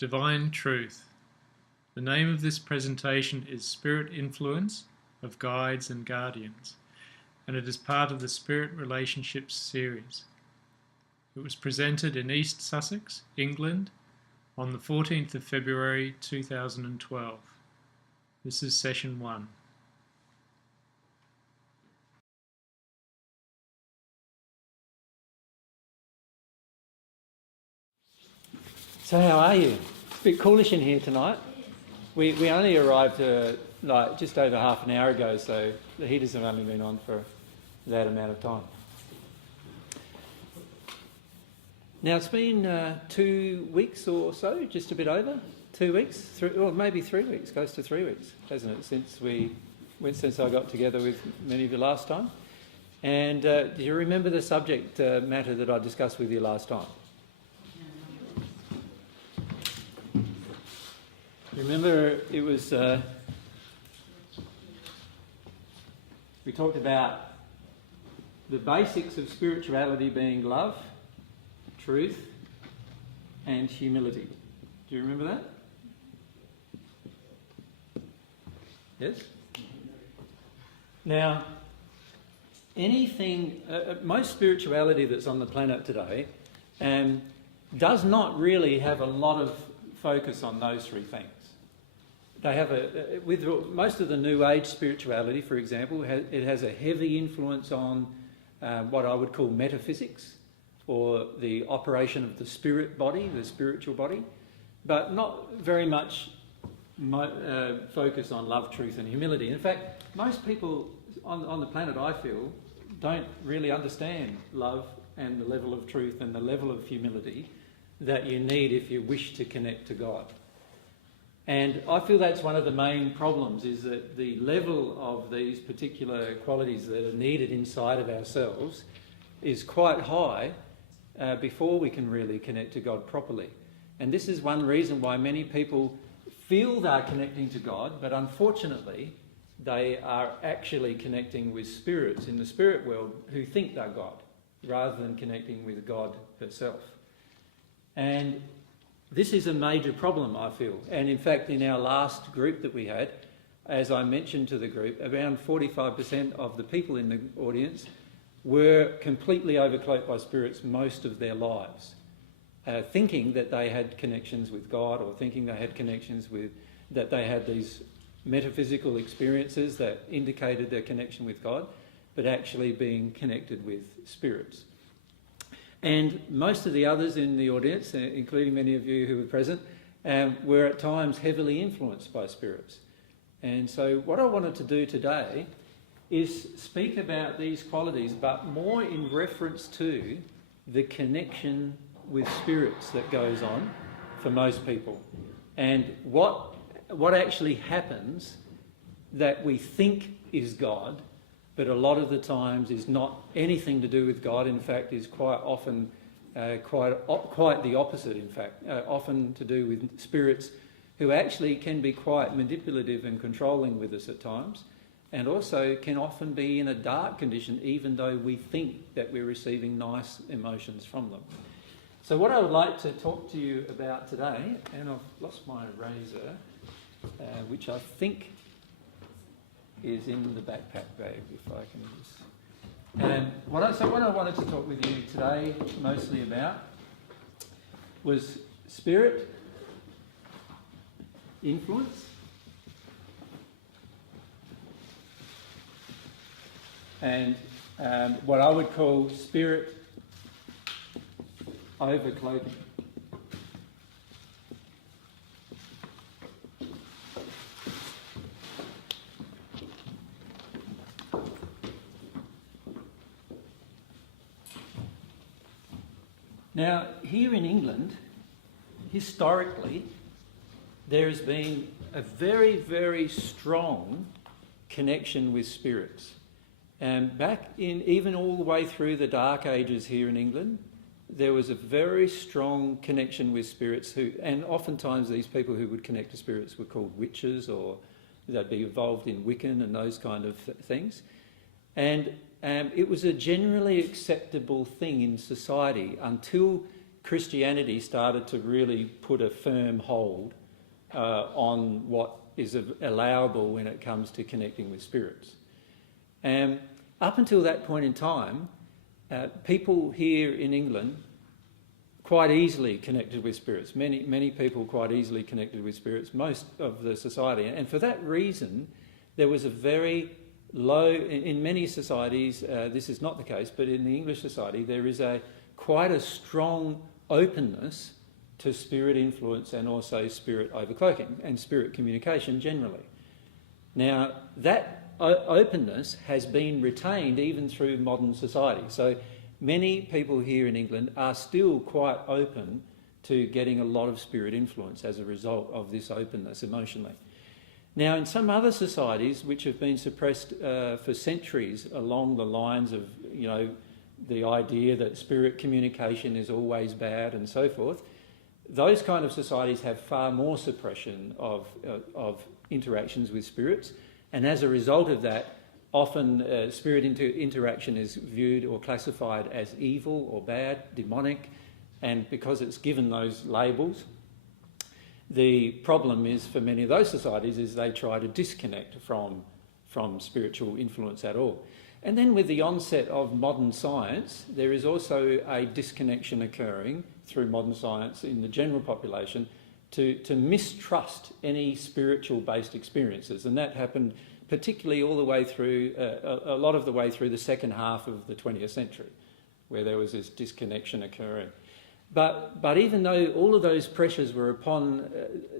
Divine Truth. The name of this presentation is Spirit Influence of Guides and Guardians, and it is part of the Spirit Relationships series. It was presented in East Sussex, England, on the 14th of February 2012. This is session 1. So how are you? It's a bit coolish in here tonight. We only arrived just over half an hour ago, so the heaters have only been on for that amount of time. Now it's been 2 weeks or so, just a bit over 2 weeks, maybe 3 weeks, close to 3 weeks, hasn't it, since I got together with many of you last time. And do you remember the subject matter that I discussed with you last time? Remember, it was, we talked about the basics of spirituality being love, truth, and humility. Do you remember that? Yes? Now, most spirituality that's on the planet today does not really have a lot of focus on those three things. They have with most of the New Age spirituality, for example, it has a heavy influence on what I would call metaphysics, or the operation of the spirit body, the spiritual body, but not very much focus on love, truth and humility. In fact, most people on the planet, I feel, don't really understand love and the level of truth and the level of humility that you need if you wish to connect to God. And I feel that's one of the main problems, is that the level of these particular qualities that are needed inside of ourselves is quite high before we can really connect to God properly. And this is one reason why many people feel they're connecting to God, but unfortunately they are actually connecting with spirits in the spirit world who think they're God, rather than connecting with God herself. And this is a major problem, I feel. And in fact, in our last group that we had, as I mentioned to the group, around 45% of the people in the audience were completely overcloaked by spirits most of their lives, thinking that they had connections with God, or thinking they had that they had these metaphysical experiences that indicated their connection with God, but actually being connected with spirits. And most of the others in the audience, including many of you who were present, were at times heavily influenced by spirits. And so what I wanted to do today is speak about these qualities, but more in reference to the connection with spirits that goes on for most people, and what actually happens that we think is God, but a lot of the times is not anything to do with God. In fact, is quite often quite the opposite. In fact, often to do with spirits who actually can be quite manipulative and controlling with us at times, and also can often be in a dark condition, even though we think that we're receiving nice emotions from them. So what I would like to talk to you about today, and I've lost my razor, which I think is in the backpack bag, if I can just... And what I wanted to talk with you today mostly about was spirit influence and what I would call spirit overcloaking. Now, here in England, historically, there has been a very, very strong connection with spirits. And back in, even all the way through the Dark Ages here in England, there was a very strong connection with spirits and oftentimes these people who would connect to spirits were called witches, or they'd be involved in Wiccan and those kind of things. And it was a generally acceptable thing in society until Christianity started to really put a firm hold on what is allowable when it comes to connecting with spirits. And up until that point in time, people here in England quite easily connected with spirits. Many people quite easily connected with spirits, most of the society. And for that reason, there was a very low, in many societies, this is not the case, but in the English society, there is quite a strong openness to spirit influence and also spirit overcloaking and spirit communication generally. Now, that openness has been retained even through modern society. So many people here in England are still quite open to getting a lot of spirit influence as a result of this openness emotionally. Now, in some other societies which have been suppressed for centuries along the lines of, the idea that spirit communication is always bad and so forth, those kind of societies have far more suppression of interactions with spirits, and as a result of that, often spirit interaction is viewed or classified as evil or bad, demonic, and because it's given those labels, the problem is for many of those societies is they try to disconnect from spiritual influence at all. And then with the onset of modern science, there is also a disconnection occurring through modern science in the general population to mistrust any spiritual-based experiences. And that happened particularly all the way through, a lot of the way through the second half of the 20th century, where there was this disconnection occurring. But even though all of those pressures were upon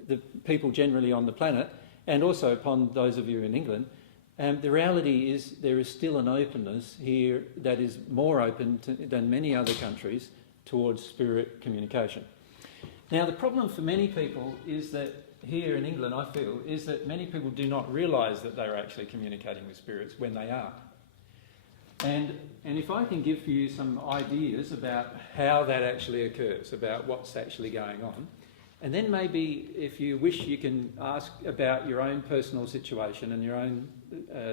the people generally on the planet, and also upon those of you in England, the reality is there is still an openness here that is more open than many other countries towards spirit communication. Now, the problem for many people is that here in England, I feel, is that many people do not realise that they're actually communicating with spirits when they are. And if I can give you some ideas about how that actually occurs, about what's actually going on, and then maybe if you wish you can ask about your own personal situation and your own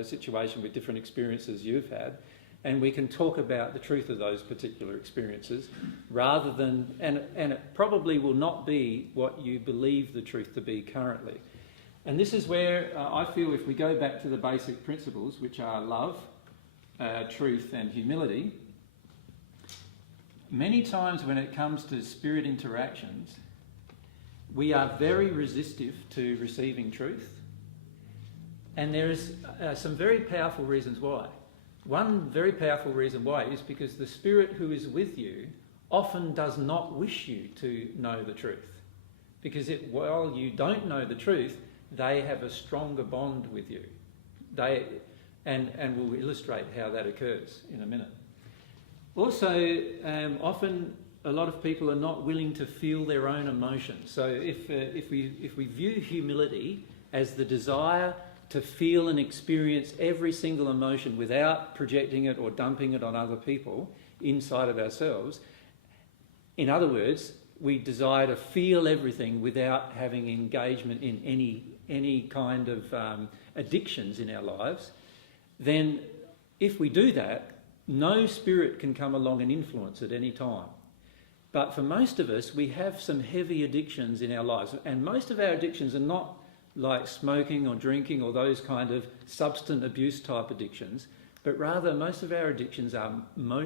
situation with different experiences you've had, and we can talk about the truth of those particular experiences rather than, and it probably will not be what you believe the truth to be currently. And this is where I feel if we go back to the basic principles, which are love, truth and humility, many times when it comes to spirit interactions, we are very resistive to receiving truth, and there is some very powerful reasons why. One very powerful reason why is because the spirit who is with you often does not wish you to know the truth, because while you don't know the truth, they have a stronger bond with you. And we'll illustrate how that occurs in a minute. Also, often a lot of people are not willing to feel their own emotions. So if we view humility as the desire to feel and experience every single emotion without projecting it or dumping it on other people inside of ourselves, in other words, we desire to feel everything without having engagement in any kind of addictions in our lives, then if we do that, no spirit can come along and influence at any time. But for most of us, we have some heavy addictions in our lives, and most of our addictions are not like smoking or drinking or those kind of substance abuse type addictions, but rather most of our addictions are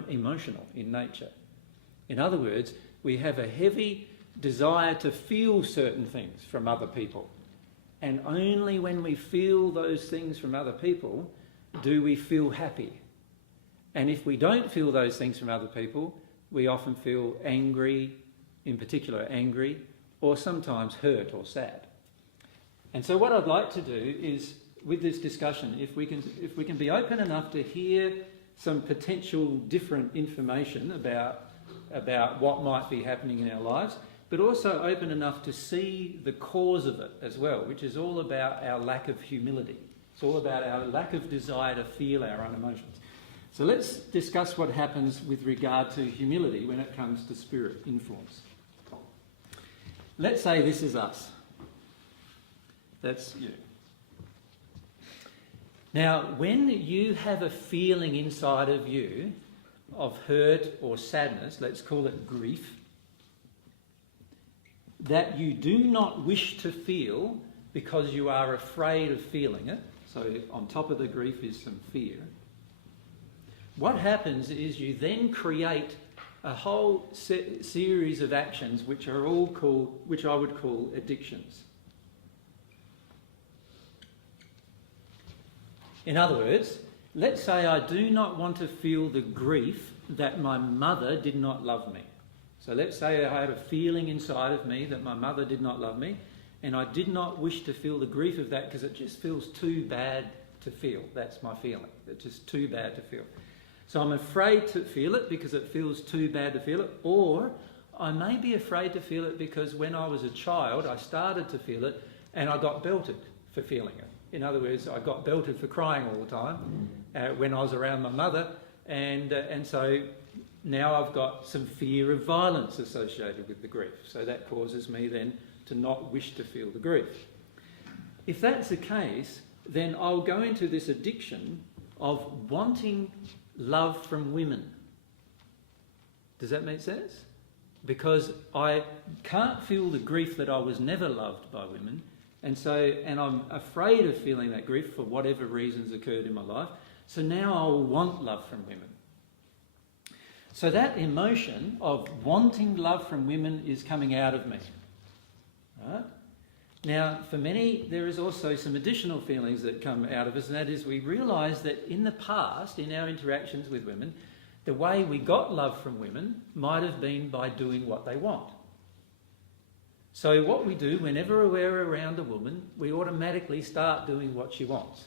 emotional in nature. In other words, we have a heavy desire to feel certain things from other people, and only when we feel those things from other people do we feel happy. And if we don't feel those things from other people, we often feel angry, in particular angry, or sometimes hurt or sad. And so what I'd like to do is, with this discussion, if we can be open enough to hear some potential different information about what might be happening in our lives, but also open enough to see the cause of it as well, which is all about our lack of humility. It's all about our lack of desire to feel our own emotions. So let's discuss what happens with regard to humility when it comes to spirit influence. Let's say this is us. That's you. Now, when you have a feeling inside of you of hurt or sadness, let's call it grief, that you do not wish to feel because you are afraid of feeling it. So on top of the grief is some fear. What happens is you then create a whole series of actions which are all called, which I would call addictions. In other words, let's say I do not want to feel the grief that my mother did not love me. So let's say I had a feeling inside of me that my mother did not love me, and I did not wish to feel the grief of that because it just feels too bad to feel. That's my feeling. It's just too bad to feel. So I'm afraid to feel it because it feels too bad to feel it, or I may be afraid to feel it because when I was a child, I started to feel it and I got belted for feeling it. In other words, I got belted for crying all the time when I was around my mother, and so now I've got some fear of violence associated with the grief. So that causes me then to not wish to feel the grief. If that's the case, then I'll go into this addiction of wanting love from women. Does that make sense? Because I can't feel the grief that I was never loved by women, and I'm afraid of feeling that grief for whatever reasons occurred in my life. So now I'll want love from women. So that emotion of wanting love from women is coming out of me. Right? Now, for many, there is also some additional feelings that come out of us, and that is we realise that in the past, in our interactions with women, the way we got love from women might have been by doing what they want. So what we do whenever we're around a woman, we automatically start doing what she wants.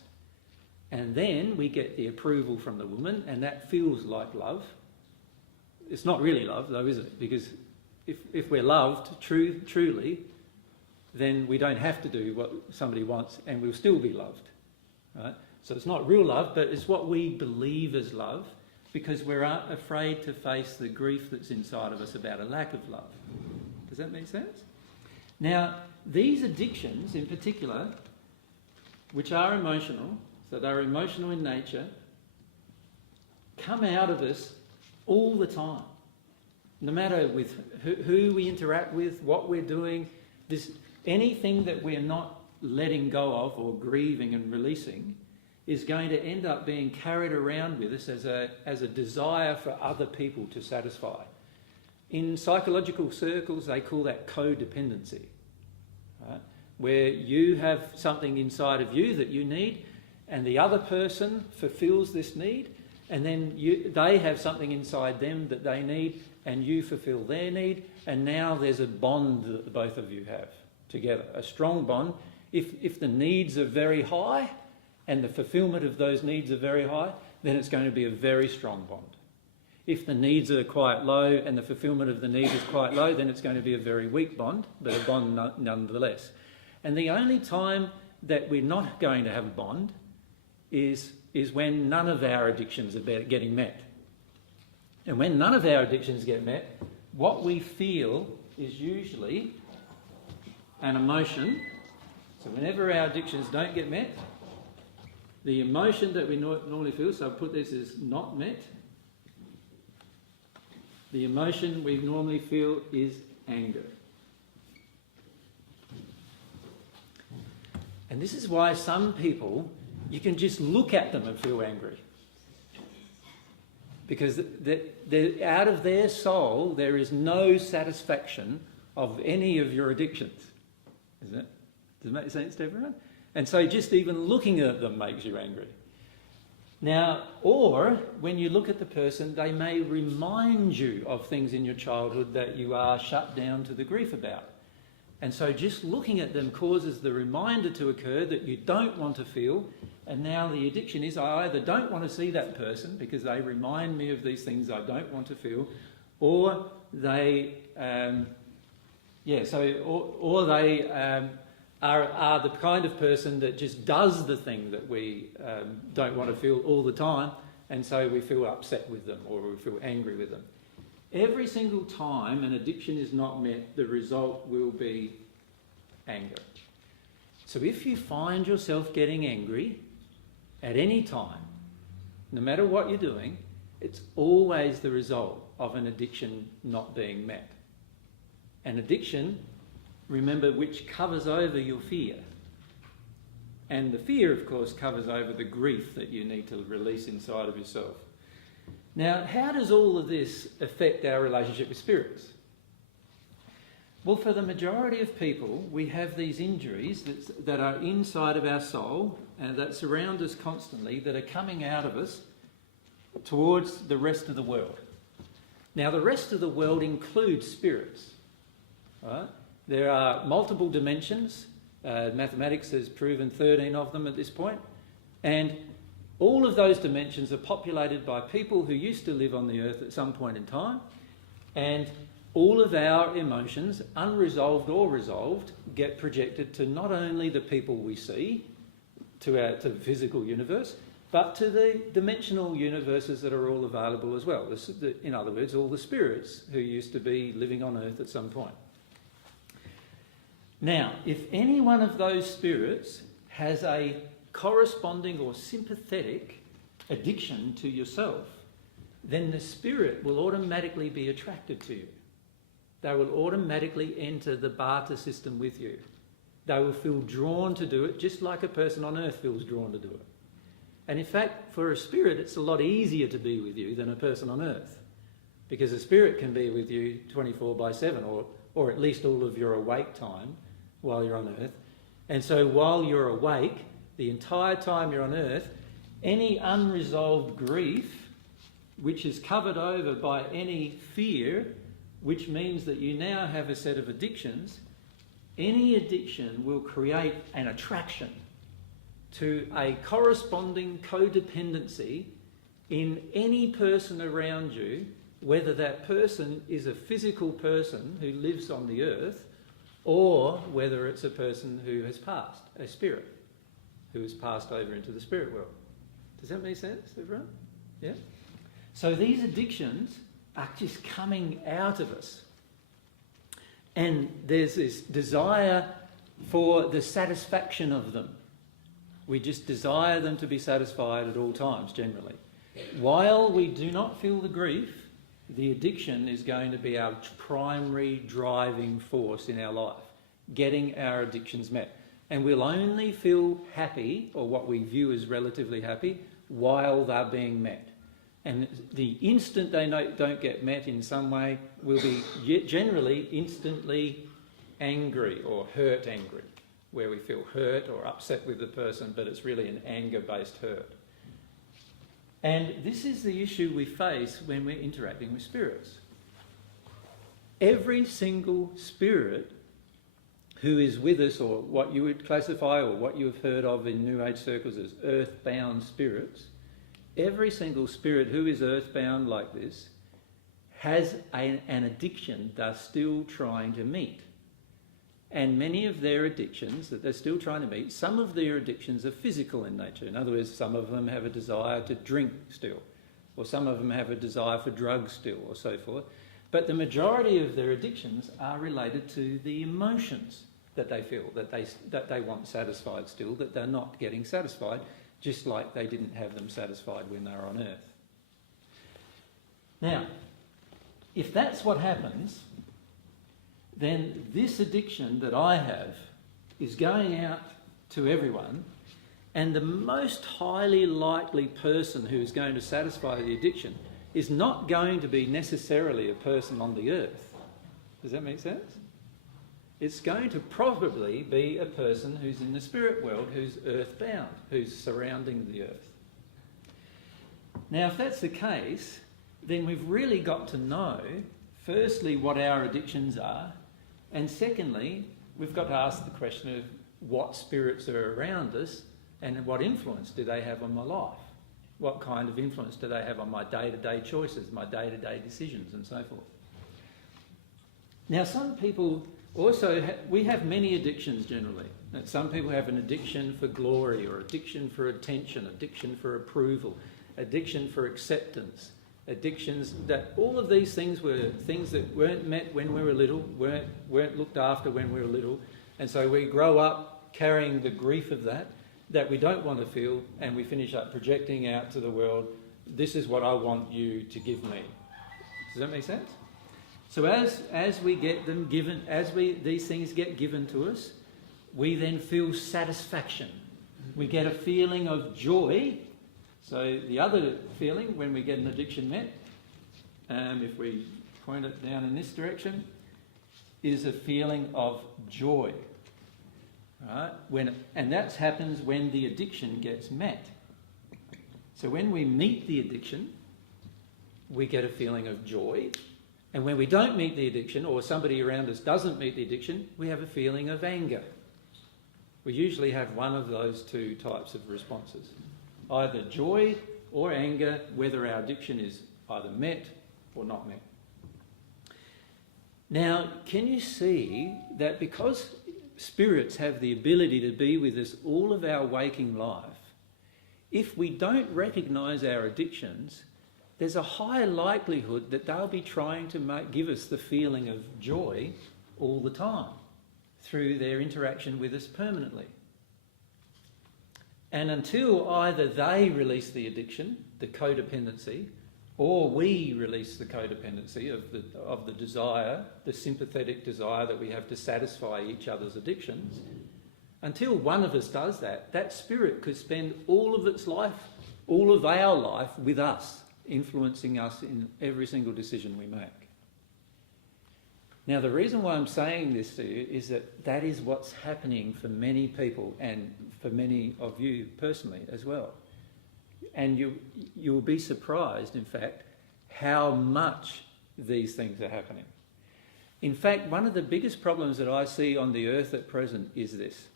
And then we get the approval from the woman, and that feels like love. It's not really love, though, is it? Because if we're loved truly, then we don't have to do what somebody wants and we'll still be loved. Right? So it's not real love, but it's what we believe is love because we're afraid to face the grief that's inside of us about a lack of love. Does that make sense? Now, these addictions in particular, which are emotional, so they're emotional in nature, come out of us all the time. No matter with who we interact with, what we're doing, anything that we're not letting go of or grieving and releasing is going to end up being carried around with us as a desire for other people to satisfy. In psychological circles, they call that codependency, right? Where you have something inside of you that you need and the other person fulfills this need, and then they have something inside them that they need and you fulfill their need, and now there's a bond that the both of you have together, a strong bond. If the needs are very high and the fulfilment of those needs are very high, then it's going to be a very strong bond. If the needs are quite low and the fulfilment of the need is quite low, then it's going to be a very weak bond, but a bond nonetheless. And the only time that we're not going to have a bond is when none of our addictions are getting met. And when none of our addictions get met, what we feel is usually an emotion. So whenever our addictions don't get met, the emotion that we normally feel, so I'll put this as not met, the emotion we normally feel is anger. And this is why some people, you can just look at them and feel angry. Because out of their soul, there is no satisfaction of any of your addictions. Does it make sense to everyone? And so just even looking at them makes you angry. Now, or when you look at the person, they may remind you of things in your childhood that you are shut down to the grief about. And so just looking at them causes the reminder to occur that you don't want to feel. And now the addiction is I either don't want to see that person because they remind me of these things I don't want to feel, or they, are the kind of person that just does the thing that we don't want to feel all the time, and so we feel upset with them or we feel angry with them. Every single time an addiction is not met, the result will be anger. So if you find yourself getting angry at any time, no matter what you're doing, it's always the result of an addiction not being met. An addiction remember, which covers over your fear. And the fear, of course, covers over the grief that you need to release inside of yourself. Now, how does all of this affect our relationship with spirits? Well, for the majority of people, we have these injuries that are inside of our soul and that surround us constantly, that are coming out of us towards the rest of the world. Now, the rest of the world includes spirits. Right? There are multiple dimensions. Mathematics has proven 13 of them at this point. And all of those dimensions are populated by people who used to live on the earth at some point in time. And all of our emotions, unresolved or resolved, get projected to not only the people we see, to the physical universe, but to the dimensional universes that are all available as well. In other words, all the spirits who used to be living on earth at some point. Now, if any one of those spirits has a corresponding or sympathetic addiction to yourself, then the spirit will automatically be attracted to you. They will automatically enter the barter system with you. They will feel drawn to do it just like a person on earth feels drawn to do it. And in fact, for a spirit, it's a lot easier to be with you than a person on earth, because a spirit can be with you 24/7 or at least all of your awake time while you're on earth. And so while you're awake, the entire time you're on earth, any unresolved grief, which is covered over by any fear, which means that you now have a set of addictions, any addiction will create an attraction to a corresponding codependency in any person around you, whether that person is a physical person who lives on the earth or whether it's a person who has passed, a spirit who has passed over into the spirit world. Does that make sense, everyone? Yeah? So these addictions are just coming out of us. And there's this desire for the satisfaction of them. We just desire them to be satisfied at all times, generally. While we do not feel the grief, the addiction is going to be our primary driving force in our life, getting our addictions met. And we'll only feel happy, or what we view as relatively happy, while they're being met. And the instant they don't get met in some way, we'll be generally instantly angry or hurt angry, where we feel hurt or upset with the person, but it's really an anger-based hurt. And this is the issue we face when we're interacting with spirits. Every single spirit who is with us, or what you would classify or what you have heard of in New Age circles as earthbound spirits, every single spirit who is earthbound like this has an addiction they're still trying to meet. And many of their addictions that they're still trying to meet, some of their addictions are physical in nature. In other words, some of them have a desire to drink still, or some of them have a desire for drugs still, or so forth. But the majority of their addictions are related to the emotions that they feel, that they want satisfied still, that they're not getting satisfied, just like they didn't have them satisfied when they were on earth. Now, if that's what happens, then this addiction that I have is going out to everyone, and the most highly likely person who is going to satisfy the addiction is not going to be necessarily a person on the earth. Does that make sense? It's going to probably be a person who's in the spirit world, who's earthbound, who's surrounding the earth. Now, if that's the case, then we've really got to know, firstly, what our addictions are, and secondly, we've got to ask the question of what spirits are around us and what influence do they have on my life? What kind of influence do they have on my day-to-day choices, my day-to-day decisions, and so forth? Now, some people also, we have many addictions generally. Some people have an addiction for glory, or addiction for attention, addiction for approval, addiction for acceptance, addictions that all of these things were things that weren't met when we were little, weren't looked after when we were little, and so we grow up carrying the grief of that we don't want to feel, and we finish up projecting out to the world, this is what I want you to give me. Does that make sense? So as we get them given, these things get given to us, we then feel satisfaction. We get a feeling of joy. So the other feeling when we get an addiction met, if we point it down in this direction, is a feeling of joy. Right? And that happens when the addiction gets met. So when we meet the addiction, we get a feeling of joy. And when we don't meet the addiction, or somebody around us doesn't meet the addiction, we have a feeling of anger. We usually have one of those two types of responses. Either joy or anger, whether our addiction is either met or not met. Now, can you see that because spirits have the ability to be with us all of our waking life, if we don't recognise our addictions, there's a high likelihood that they'll be trying to give us the feeling of joy all the time through their interaction with us permanently. And until either they release the addiction, the codependency, or we release the codependency of the desire, the sympathetic desire that we have to satisfy each other's addictions, until one of us does that, that spirit could spend all of its life, all of our life with us, influencing us in every single decision we make. Now, the reason why I'm saying this to you is that is what's happening for many people and for many of you personally as well. And you'll be surprised, in fact, how much these things are happening. In fact, one of the biggest problems that I see on the earth at present is this.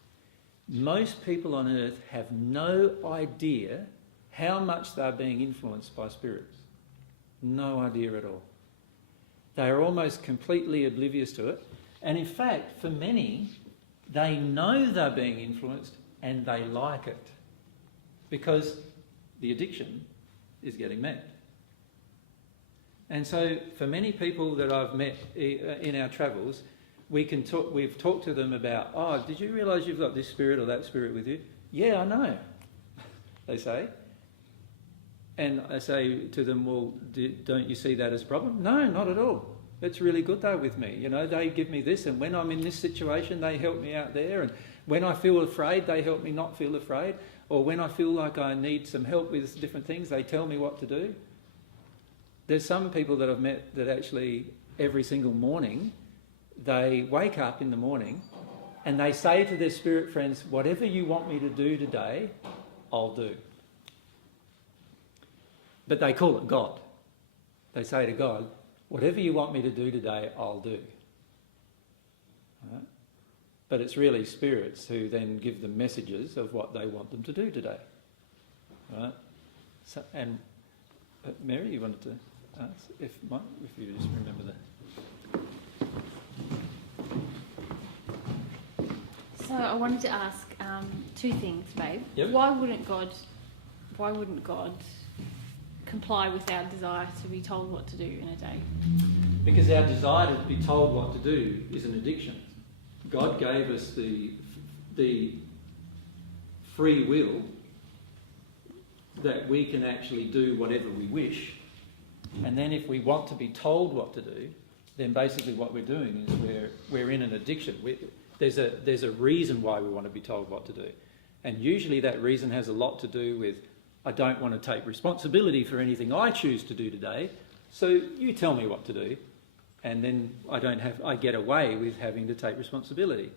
Most people on earth have no idea how much they're being influenced by spirits. No idea at all. They are almost completely oblivious to it. And in fact, for many, they know they're being influenced and they like it because the addiction is getting met. And so for many people that I've met in our travels, we've talked to them about, oh, did you realise you've got this spirit or that spirit with you? Yeah, I know, they say. And I say to them, well, don't you see that as a problem? No, not at all. It's really good they're with me. You know, they give me this, and when I'm in this situation, they help me out there. And when I feel afraid, they help me not feel afraid. Or when I feel like I need some help with different things, they tell me what to do. There's some people that I've met that actually every single morning, they wake up in the morning and they say to their spirit friends, whatever you want me to do today, I'll do. But they call it God. They say to God, whatever you want me to do today, I'll do. Right? But it's really spirits who then give them messages of what they want them to do today. Right? So, and Mary, you wanted to ask if you just remember that. So I wanted to ask two things, babe. Yep. Why wouldn't God comply with our desire to be told what to do in a day? Because our desire to be told what to do is an addiction. God gave us the free will that we can actually do whatever we wish. And then if we want to be told what to do, then basically what we're doing is we're in an addiction. There's a reason why we want to be told what to do. And usually that reason has a lot to do with, I don't want to take responsibility for anything I choose to do today, so you tell me what to do, and then I get away with having to take responsibility.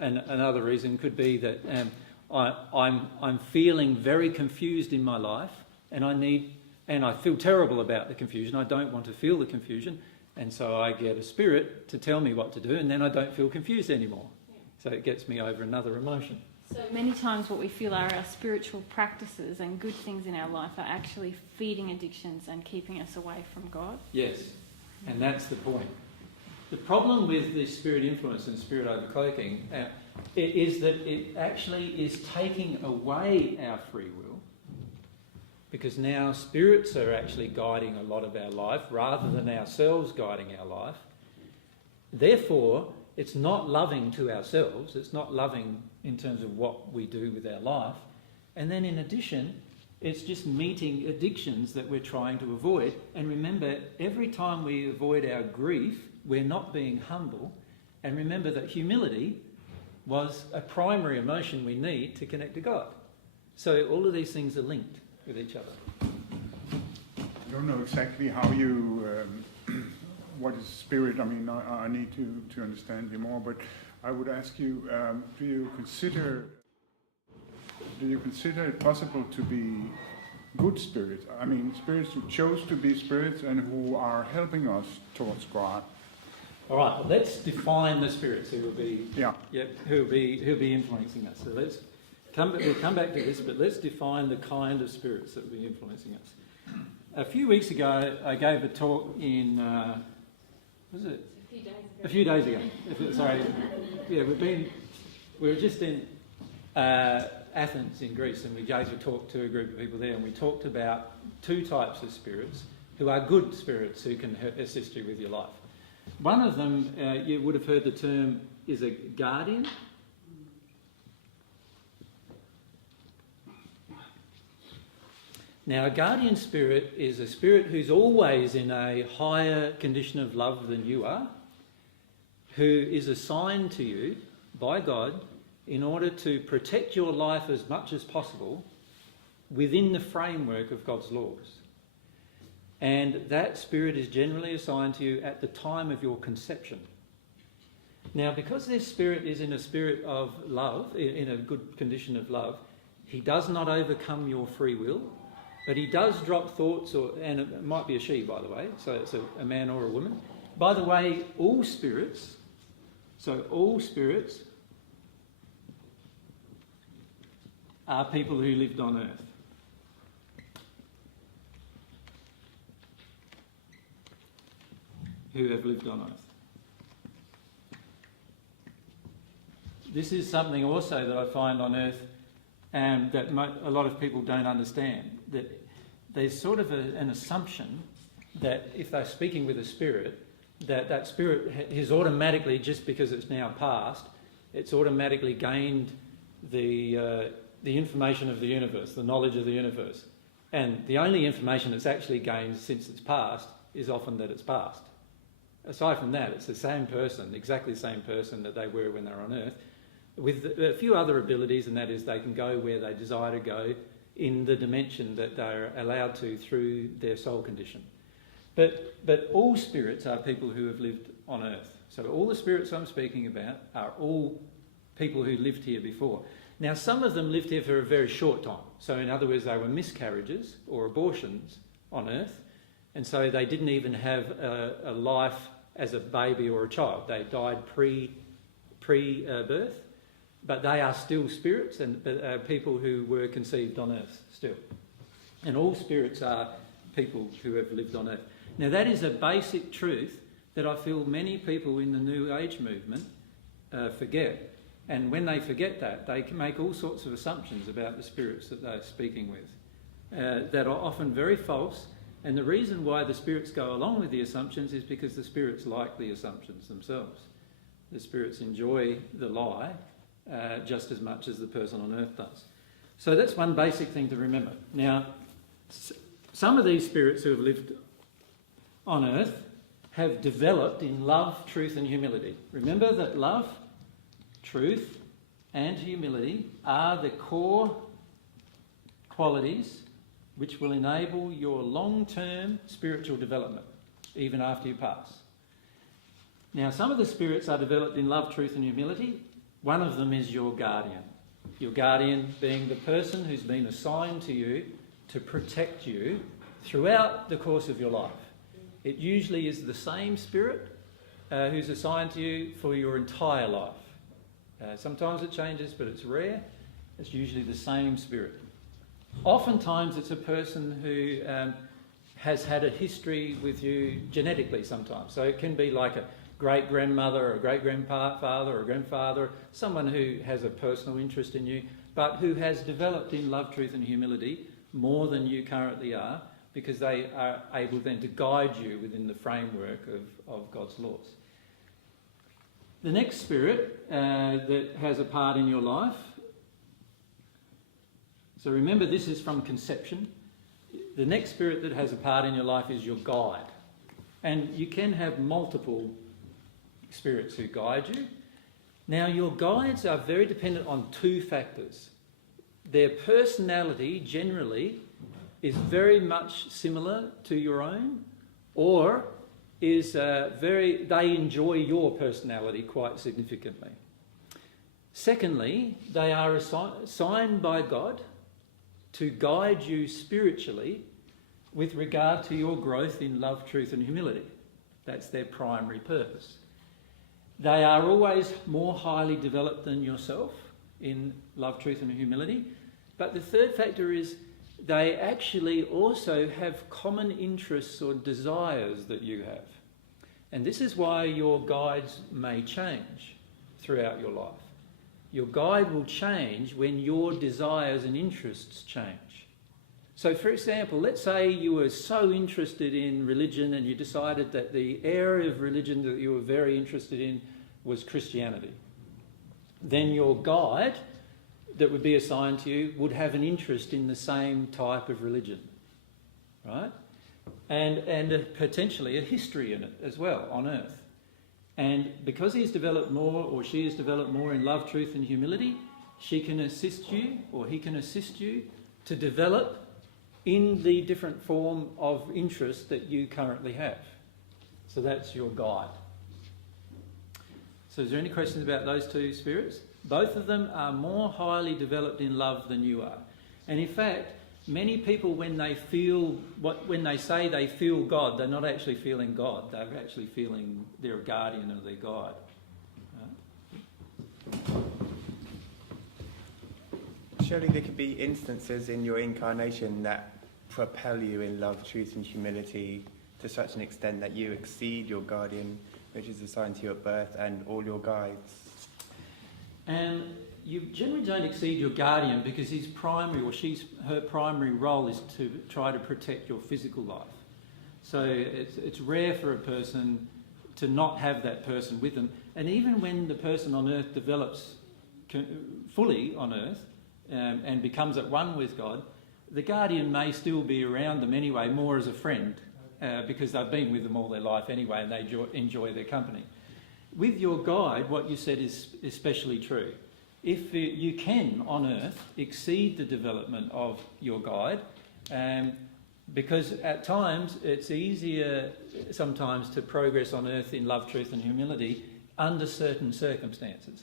And another reason could be that I'm feeling very confused in my life, and I feel terrible about the confusion. I don't want to feel the confusion, and so I get a spirit to tell me what to do, and then I don't feel confused anymore. So it gets me over another emotion. So many times what we feel are our spiritual practices and good things in our life are actually feeding addictions and keeping us away from God. Yes, and that's the point. The problem with this spirit influence and spirit overcloaking is that it actually is taking away our free will, because now spirits are actually guiding a lot of our life rather than ourselves guiding our life. Therefore, it's not loving to ourselves, it's not loving in terms of what we do with our life. And then in addition, it's just meeting addictions that we're trying to avoid. And remember, every time we avoid our grief, we're not being humble. And remember that humility was a primary emotion we need to connect to God. So all of these things are linked with each other. I don't know exactly how you, what is spirit. I mean, I need to understand you more, but I would ask you, do you consider it possible to be good spirits? I mean, spirits who chose to be spirits and who are helping us towards God. All right, well, let's define the spirits who will be who will be influencing us. So we'll come back to this, but let's define the kind of spirits that will be influencing us. A few weeks ago, I gave a talk in a few days ago. Sorry, yeah, we were just in Athens in Greece, and we gave a talk to a group of people there, and we talked about two types of spirits who are good spirits who can assist you with your life. One of them, you would have heard the term, is a guardian. Now, a guardian spirit is a spirit who's always in a higher condition of love than you are, who is assigned to you by God in order to protect your life as much as possible within the framework of God's laws. And that spirit is generally assigned to you at the time of your conception. Now, because this spirit is in a spirit of love, in a good condition of love, he does not overcome your free will, but he does drop thoughts, and it might be a she, by the way, so it's a man or a woman. By the way, all spirits are people who lived on earth. Who have lived on earth. This is something also that I find on earth that a lot of people don't understand, that there's sort of an assumption that if they're speaking with a spirit, that spirit is automatically, just because it's now passed, it's automatically gained the information of the universe, the knowledge of the universe. And the only information it's actually gained since it's passed is often that it's passed. Aside from that, it's the same person, exactly the same person that they were when they were on Earth, with a few other abilities, and that is they can go where they desire to go in the dimension that they're allowed to through their soul condition. But all spirits are people who have lived on Earth. So all the spirits I'm speaking about are all people who lived here before. Now, some of them lived here for a very short time. So in other words, they were miscarriages or abortions on Earth, and so they didn't even have a life as a baby or a child. They died pre-birth, but they are still spirits and people who were conceived on Earth still. And all spirits are people who have lived on Earth. Now, that is a basic truth that I feel many people in the New Age movement forget. And when they forget that, they can make all sorts of assumptions about the spirits that they're speaking with that are often very false. And the reason why the spirits go along with the assumptions is because the spirits like the assumptions themselves. The spirits enjoy the lie just as much as the person on Earth does. So that's one basic thing to remember. Now, some of these spirits who have lived on Earth have developed in love, truth and humility. Remember that love, truth and humility are the core qualities which will enable your long-term spiritual development, even after you pass. Now, some of the spirits are developed in love, truth and humility. One of them is your guardian. Your guardian being the person who's been assigned to you to protect you throughout the course of your life. It usually is the same spirit who's assigned to you for your entire life. Sometimes it changes, but it's rare. It's usually the same spirit. Oftentimes it's a person who has had a history with you genetically sometimes. So it can be like a great-grandmother or a great-grandfather or a grandfather, someone who has a personal interest in you, but who has developed in love, truth and humility more than you currently are, because they are able then to guide you within the framework of God's laws. The next spirit that has a part in your life, so remember this is from conception. The next spirit that has a part in your life is your guide. And you can have multiple spirits who guide you. Now, your guides are very dependent on two factors. Their personality generally is very much similar to your own, or they enjoy your personality quite significantly. Secondly, they are assigned by God to guide you spiritually with regard to your growth in love, truth and humility. That's their primary purpose. They are always more highly developed than yourself in love, truth and humility. But the third factor is they actually also have common interests or desires that you have. And this is why your guides may change throughout your life. Your guide will change when your desires and interests change. So, for example, let's say you were so interested in religion and you decided that the area of religion that you were very interested in was Christianity. Then your guide that would be assigned to you would have an interest in the same type of religion, right? And potentially a history in it as well on earth. And because he's developed more, or she has developed more in love, truth and humility, she can assist you, or he can assist you to develop in the different form of interest that you currently have. So that's your guide. So is there any questions about those two spirits? Both of them are more highly developed in love than you are. And in fact, many people, when they say they feel God, they're not actually feeling God. They're actually feeling they're a guardian of their guide. Right? Surely there could be instances in your incarnation that propel you in love, truth and humility to such an extent that you exceed your guardian, which is assigned to you at birth, and all your guides. And you generally don't exceed your guardian because his primary, or her primary role is to try to protect your physical life. So it's rare for a person to not have that person with them. And even when the person on earth develops fully on earth and becomes at one with God, the guardian may still be around them anyway, more as a friend, because they've been with them all their life anyway and they enjoy their company. With your guide, what you said is especially true. If you can, on earth, exceed the development of your guide, because at times it's easier sometimes to progress on earth in love, truth and humility under certain circumstances.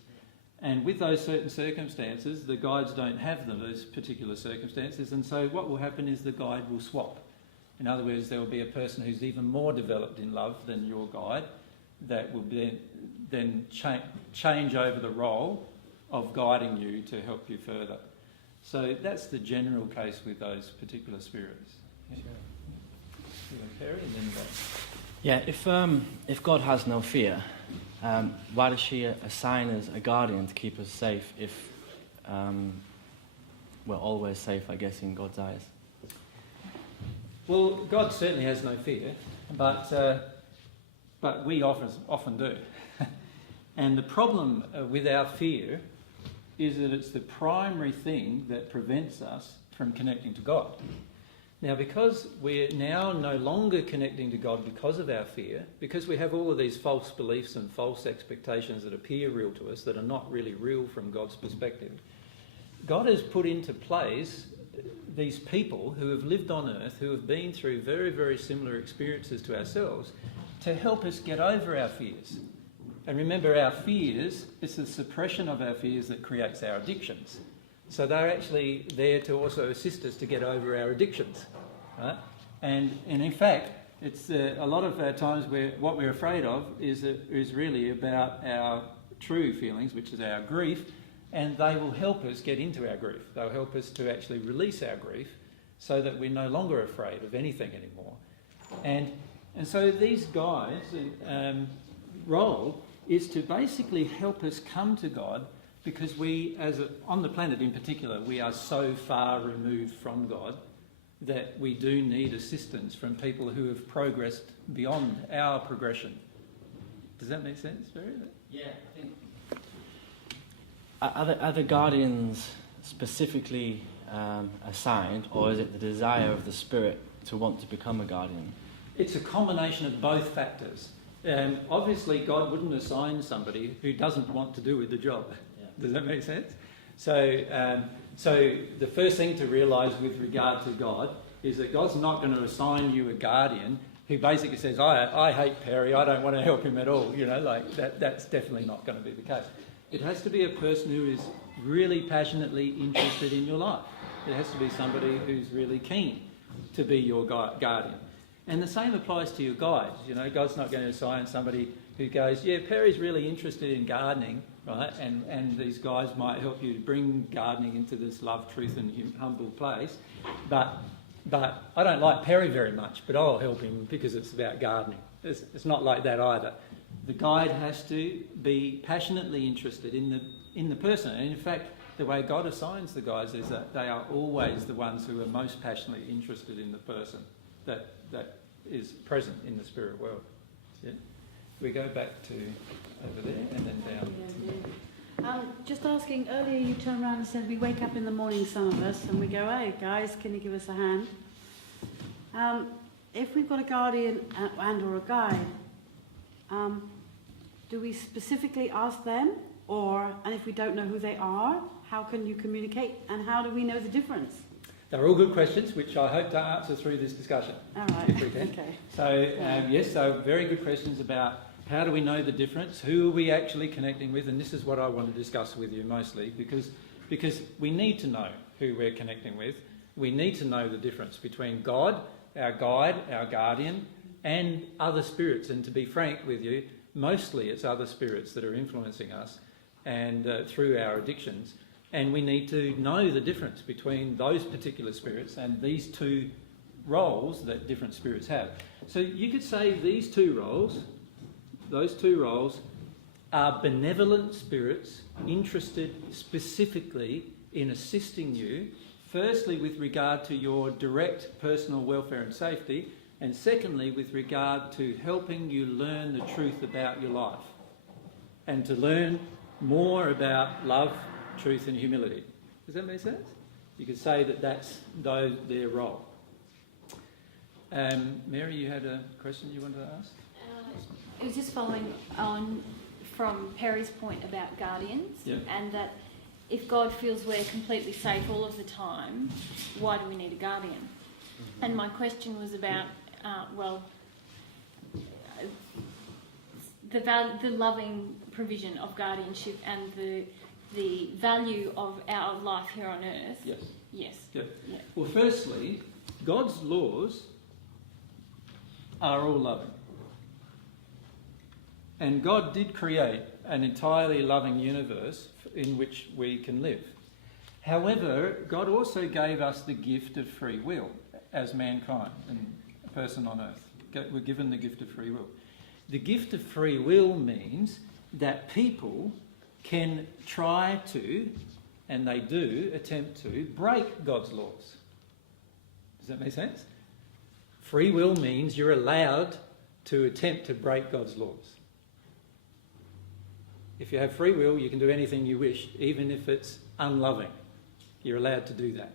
And with those certain circumstances, the guides don't have those particular circumstances, and so what will happen is the guide will swap. In other words, there will be a person who's even more developed in love than your guide that will then change over the role of guiding you to help you further. So that's the general case with those particular spirits. Yeah. Perry, and then yeah, if God has no fear, why does she assign us a guardian to keep us safe if we're always safe, I guess, in God's eyes? Well, God certainly has no fear, but we often do. And the problem with our fear is that it's the primary thing that prevents us from connecting to God. Now, because we're now no longer connecting to God because of our fear, because we have all of these false beliefs and false expectations that appear real to us that are not really real from God's perspective, God has put into place these people who have lived on earth, who have been through very, very similar experiences to ourselves, to help us get over our fears. And remember, our fears, it's the suppression of our fears that creates our addictions. So they're actually there to also assist us to get over our addictions, right? And in fact, it's a lot of times what we're afraid of is really about our true feelings, which is our grief, and they will help us get into our grief. They'll help us to actually release our grief so that we're no longer afraid of anything anymore. And so these guys' role is to basically help us come to God, because we, on the planet in particular, we are so far removed from God that we do need assistance from people who have progressed beyond our progression. Does that make sense, Barry? Yeah, I think. Are the guardians specifically assigned, or is it the desire of the spirit to want to become a guardian? It's a combination of both factors. Obviously, God wouldn't assign somebody who doesn't want to do the job. Yeah. Does that make sense? So the first thing to realise with regard to God is that God's not going to assign you a guardian who basically says, I hate Perry, I don't want to help him at all. You know, like that's definitely not going to be the case. It has to be a person who is really passionately interested in your life. It has to be somebody who's really keen to be your guardian. And the same applies to your guides. You know, God's not going to assign somebody who goes, yeah, Perry's really interested in gardening, right? And these guys might help you to bring gardening into this love, truth and humble place. But I don't like Perry very much, but I'll help him because it's about gardening. It's not like that either. The guide has to be passionately interested in the person. And in fact, the way God assigns the guides is that they are always the ones who are most passionately interested in the person that is present in the spirit world. Yeah? We go back to over there and then down. Just asking, earlier you turned around and said we wake up in the morning, some of us, and we go, hey guys, can you give us a hand? If we've got a guardian and or a guide, do we specifically ask them? And if we don't know who they are, how can you communicate? And how do we know the difference? They're all good questions, which I hope to answer through this discussion. All right. If we can. Okay. So, yes, so very good questions about how do we know the difference, who are we actually connecting with, and this is what I want to discuss with you mostly, because we need to know who we're connecting with. We need to know the difference between God, our guide, our guardian, and other spirits. And to be frank with you, mostly it's other spirits that are influencing us and through our addictions. And we need to know the difference between those particular spirits and these two roles that different spirits have. So you could say these two roles, those two roles, are benevolent spirits interested specifically in assisting you, firstly with regard to your direct personal welfare and safety, and secondly with regard to helping you learn the truth about your life and to learn more about love, truth and humility. Does that make sense? You could say that that's their role. Mary, you had a question you wanted to ask? It was just following on from Perry's point about guardians, Yeah. and that if God feels we're completely safe all of the time, why do we need a guardian? Mm-hmm. And my question was about, the loving provision of guardianship and the value of our life here on earth. Yes. Yes. Yep. Yeah. Well, firstly, God's laws are all loving. And God did create an entirely loving universe in which we can live. However, God also gave us the gift of free will as mankind and a person on earth. We're given the gift of free will. The gift of free will means that people can try to, and they do, attempt to break God's laws. Does that make sense? Free will means you're allowed to attempt to break God's laws. If you have free will, you can do anything you wish, even if it's unloving. You're allowed to do that.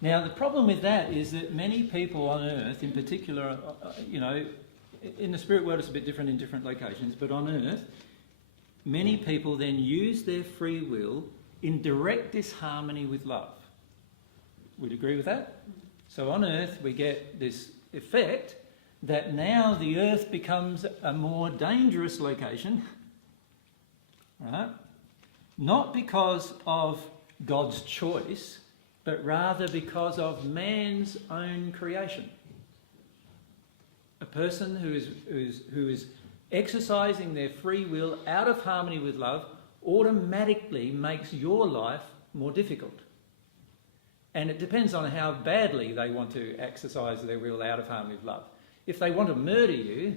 Now, the problem with that is that many people on earth, in particular, in the spirit world it's a bit different in different locations, but on earth, many people then use their free will in direct disharmony with love. Would you agree with that? So on earth we get this effect that now the earth becomes a more dangerous location, right? Not because of God's choice, but rather because of man's own creation. A person who is exercising their free will out of harmony with love automatically makes your life more difficult. And it depends on how badly they want to exercise their will out of harmony with love. If they want to murder you,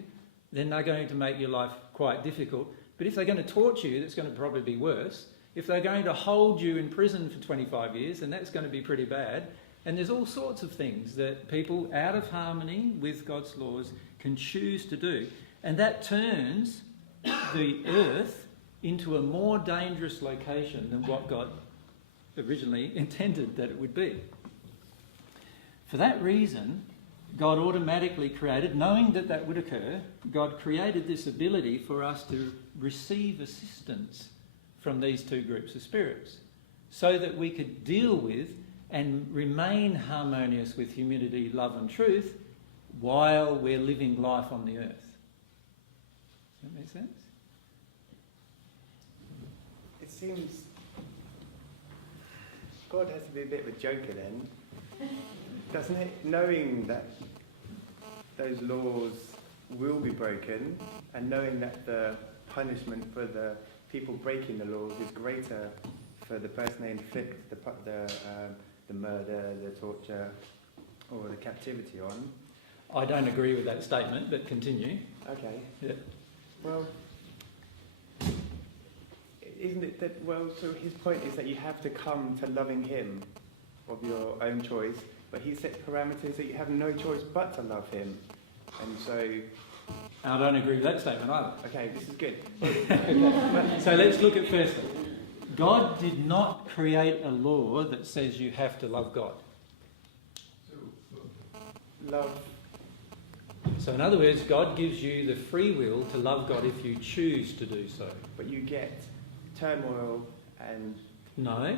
then they're going to make your life quite difficult. But if they're going to torture you, that's going to probably be worse. If they're going to hold you in prison for 25 years, then that's going to be pretty bad. And there's all sorts of things that people out of harmony with God's laws can choose to do. And that turns the earth into a more dangerous location than what God originally intended that it would be. For that reason, God automatically created, knowing that that would occur, God created this ability for us to receive assistance from these two groups of spirits so that we could deal with and remain harmonious with humility, love and truth while we're living life on the earth. Does that make sense? It seems God has to be a bit of a joker then, doesn't it? Knowing that those laws will be broken and knowing that the punishment for the people breaking the laws is greater for the person they inflict the murder, the torture or the captivity on. I don't agree with that statement, but continue. Okay. Yeah. Well, isn't it that, well, so his point is that you have to come to loving him of your own choice, but he sets parameters that you have no choice but to love him. And so... I don't agree with that statement either. Okay, this is good. So let's look at firstly. God did not create a law that says you have to love God. Love. So in other words, God gives you the free will to love God if you choose to do so. But you get turmoil and... No.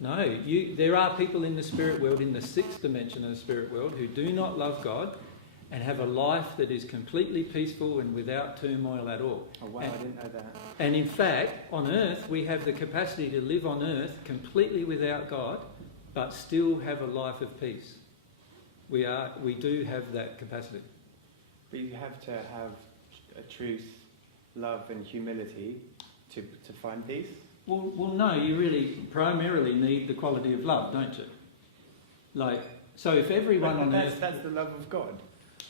There are people in the spirit world, in the sixth dimension of the spirit world, who do not love God and have a life that is completely peaceful and without turmoil at all. Oh wow, I didn't know that. And in fact, on earth, we have the capacity to live on earth completely without God, but still have a life of peace. We do have that capacity. But you have to have a truth, love and humility to find peace? Well, no, you really primarily need the quality of love, don't you? So if everyone on earth... That's the love of God.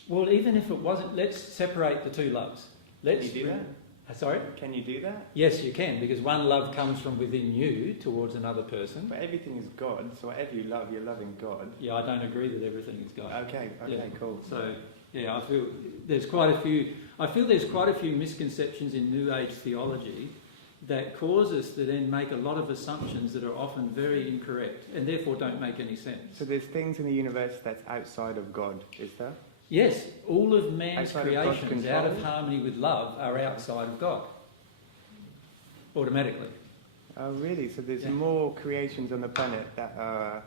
Well, even if it wasn't, let's separate the two loves. Can you do that? Sorry? Can you do that? Yes, you can, because one love comes from within you towards another person. But everything is God, so whatever you love, you're loving God. Yeah, I don't agree that everything is God. Okay, Yeah. cool. So, yeah, I feel there's quite a few misconceptions in New Age theology that cause us to then make a lot of assumptions that are often very incorrect and therefore don't make any sense. So there's things in the universe that's outside of God, is there? Yes, all of man's Outside of God's creations control? out of harmony with love are outside of God. Automatically. Oh, really? So there's Yeah. more creations on the planet that are...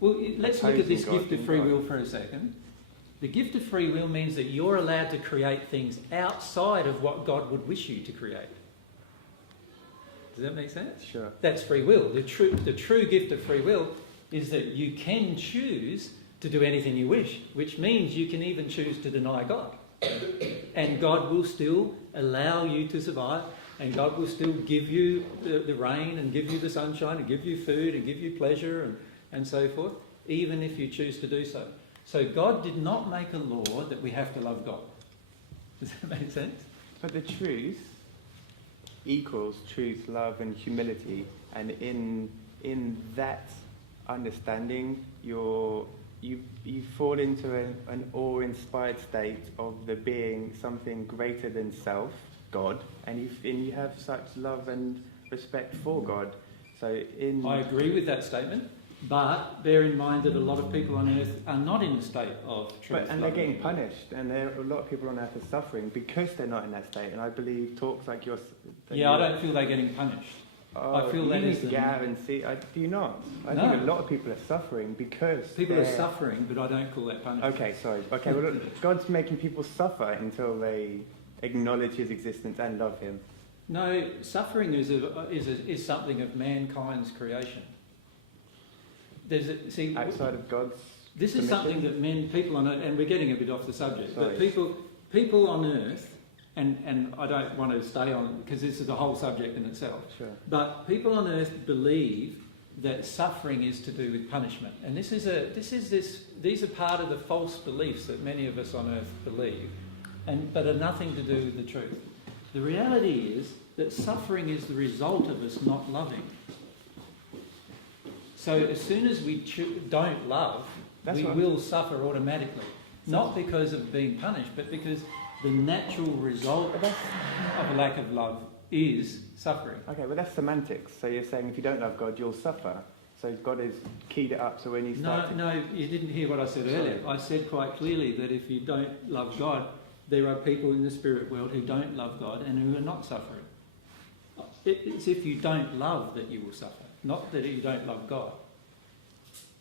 Well, let's look at this Opposing God gift of in free God. will for a second. The gift of free will means that you're allowed to create things outside of what God would wish you to create. Does that make sense? Sure. That's free will. The true gift of free will is that you can choose to do anything you wish, which means you can even choose to deny God. And God will still allow you to survive, and God will still give you the rain and give you the sunshine and give you food and give you pleasure and so forth, even if you choose to do so. So God did not make a law that we have to love God. Does that make sense? But the truth equals truth, love and humility, and in that understanding you fall into an awe-inspired state of there being something greater than self, God, and you have such love and respect for God. So I agree with that statement, but bear in mind that a lot of people on earth are not in a state of truth. And they're getting punished, and a lot of people on earth are suffering because they're not in that state. And I believe talks like yours. Yeah, I don't feel they're getting punished. I feel that you is need to the- get out and see. Do you not? I No. think a lot of people are suffering because People are they're- suffering, but I don't call that punishment. Okay, sorry. Okay, well, look, God's making people suffer until they acknowledge His existence and love Him. No, suffering is something of mankind's creation. Outside of God's This is permission? something that people on earth, and we're getting a bit off the subject, Sorry. but people on earth, and I don't want to stay on because this is a whole subject in itself. Sure. But people on earth believe that suffering is to do with punishment, and these are part of the false beliefs that many of us on earth believe, but are nothing to do with the truth. The reality is that suffering is the result of us not loving. So as soon as we don't love, we will suffer automatically, not because of being punished, but because the natural result of a lack of love is suffering. Okay, well that's semantics. So you're saying if you don't love God, you'll suffer. So God has keyed it up, so when you start... No, you didn't hear what I said earlier. I said quite clearly that if you don't love God, there are people in the spirit world who don't love God and who are not suffering. It's if you don't love that you will suffer, not that you don't love God.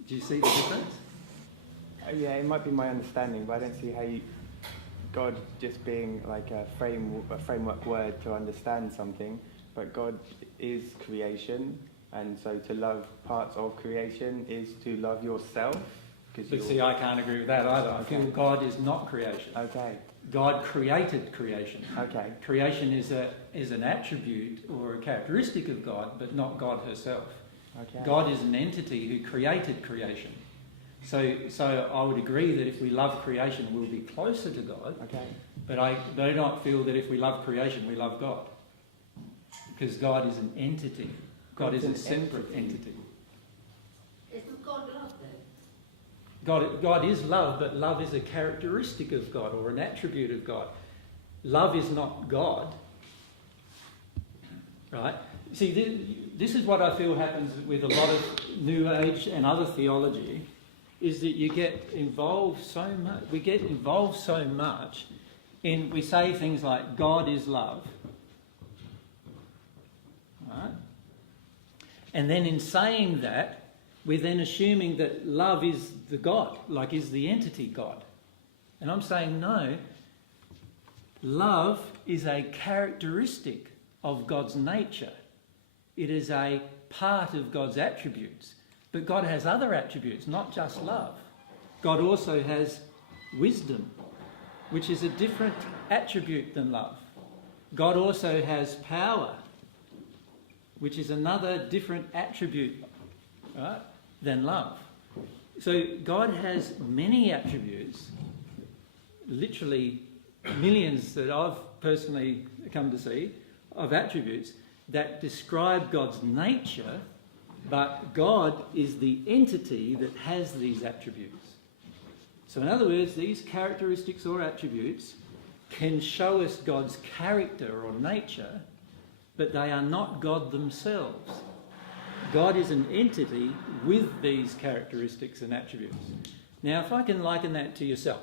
Do you see the difference? Yeah, it might be my understanding, but I don't see how God just being like a framework word to understand something, but God is creation, and so to love parts of creation is to love yourself. But see, I can't agree with that either. I feel God is not creation. Okay. God created creation. Okay. Creation is an attribute or a characteristic of God, but not God herself. Okay. God is an entity who created creation. So I would agree that if we love creation, we'll be closer to God. Okay. But I do not feel that if we love creation, we love God. Because God is an entity. God is a separate entity. Isn't God love then? God is love, but love is a characteristic of God or an attribute of God. Love is not God. Right? See, this is what I feel happens with a lot of New Age and other theology, is that you get involved so much. We get involved so much in, we say things like, God is love. Right? And then in saying that, we're then assuming that love is the God, like is the entity God. And I'm saying no, love is a characteristic of God's nature. It is a part of God's attributes. But God has other attributes, not just love. God also has wisdom, which is a different attribute than love. God also has power, which is another different attribute, right, than love. So God has many attributes, literally millions that I've personally come to see, of attributes that describe God's nature, but God is the entity that has these attributes. So in other words, these characteristics or attributes can show us God's character or nature, but they are not God themselves. God is an entity with these characteristics and attributes. Now, if I can liken that to yourself,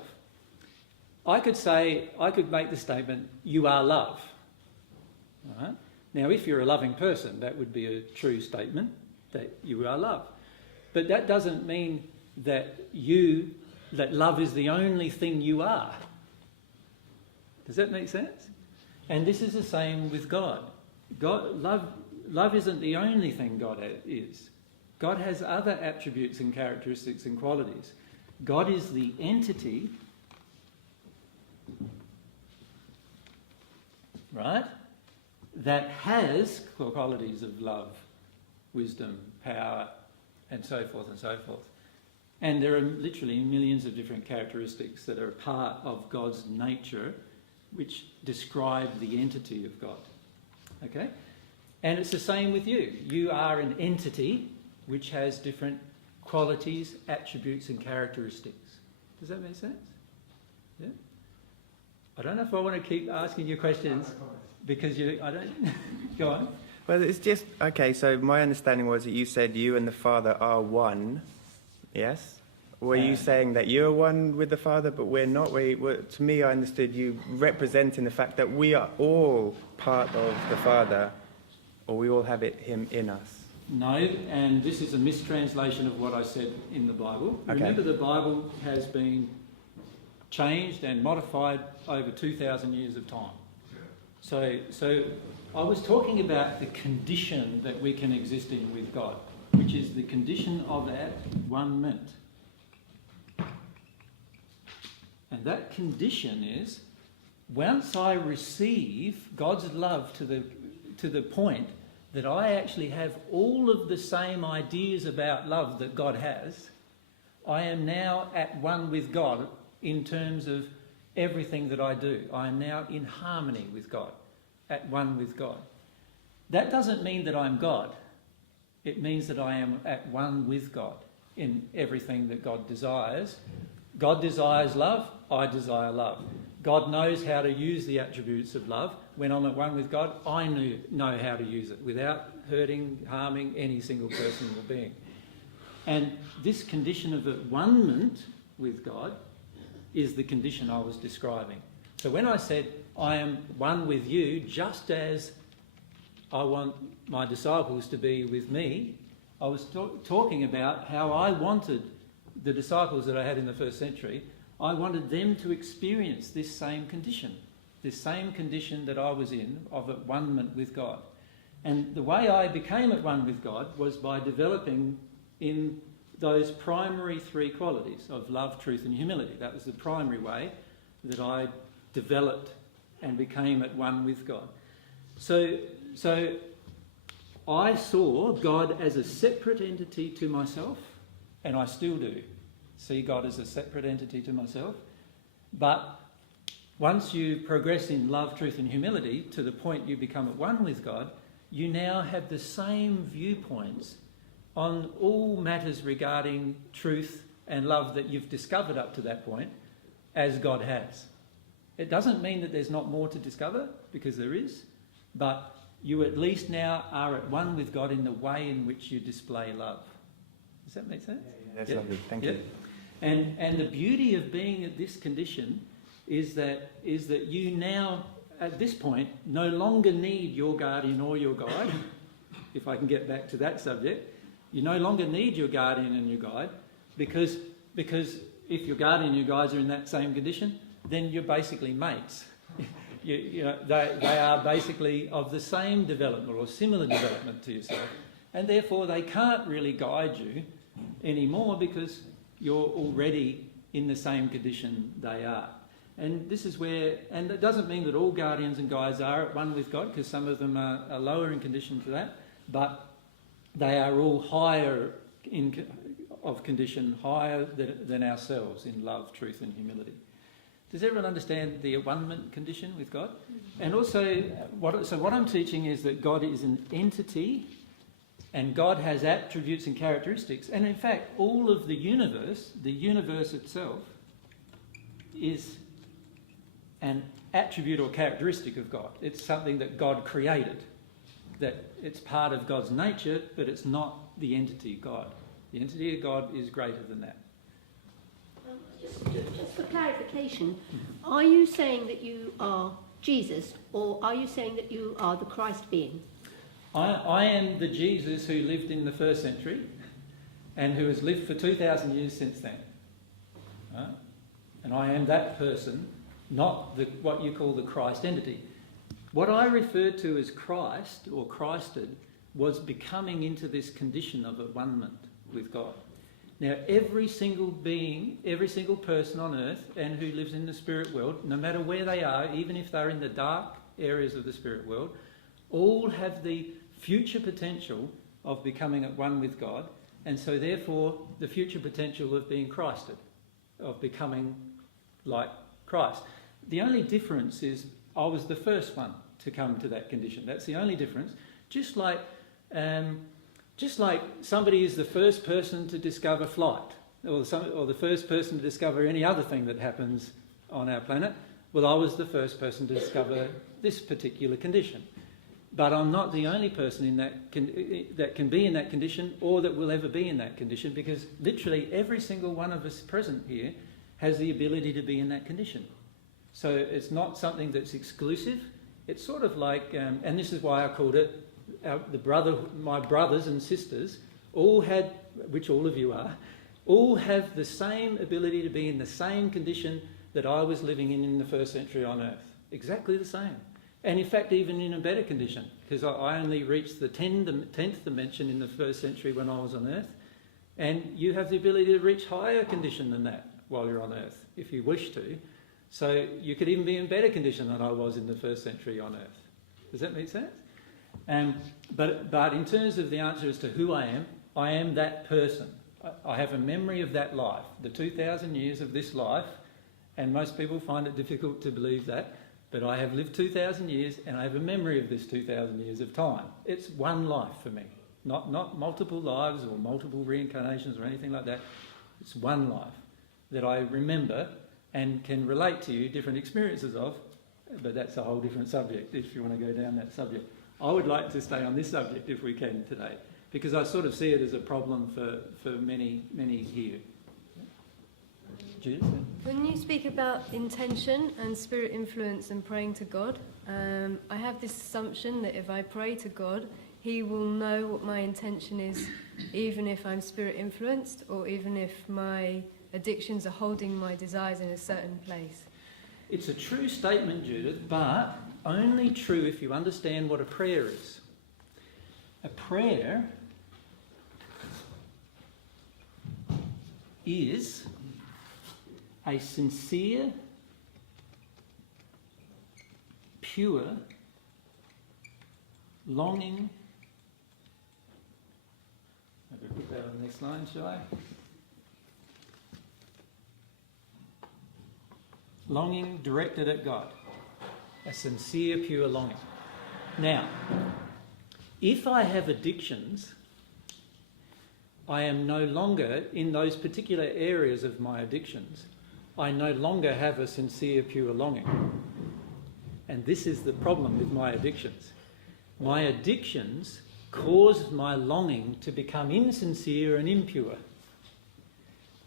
I could make the statement, you are love. All right? Now, if you're a loving person, that would be a true statement, that you are love. But that doesn't mean that love is the only thing you are. Does that make sense? And this is the same with God. Love isn't the only thing God is. God has other attributes and characteristics and qualities. God is the entity, right, that has qualities of love, wisdom, power, and so forth and so forth. And there are literally millions of different characteristics that are part of God's nature which describe the entity of God. Okay? And it's the same with you. You are an entity which has different qualities, attributes and characteristics. Does that make sense? Yeah? I don't know if I want to keep asking you questions because I don't... Go on. Well, it's just... Okay, so my understanding was that you said you and the Father are one. Yes? Were you saying that you're one with the Father, but we're not? To me, I understood you representing the fact that we are all part of the Father, or we all have him in us. No, and this is a mistranslation of what I said in the Bible. Okay. Remember, the Bible has been changed and modified over 2,000 years of time. So I was talking about the condition that we can exist in with God, which is the condition of at one mint. And that condition is, once I receive God's love to the point that I actually have all of the same ideas about love that God has, I am now at one with God in terms of everything that I do. I am now in harmony with God, at one with God. That doesn't mean that I'm God. It means that I am at one with God in everything that God desires. God desires love, I desire love. God knows how to use the attributes of love. When I'm at one with God, I know how to use it without hurting, harming any single person or being. And this condition of at-one-ment with God is the condition I was describing. So when I said, I am one with you, just as I want my disciples to be with me, I was talking about how I wanted the disciples that I had in the first century, I wanted them to experience this same condition that I was in of at-one-ment with God. And the way I became at one with God was by developing in those primary three qualities of love, truth and humility. That was the primary way that I developed and became at one with God. So I saw God as a separate entity to myself, and I still do see God as a separate entity to myself. But once you progress in love, truth and humility to the point you become at one with God, you now have the same viewpoints on all matters regarding truth and love that you've discovered up to that point as God has. It doesn't mean that there's not more to discover, because there is, but you at least now are at one with God in the way in which you display love. Does that make sense? Yeah, that's lovely. Thank you. And the beauty of being at this condition is that you now, at this point, no longer need your guardian or your guide. If I can get back to that subject, you no longer need your guardian and your guide, because if your guardian and your guides are in that same condition, then you're basically mates. They are basically of the same development or similar development to yourself, and therefore they can't really guide you anymore because you're already in the same condition they are. And this is where, and it doesn't mean that all guardians and guides are at one with God, because some of them are lower in condition to that, but they are all higher of condition, higher than ourselves in love, truth and humility. Does everyone understand the at-one-ment condition with God? And also, what I'm teaching is that God is an entity, and God has attributes and characteristics. And in fact, all of the universe itself, is an attribute or characteristic of God. It's something that God created, that it's part of God's nature, but it's not the entity God. The entity of God is greater than that. Just for clarification, are you saying that you are Jesus, or are you saying that you are the Christ being? I am the Jesus who lived in the first century and who has lived for 2,000 years since then. Right? And I am that person, not what you call the Christ entity. What I referred to as Christ or Christed was becoming into this condition of at-one-ment with God. Now, every single being, every single person on earth and who lives in the spirit world, no matter where they are, even if they're in the dark areas of the spirit world, all have the future potential of becoming at one with God, and so therefore the future potential of being Christed, of becoming like Christ. The only difference is I was the first one to come to that condition. That's the only difference. Just like somebody is the first person to discover flight, or the first person to discover any other thing that happens on our planet, well, I was the first person to discover this particular condition. But I'm not the only person that can be in that condition or that will ever be in that condition, because literally every single one of us present here has the ability to be in that condition. So it's not something that's exclusive. It's sort of like, and this is why I called it, my brothers and sisters all had, which all of you are, all have the same ability to be in the same condition that I was living in the first century on earth. Exactly the same. And in fact, even in a better condition, because I only reached the 10th dimension in the first century when I was on earth, and you have the ability to reach higher condition than that while you're on earth, if you wish to. So you could even be in better condition than I was in the first century on earth. Does that make sense? But in terms of the answer as to who I am that person. I have a memory of that life, the 2,000 years of this life, and most people find it difficult to believe that, but I have lived 2,000 years and I have a memory of this 2,000 years of time. It's one life for me, not multiple lives or multiple reincarnations or anything like that. It's one life that I remember and can relate to you different experiences of, but that's a whole different subject if you want to go down that subject. I would like to stay on this subject if we can today, because I sort of see it as a problem for many here. Judith? When you speak about intention and spirit influence and praying to God, I have this assumption that if I pray to God, He will know what my intention is, even if I'm spirit influenced or even if my addictions are holding my desires in a certain place. It's a true statement, Judith, but only true if you understand what a prayer is. A prayer is a sincere, pure longing. Maybe put that on the next line, shall I? Longing directed at God. A sincere, pure longing. Now, if I have addictions, I am no longer, in those particular areas of my addictions, I no longer have a sincere, pure longing. And this is the problem with my addictions. My addictions cause my longing to become insincere and impure.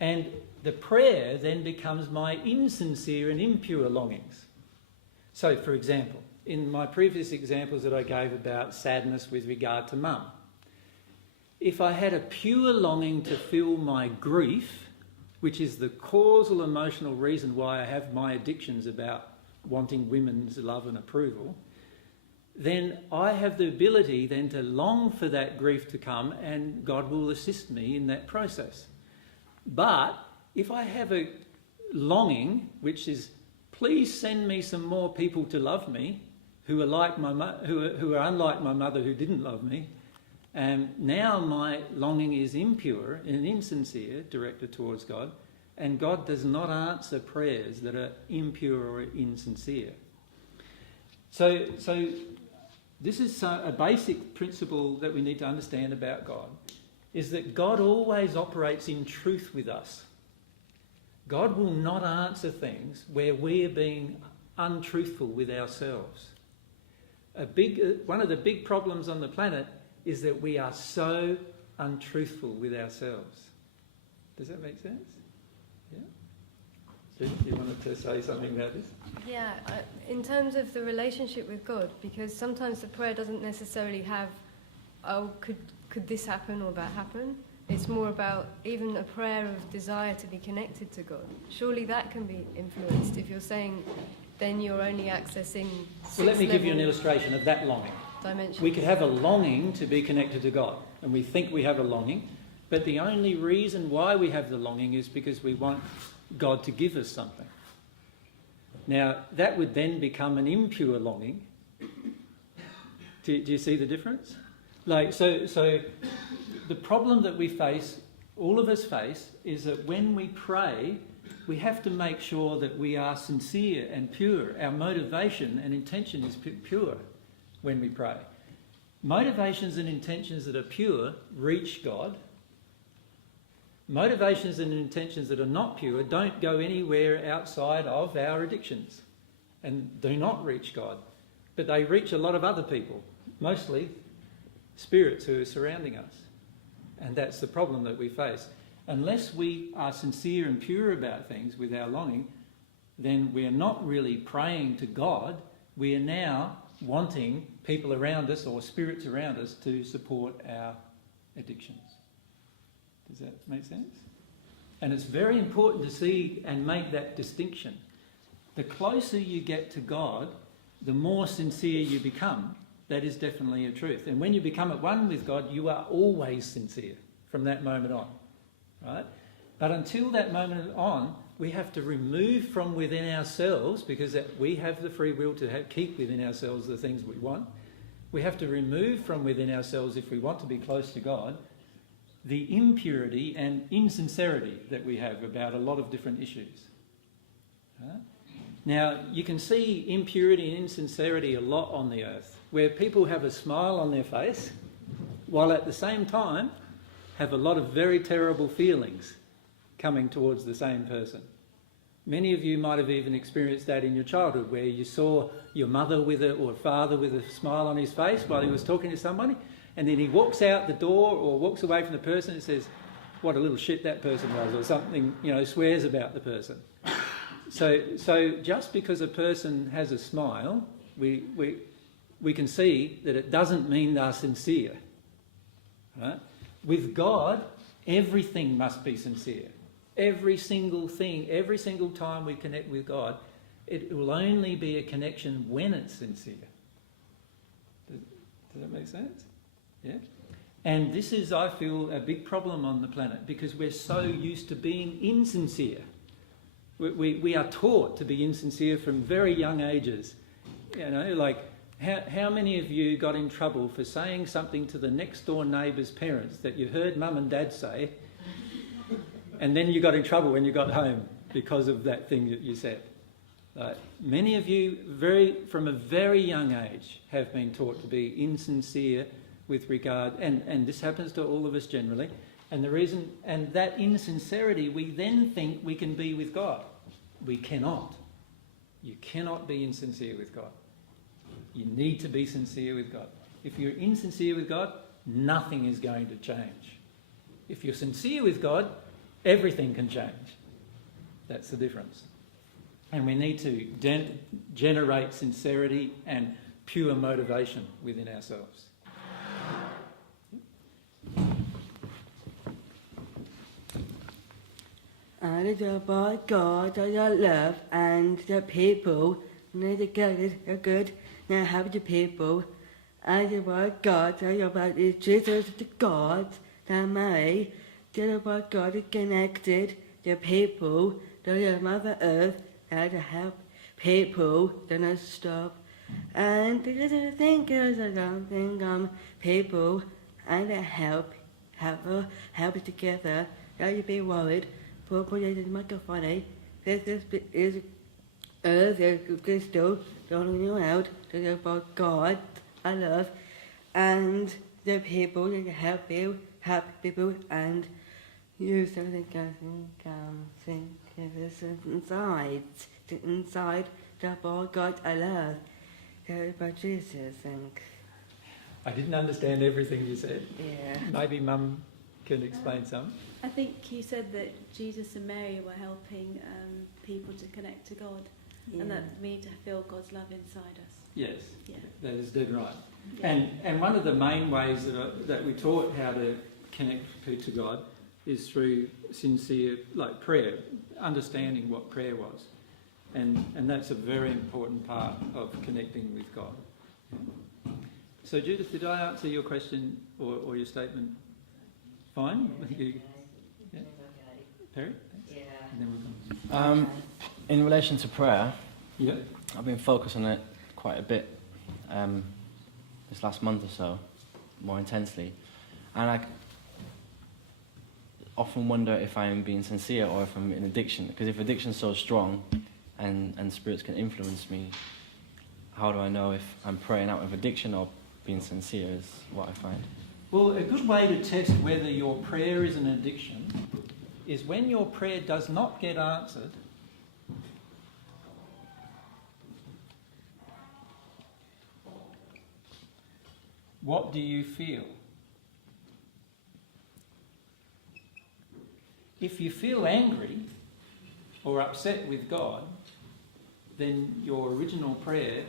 And the prayer then becomes my insincere and impure longings. So, for example, in my previous examples that I gave about sadness with regard to mum, if I had a pure longing to feel my grief, which is the causal emotional reason why I have my addictions about wanting women's love and approval, then I have the ability then to long for that grief to come, and God will assist me in that process. But if I have a longing which is, please send me some more people to love me who are like who are unlike my mother who didn't love me, and now my longing is impure and insincere, directed towards God, and God does not answer prayers that are impure or insincere. So this is a basic principle that we need to understand about God, is that God always operates in truth with us. God will not answer things where we're being untruthful with ourselves. One of the big problems on the planet is that we are so untruthful with ourselves. Does that make sense? Yeah? Judith, you wanted to say something about this? Yeah, in terms of the relationship with God, because sometimes the prayer doesn't necessarily have, oh, could this happen or that happen? It's more about even a prayer of desire to be connected to God. Surely that can be influenced if you're saying then you're only accessing Well, let me give you an illustration of that longing. Dimensions. We could have a longing to be connected to God, and we think we have a longing, but the only reason why we have the longing is because we want God to give us something. Now, that would then become an impure longing. Do you see the difference? So the problem that we face, all of us face, is that when we pray, we have to make sure that we are sincere and pure. Our motivation and intention is pure when we pray. Motivations and intentions that are pure reach God. Motivations and intentions that are not pure don't go anywhere outside of our addictions and do not reach God. But they reach a lot of other people, mostly spirits who are surrounding us. And that's the problem that we face. Unless we are sincere and pure about things with our longing, then we are not really praying to God. We are now wanting people around us or spirits around us to support our addictions. Does that make sense? And it's very important to see and make that distinction. The closer you get to God, the more sincere you become. That is definitely a truth. And when you become at one with God, you are always sincere from that moment on. Right? But until that moment on, we have to remove from within ourselves, because we have the free will to keep within ourselves the things we want. We have to remove from within ourselves, if we want to be close to God, the impurity and insincerity that we have about a lot of different issues. Right? Now, you can see impurity and insincerity a lot on the earth, where people have a smile on their face, while at the same time have a lot of very terrible feelings coming towards the same person. Many of you might have even experienced that in your childhood, where you saw your mother or father with a smile on his face while he was talking to somebody, and then he walks out the door or walks away from the person and says, "What a little shit that person was," or something, swears about the person. So just because a person has a smile, we can see that it doesn't mean they're sincere. Right? With God, everything must be sincere. Every single thing, every single time we connect with God, it will only be a connection when it's sincere. Does that make sense? Yeah? And this is, I feel, a big problem on the planet because we're so used to being insincere. We are taught to be insincere from very young ages. How many of you got in trouble for saying something to the next door neighbour's parents that you heard mum and dad say, and then you got in trouble when you got home because of that thing that you said? Many of you, from a very young age, have been taught to be insincere with regard, and this happens to all of us generally, and that insincerity, we then think we can be with God. We cannot. You cannot be insincere with God. You need to be sincere with God. If you're insincere with God, nothing is going to change. If you're sincere with God, everything can change. That's the difference. And we need to generate sincerity and pure motivation within ourselves. And it's about God, your love, and the people. And the good, and have the people. And about God, and about Jesus, the God, the Mary. And about God, connected, the people, the Mother Earth, and to help people, to not stop. And the thinkers are something, people, and to help together. Don't be worried. Put it in the funny. This is Earth, crystal, drawing you out to about God, I love, and the people that help you, help people, and you something think this inside the about God, I love, about Jesus, and I didn't understand everything you said. Yeah. Maybe Mum can explain some. I think you said that Jesus and Mary were helping people to connect to God, and that we need to feel God's love inside us. Yes, Yeah. that is dead right. Yeah. And one of the main ways that we taught how to connect to God is through sincere, prayer, understanding what prayer was. And that's a very important part of connecting with God. So Judith, did I answer your question or your statement? Fine? Yeah. Perry? Yeah. And then In relation to prayer, yeah. I've been focused on it quite a bit this last month or so, more intensely. And I often wonder if I am being sincere or if I'm in addiction. Because if addiction's so strong and spirits can influence me, how do I know if I'm praying out of addiction or being sincere is what I find. Well, a good way to test whether your prayer is an addiction is when your prayer does not get answered, what do you feel? If you feel angry or upset with God, then your original prayer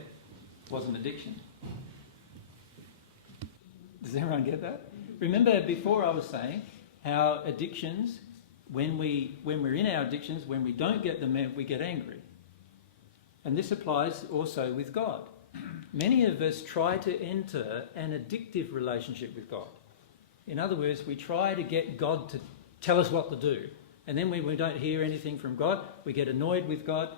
was an addiction. Does everyone get that? Remember before I was saying how addictions, when we're in our addictions, when we don't get them met, we get angry. And this applies also with God. Many of us try to enter an addictive relationship with God. In other words, we try to get God to tell us what to do. And then when we don't hear anything from God, we get annoyed with God.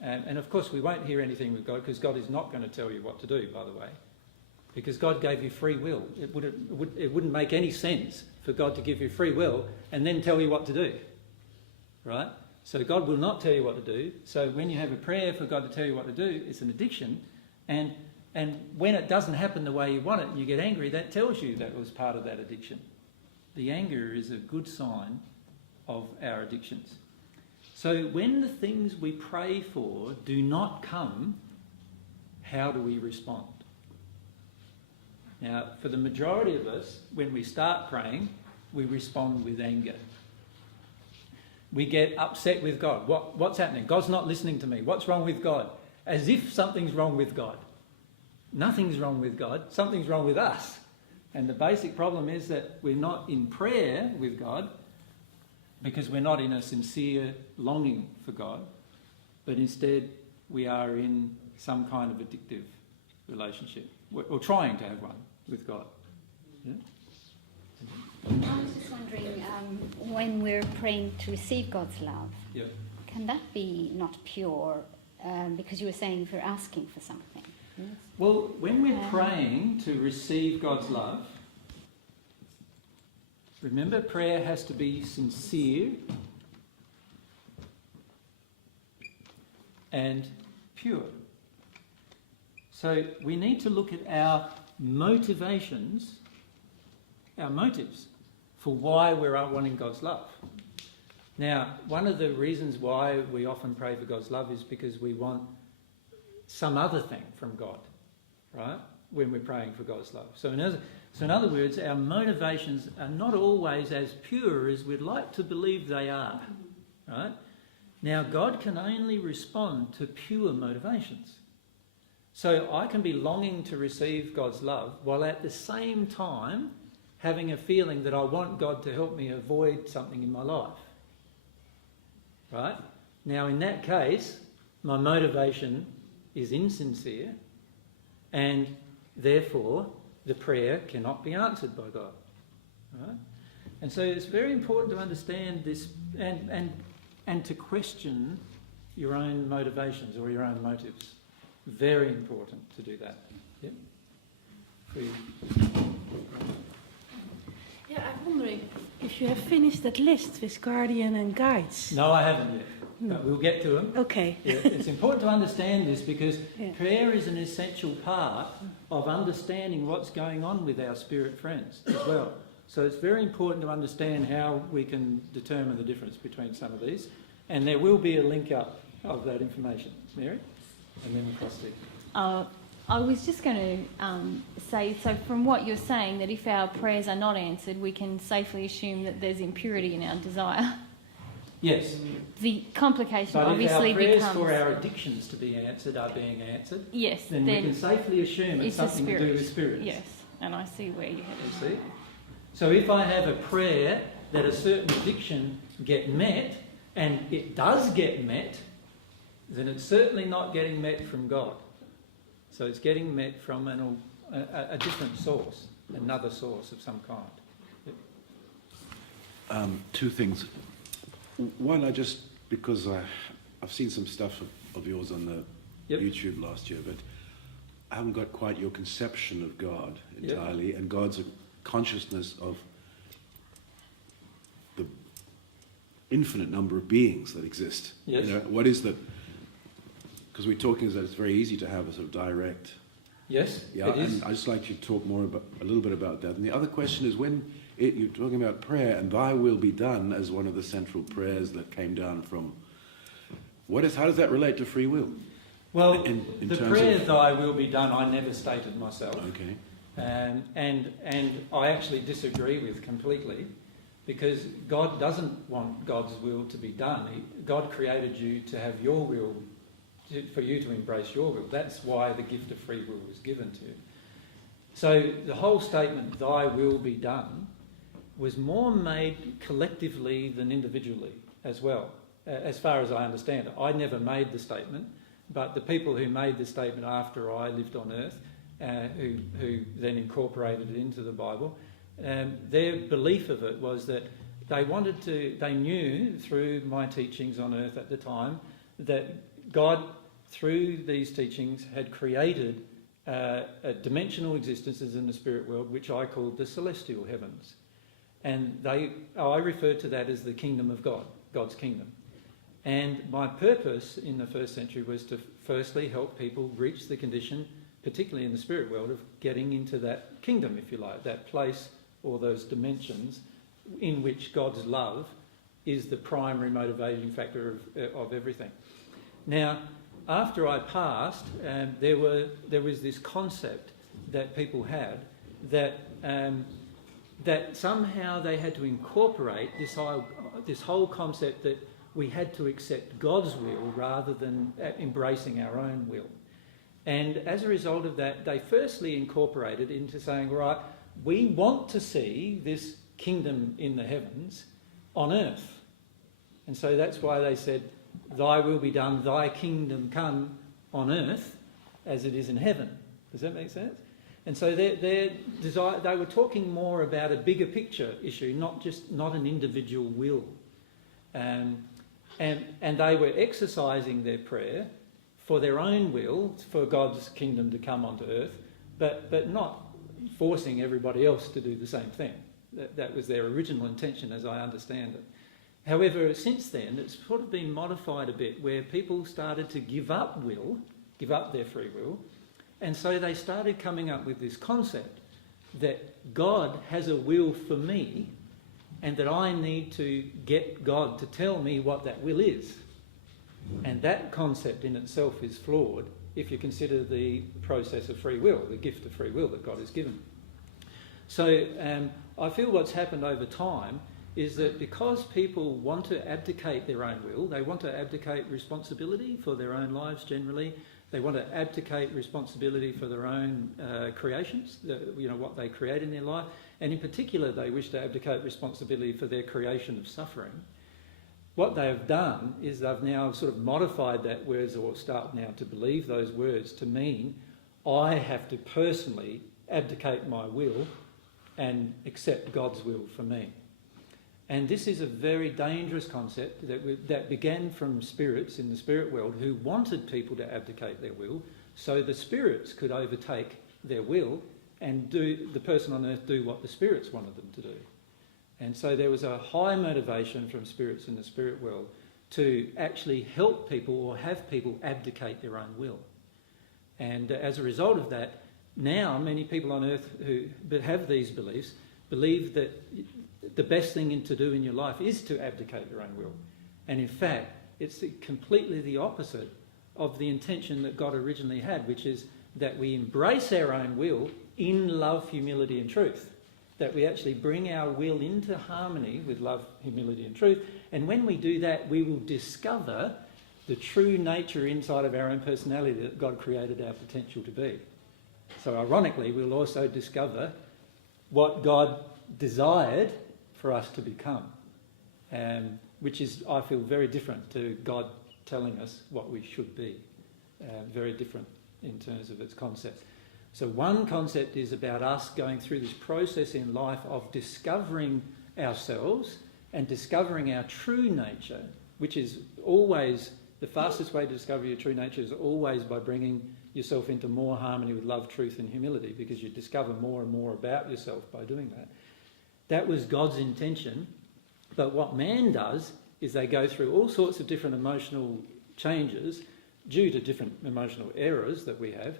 And of course we won't hear anything with God because God is not going to tell you what to do, by the way. Because God gave you free will. It wouldn't make any sense for God to give you free will and then tell you what to do. Right? So God will not tell you what to do. So when you have a prayer for God to tell you what to do, it's an addiction. And when it doesn't happen the way you want it and you get angry, that tells you that was part of that addiction. The anger is a good sign of our addictions. So when the things we pray for do not come, how do we respond? Now, for the majority of us, when we start praying, we respond with anger. We get upset with God. What's happening? God's not listening to me. What's wrong with God? As if something's wrong with God. Nothing's wrong with God. Something's wrong with us. And the basic problem is that we're not in prayer with God because we're not in a sincere longing for God, but instead we are in some kind of addictive relationship, or trying to have one with God. Yeah? I was just wondering, when we're praying to receive God's love, Yep. can that be not pure? Because you were saying if we're asking for something. Yes. Well, when we're praying to receive God's love, remember, prayer has to be sincere and pure. So we need to look at our motivations, our motives for why we're wanting God's love. Now, one of the reasons why we often pray for God's love is because we want some other thing from God, right? When we're praying for God's love. So in other words, our motivations are not always as pure as we'd like to believe they are, right? Now, God can only respond to pure motivations. So I can be longing to receive God's love while at the same time having a feeling that I want God to help me avoid something in my life, right? Now, in that case, my motivation is insincere, and therefore the prayer cannot be answered by God. Right? And so it's very important to understand this and to question your own motivations or your own motives. Very important to do that. Yep. Yeah, I'm wondering if you have finished that list with guardian and guides. No, I haven't yet. No. But we'll get to them. Okay. Yeah, it's important to understand this because Yeah. prayer is an essential part of understanding what's going on with our spirit friends as well. So it's very important to understand how we can determine the difference between some of these. And there will be a link up of that information. Mary? And then we'll cross to I was just going to say, so from what you're saying, that if our prayers are not answered, we can safely assume that there's impurity in our desire. Yes. The complication But obviously if our prayers becomes... for our addictions to be answered are being answered, yes, then we can safely assume it's something to do with spirits. Yes, and I see where you're headed. You see? So if I have a prayer that a certain addiction get met, and it does get met, then it's certainly not getting met from God. So it's getting met from a different source, another source of some kind. Yep. Two things. One, because I've seen some stuff of yours on the Yep. YouTube last year, but I haven't got quite your conception of God entirely, and God's a consciousness of the infinite number of beings that exist. Yes. You know, what is the... Because we're talking that it's very easy to have a sort of direct... Yes, Yeah, it is. and I'd just like you to talk a little bit about that. And the other question is, you're talking about prayer, and thy will be done as one of the central prayers that came down from... how does that relate to free will? Well, in the terms prayer, of... thy will be done, I never stated myself. Okay. And I actually disagree with completely, because God doesn't want God's will to be done. God created you to have your will, for you to embrace your will. That's why the gift of free will was given to you. So the whole statement, thy will be done, was more made collectively than individually as well, as far as I understand it. I never made the statement, but the people who made the statement after I lived on earth, who then incorporated it into the Bible, their belief of it was that they knew through my teachings on earth at the time that God, through these teachings, had created dimensional existences in the spirit world, which I called the celestial heavens. And I refer to that as the kingdom of God, God's kingdom. And my purpose in the first century was to firstly help people reach the condition, particularly in the spirit world, of getting into that kingdom, if you like, that place or those dimensions in which God's love is the primary motivating factor of everything. Now, after I passed, there was this concept that people had that somehow they had to incorporate this whole concept that we had to accept God's will rather than embracing our own will. And as a result of that, they firstly incorporated into saying, right, we want to see this kingdom in the heavens on earth. And so that's why they said, thy will be done, thy kingdom come on earth as it is in heaven. Does that make sense? And so their desire, they were talking more about a bigger picture issue, not an individual will. And they were exercising their prayer for their own will, for God's kingdom to come onto earth, but not forcing everybody else to do the same thing. That was their original intention, as I understand it. However, since then, it's sort of been modified a bit, where people started to give up their free will, and so they started coming up with this concept that God has a will for me, and that I need to get God to tell me what that will is. And that concept in itself is flawed if you consider the process of free will, the gift of free will that God has given. So I feel what's happened over time is that because people want to abdicate their own will, they want to abdicate responsibility for their own lives generally, they want to abdicate responsibility for their own creations, what they create in their life, and in particular they wish to abdicate responsibility for their creation of suffering. What they have done is they've now sort of modified that words, or start now to believe those words to mean I have to personally abdicate my will and accept God's will for me. And this is a very dangerous concept that began from spirits in the spirit world who wanted people to abdicate their will so the spirits could overtake their will and the person on earth do what the spirits wanted them to do. And so there was a high motivation from spirits in the spirit world to actually help people or have people abdicate their own will. And as a result of that, now many people on earth who have these beliefs believe that the best thing to do in your life is to abdicate your own will. And in fact, it's completely the opposite of the intention that God originally had, which is that we embrace our own will in love, humility and truth. That we actually bring our will into harmony with love, humility and truth. And when we do that, we will discover the true nature inside of our own personality that God created our potential to be. So ironically, we'll also discover what God desired for us to become, which is, I feel, very different to God telling us what we should be. Very different in terms of its concept. So one concept is about us going through this process in life of discovering ourselves and discovering our true nature, which is always, the fastest way to discover your true nature is always by bringing yourself into more harmony with love, truth and humility, because you discover more and more about yourself by doing that. That was God's intention, but what man does is they go through all sorts of different emotional changes due to different emotional errors that we have,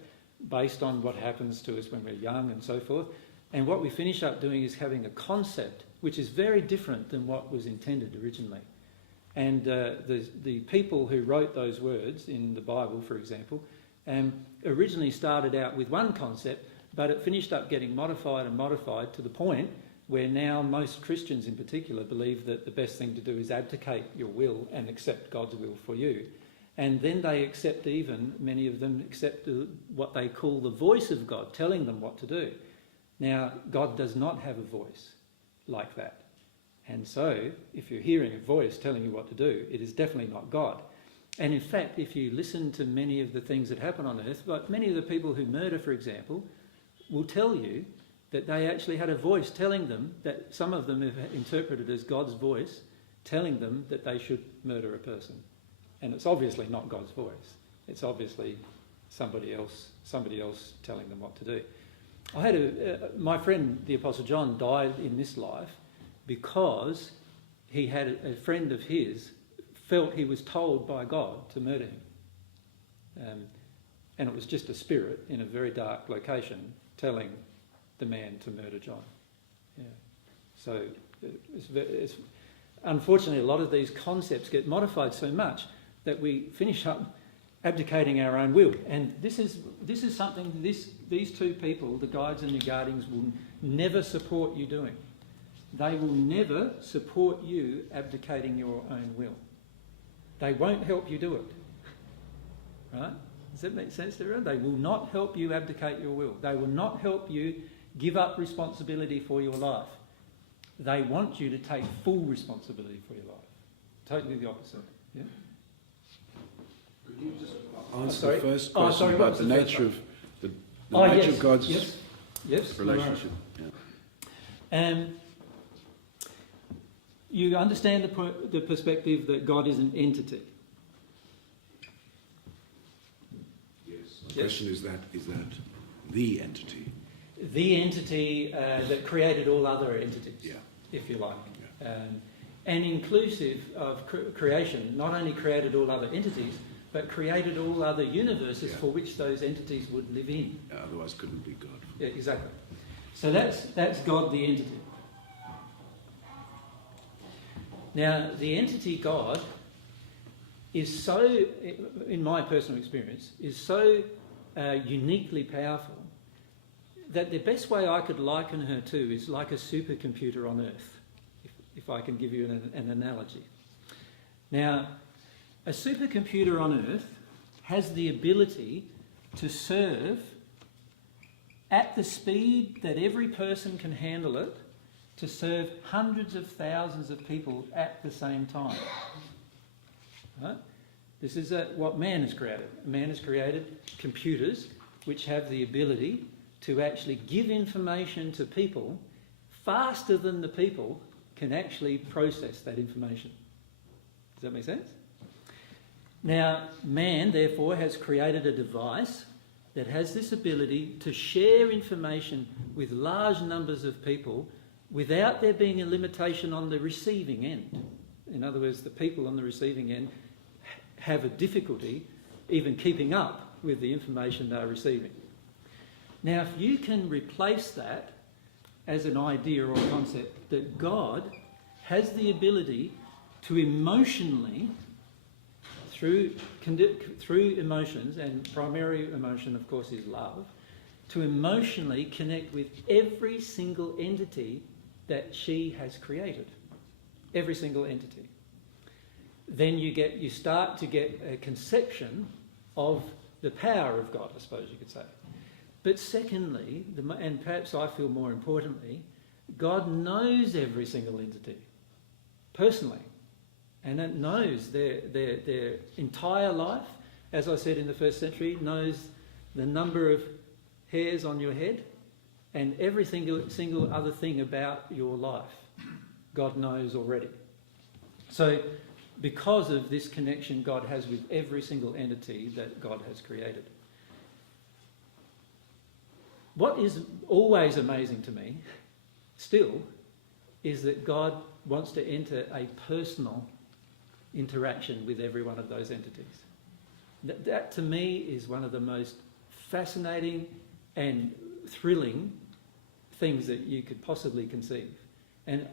based on what happens to us when we're young and so forth. And what we finish up doing is having a concept which is very different than what was intended originally. And the people who wrote those words in the Bible, for example, originally started out with one concept, but it finished up getting modified and modified to the point where now most Christians in particular believe that the best thing to do is abdicate your will and accept God's will for you. And then they accept, many of them accept what they call the voice of God, telling them what to do. Now, God does not have a voice like that. And so, if you're hearing a voice telling you what to do, it is definitely not God. And in fact, if you listen to many of the things that happen on earth, like many of the people who murder, for example, will tell you that they actually had a voice telling them, that some of them have interpreted as God's voice, telling them that they should murder a person. And it's obviously not God's voice. It's obviously somebody else telling them what to do. I had my friend, the Apostle John, died in this life because he had a friend of his felt he was told by God to murder him. And it was just a spirit in a very dark location telling the man to murder John. Yeah. So unfortunately, a lot of these concepts get modified so much that we finish up abdicating our own will. And this is something these two people, the guides and the guardians, will never support you doing. They will never support you abdicating your own will. They won't help you do it. Right? Does that make sense to everyone? They will not help you abdicate your will. They will not help you give up responsibility for your life. They want you to take full responsibility for your life. Totally the opposite. Yeah? Could you just answer the first question about the nature of the nature nature of God's yes. relationship? Yeah. You understand the perspective that God is an entity. Yes. The question is that the entity? The entity that created all other entities, if you like. Yeah. And inclusive of creation, not only created all other entities, but created all other universes for which those entities would live in. Otherwise couldn't be God. Yeah, exactly. So that's God, the entity. Now, the entity God is so, in my personal experience, is so uniquely powerful that the best way I could liken her to is like a supercomputer on Earth, if I can give you an analogy. Now, a supercomputer on Earth has the ability to serve at the speed that every person can handle it, to serve hundreds of thousands of people at the same time. Right? This is what man has created. Man has created computers which have the ability to actually give information to people faster than the people can actually process that information. Does that make sense? Now, man, therefore, has created a device that has this ability to share information with large numbers of people without there being a limitation on the receiving end. In other words, the people on the receiving end have a difficulty even keeping up with the information they're receiving. Now, if you can replace that as an idea or concept that God has the ability to emotionally, through emotions, and primary emotion, of course, is love, to emotionally connect with every single entity that she has created. Every single entity. Then you start to get a conception of the power of God, I suppose you could say. But secondly, and perhaps I feel more importantly, God knows every single entity personally, and it knows their entire life. As I said in the first century, knows the number of hairs on your head and every single other thing about your life. God knows already. So, because of this connection God has with every single entity that God has created. What is always amazing to me, still, is that God wants to enter a personal interaction with every one of those entities. That to me is one of the most fascinating and thrilling things that you could possibly conceive. And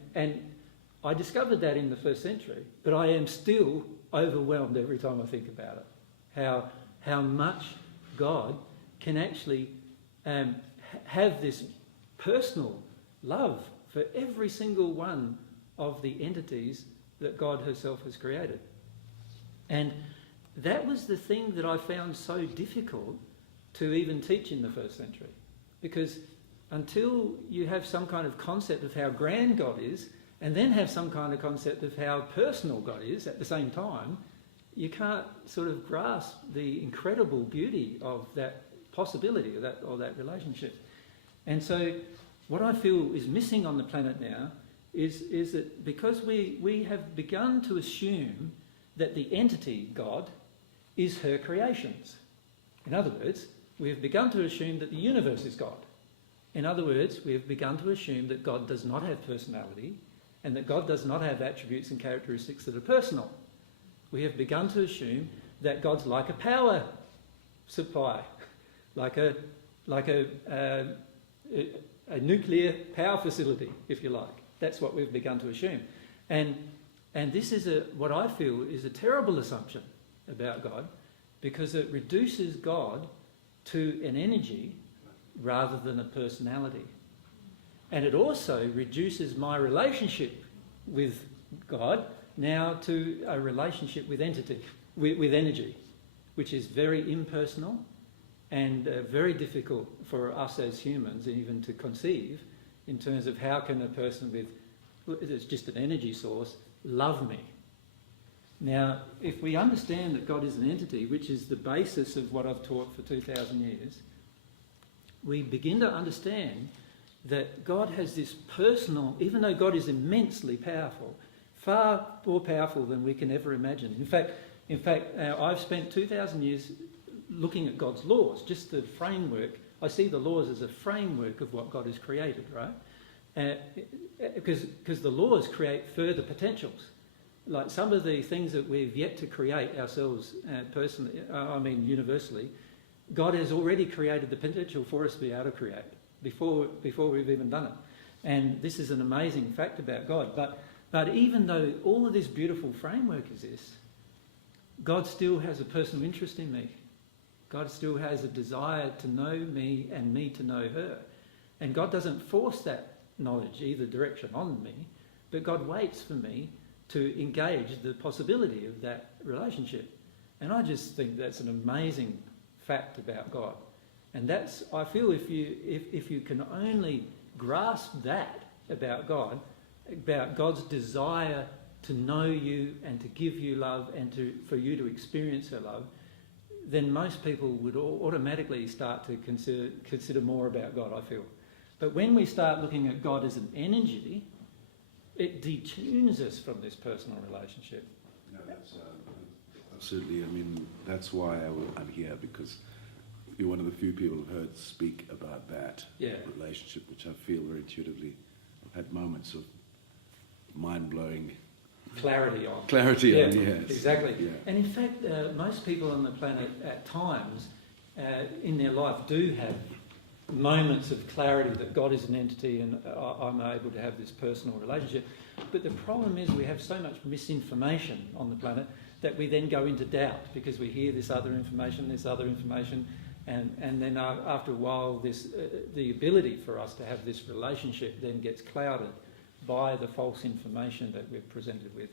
I discovered that in the first century, but I am still overwhelmed every time I think about it. How much God can actually have this personal love for every single one of the entities that God herself has created. And that was the thing that I found so difficult to even teach in the first century. Because until you have some kind of concept of how grand God is, and then have some kind of concept of how personal God is at the same time, you can't sort of grasp the incredible beauty of that possibility or that relationship. And so what I feel is missing on the planet now is that because we have begun to assume that the entity, God, is her creations. In other words, we have begun to assume that the universe is God. In other words, we have begun to assume that God does not have personality and that God does not have attributes and characteristics that are personal. We have begun to assume that God's like a power supply, like a nuclear power facility, if you like. That's what we've begun to assume. And And this is what I feel is a terrible assumption about God, because it reduces God to an energy rather than a personality. And it also reduces my relationship with God now to a relationship with energy, which is very impersonal and very difficult for us as humans even to conceive, in terms of how can a person with, it's just an energy source, love me. Now, if we understand that God is an entity, which is the basis of what I've taught for 2,000 years, we begin to understand that God has this personal, even though God is immensely powerful, far more powerful than we can ever imagine. In fact, I've spent 2,000 years looking at God's laws, just the framework. I see the laws as a framework of what God has created, right? Because the laws create further potentials. Like some of the things that we've yet to create ourselves personally, universally, God has already created the potential for us to be able to create before we've even done it. And this is an amazing fact about God. But even though all of this beautiful framework exists, God still has a personal interest in me. God still has a desire to know me and me to know her. And God doesn't force that knowledge either direction on me, but God waits for me to engage the possibility of that relationship. And I just think that's an amazing fact about God. And that's, I feel, if you can only grasp that about God, about God's desire to know you and to give you love and for you to experience her love, then most people would automatically start to consider more about God, I feel. But when we start looking at God as an energy, it detunes us from this personal relationship. No, that's absolutely. I mean, that's why I'm here, because you're one of the few people I've heard speak about that relationship, which I feel very intuitively. I've had moments of mind-blowing clarity on, yes. Exactly. Yeah. And in fact, most people on the planet at times in their life do have moments of clarity that God is an entity and I'm able to have this personal relationship. But the problem is we have so much misinformation on the planet that we then go into doubt because we hear this other information, and then after a while the ability for us to have this relationship then gets clouded by the false information that we're presented with.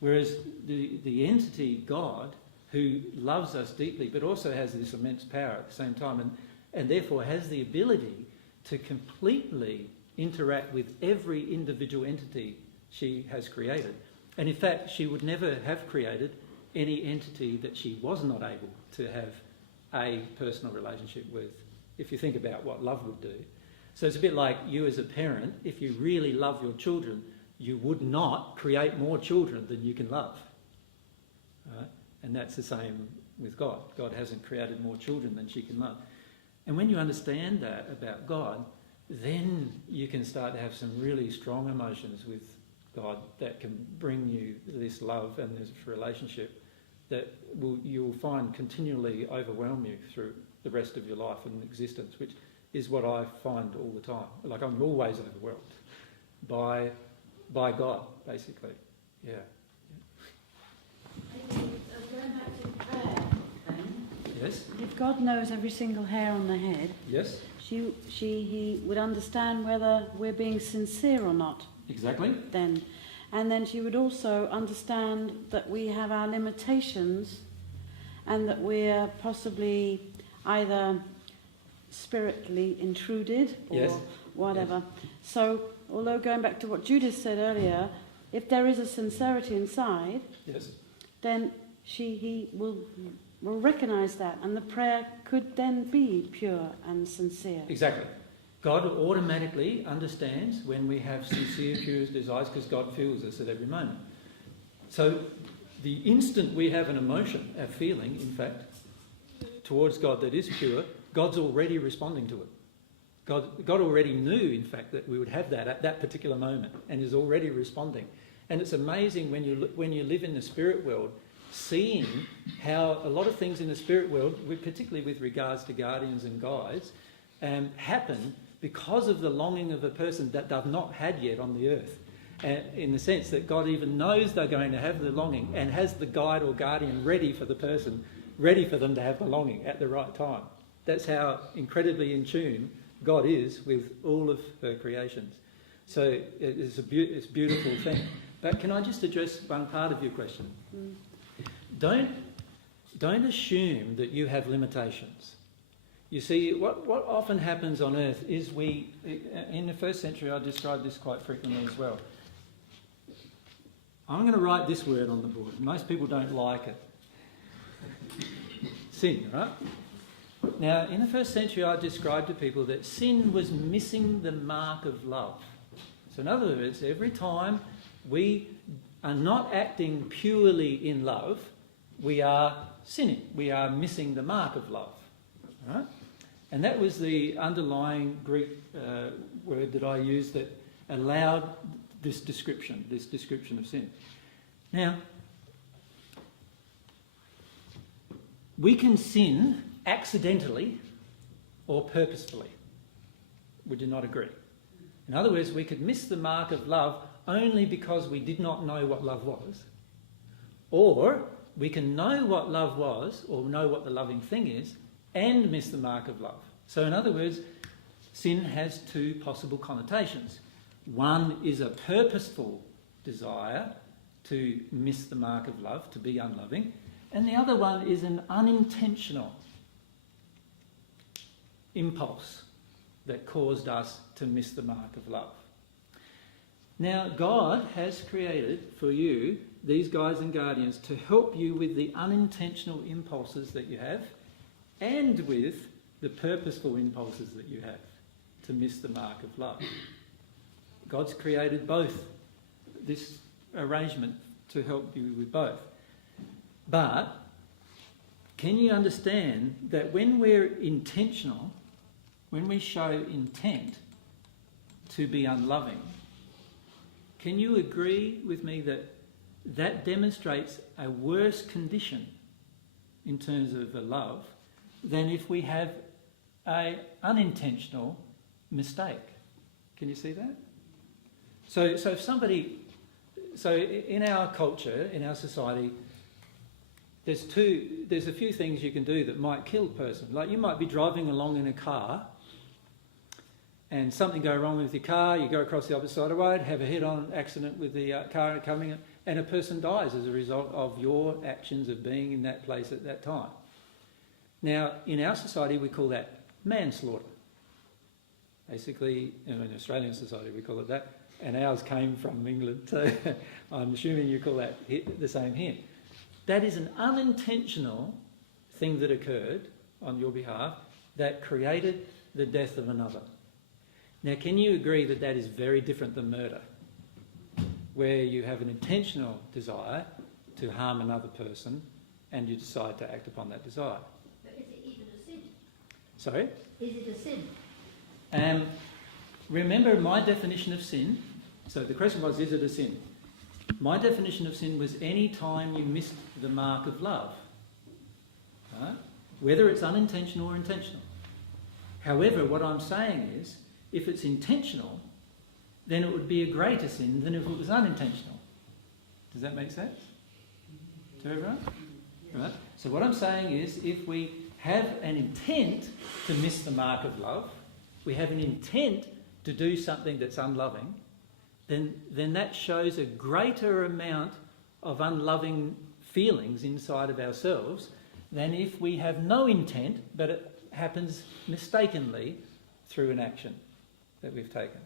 Whereas the entity God, who loves us deeply but also has this immense power at the same time, and therefore has the ability to completely interact with every individual entity she has created. And in fact, she would never have created any entity that she was not able to have a personal relationship with, if you think about what love would do. So it's a bit like you as a parent, if you really love your children, you would not create more children than you can love. Right? And that's the same with God. God hasn't created more children than she can love. And when you understand that about God, then you can start to have some really strong emotions with God that can bring you this love and this relationship that you'll find continually overwhelm you through the rest of your life and existence, which is what I find all the time. Like, I'm always overwhelmed by God, basically. Yeah. Going back to prayer, then. Yes? If God knows every single hair on the head, yes, he would understand whether we're being sincere or not. Exactly. Then. And then she would also understand that we have our limitations and that we're possibly either spiritually intruded or whatever. Yes. So, although going back to what Judith said earlier, if there is a sincerity inside, then he will recognise that, and the prayer could then be pure and sincere. Exactly. God automatically understands when we have sincere, pure desires, because God feels us at every moment. So the instant we have an emotion, a feeling, in fact, towards God that is pure, God's already responding to it. God already knew, in fact, that we would have that at that particular moment, and is already responding. And it's amazing when you live in the spirit world, seeing how a lot of things in the spirit world, particularly with regards to guardians and guides, happen because of the longing of a person that they've not had yet on the earth. in the sense that God even knows they're going to have the longing and has the guide or guardian ready for the person, ready for them to have the longing at the right time. That's how incredibly in tune God is with all of her creations. So it's a beautiful thing. But can I just address one part of your question? Don't assume that you have limitations. You see, what often happens on earth is in the first century, I described this quite frequently as well. I'm going to write this word on the board. Most people don't like it. Sin, right? Now, in the first century, I described to people that sin was missing the mark of love. So in other words, every time we are not acting purely in love, we are sinning. We are missing the mark of love. Right? And that was the underlying Greek word that I used that allowed this description of sin. Now, we can sin accidentally or purposefully. Would you not agree? In other words, we could miss the mark of love only because we did not know what love was. Or we can know what love was or know what the loving thing is and miss the mark of love. So in other words, sin has two possible connotations. One is a purposeful desire to miss the mark of love, to be unloving, and the other one is an unintentional impulse that caused us to miss the mark of love. Now, God has created for you these guides and guardians to help you with the unintentional impulses that you have and with the purposeful impulses that you have to miss the mark of love. God's created both, this arrangement to help you with both. But can you understand that when we're intentional, when we show intent to be unloving, can you agree with me that that demonstrates a worse condition in terms of a love than if we have an unintentional mistake? Can you see that? So if somebody... So in our culture, in our society, there's a few things you can do that might kill a person. Like you might be driving along in a car and something go wrong with your car, you go across the opposite side of the road, have a head-on accident with the car coming, and a person dies as a result of your actions of being in that place at that time. Now, in our society, we call that manslaughter. Basically, in Australian society, we call it that, and ours came from England, so I'm assuming you call that the same here. That is an unintentional thing that occurred on your behalf that created the death of another. Now, can you agree that that is very different than murder, where you have an intentional desire to harm another person and you decide to act upon that desire? But is it even a sin? Sorry? Is it a sin? Remember my definition of sin? So the question was, is it a sin? My definition of sin was any time you missed the mark of love, right? Whether it's unintentional or intentional. However, what I'm saying is, if it's intentional, then it would be a greater sin than if it was unintentional. Does that make sense to everyone? Right? So what I'm saying is, if we have an intent to miss the mark of love, we have an intent to do something that's unloving, then that shows a greater amount of unloving feelings inside of ourselves than if we have no intent, but it happens mistakenly through an action that we've taken.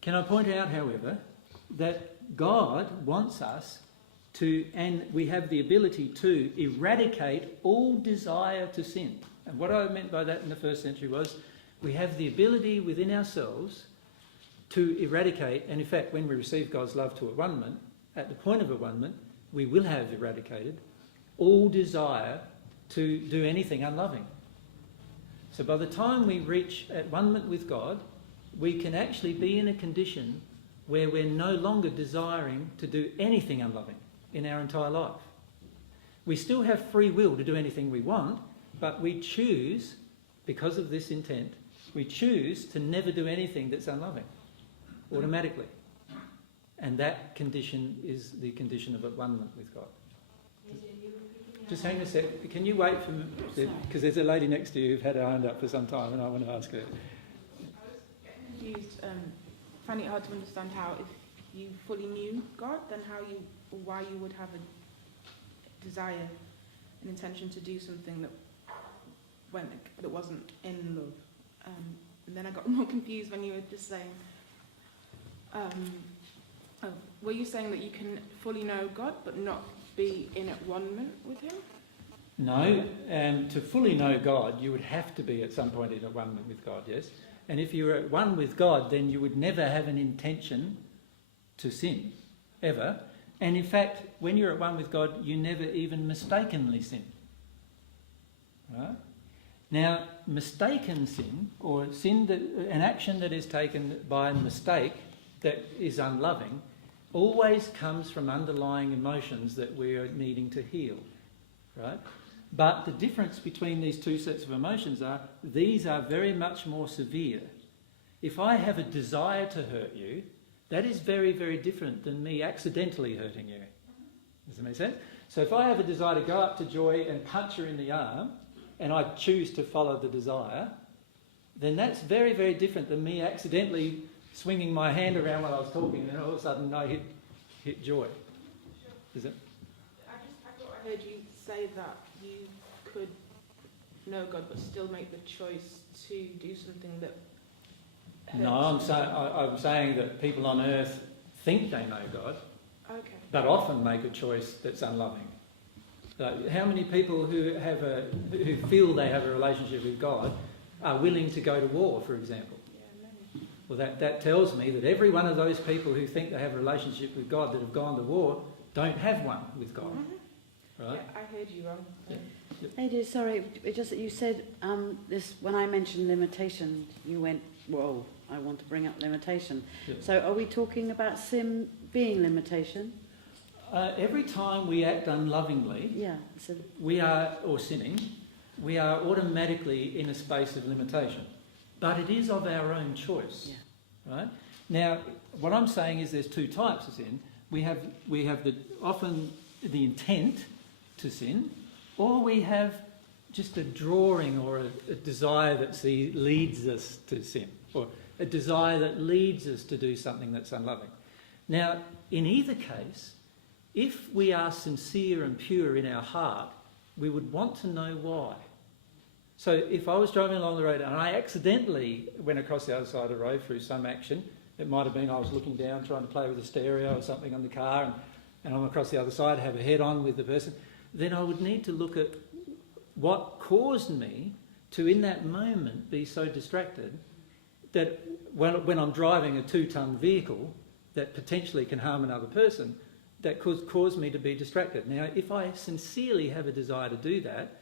Can I point out, however, that God wants us to, and we have the ability to, eradicate all desire to sin. And what I meant by that in the first century was we have the ability within ourselves to eradicate, and in fact when we receive God's love to one-ment, at the point of one-ment, we will have eradicated all desire to do anything unloving. So by the time we reach at one-ment with God, we can actually be in a condition where we're no longer desiring to do anything unloving in our entire life. We still have free will to do anything we want, but we choose, because of this intent, we choose to never do anything that's unloving. automatically. And that condition is the condition of at-one-ment with God. Just hang a sec. Can you wait for me? Because there's a lady next to you who's had her hand up for some time and I want to ask her. Confused, finding it hard to understand how, if you fully knew God, then why you would have a desire, an intention to do something that wasn't in love. And then I got more confused when you were just saying, were you saying that you can fully know God but not be in at-one-ment with Him? No, to fully know God, you would have to be at some point in at-one-ment with God, yes? And if you were at one with God, then you would never have an intention to sin, ever. And in fact, when you're at one with God, you never even mistakenly sin. Right? Now, mistaken sin, or sin an action that is taken by mistake that is unloving, always comes from underlying emotions that we are needing to heal. Right? But the difference between these two sets of emotions are, these are very much more severe. If I have a desire to hurt you, that is very, very different than me accidentally hurting you. Does that make sense? So if I have a desire to go up to Joy and punch her in the arm, and I choose to follow the desire, then that's very, very different than me accidentally swinging my hand around while I was talking and all of a sudden I hit Joy. Is it? I thought I heard you say that you could know God but still make the choice to do something that hurts. No, I'm saying that people on earth think they know God, okay, but often make a choice that's unloving. Like, how many people who feel they have a relationship with God are willing to go to war, for example? Well, that tells me that every one of those people who think they have a relationship with God that have gone to war don't have one with God. Right? Yeah, I heard you wrong. Yeah. Adrian, sorry, it just that you said this when I mentioned limitation, you went, whoa, I want to bring up limitation. Yeah. So are we talking about sin being limitation? Every time we act unlovingly, so or sinning, we are automatically in a space of limitation. But it is of our own choice. Yeah. Right? Now, what I'm saying is there's two types of sin. We have often the intent to sin, or we have just a drawing or a desire that leads us to sin, or a desire that leads us to do something that's unloving. Now, in either case, if we are sincere and pure in our heart, we would want to know why. So if I was driving along the road and I accidentally went across the other side of the road through some action, it might have been I was looking down trying to play with the stereo or something on the car and I'm across the other side, have a head-on with the person, then I would need to look at what caused me to, in that moment, be so distracted that when I'm driving a 2-ton vehicle that potentially can harm another person, that could cause me to be distracted. Now, if I sincerely have a desire to do that,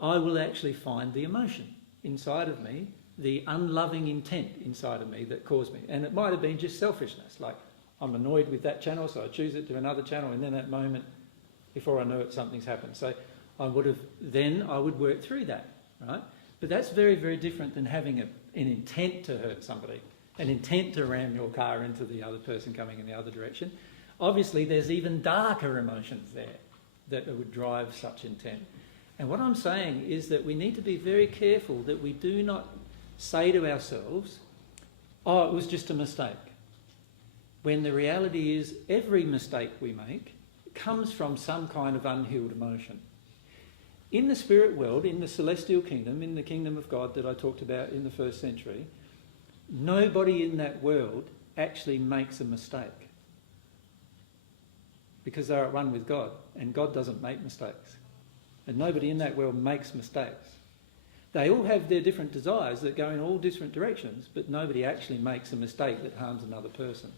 I will actually find the emotion inside of me, the unloving intent inside of me that caused me. And it might have been just selfishness, like I'm annoyed with that channel, so I choose it to another channel, and then that moment, before I know it, something's happened. So I would work through that, right? But that's very, very different than having an intent to hurt somebody, an intent to ram your car into the other person coming in the other direction. Obviously, there's even darker emotions there that would drive such intent. And what I'm saying is that we need to be very careful that we do not say to ourselves, oh, it was just a mistake. When the reality is every mistake we make comes from some kind of unhealed emotion. In the spirit world, in the celestial kingdom, in the kingdom of God that I talked about in the first century, nobody in that world actually makes a mistake. Because they're at one with God, and God doesn't make mistakes. And nobody in that world makes mistakes. They all have their different desires that go in all different directions, but nobody actually makes a mistake that harms another person.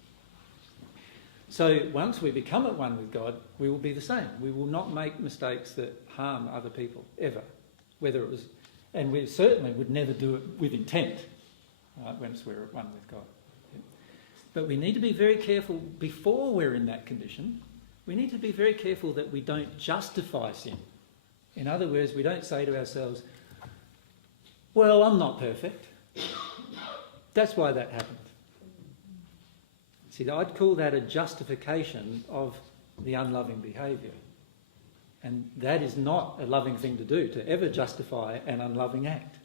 So once we become at one with God, we will be the same. We will not make mistakes that harm other people, ever. And we certainly would never do it with intent, right, once we're at one with God. But we need to be very careful before we're in that condition. We need to be very careful that we don't justify sin. In other words, we don't say to ourselves, well, I'm not perfect. That's why that happened. See, I'd call that a justification of the unloving behaviour. And that is not a loving thing to do, to ever justify an unloving act.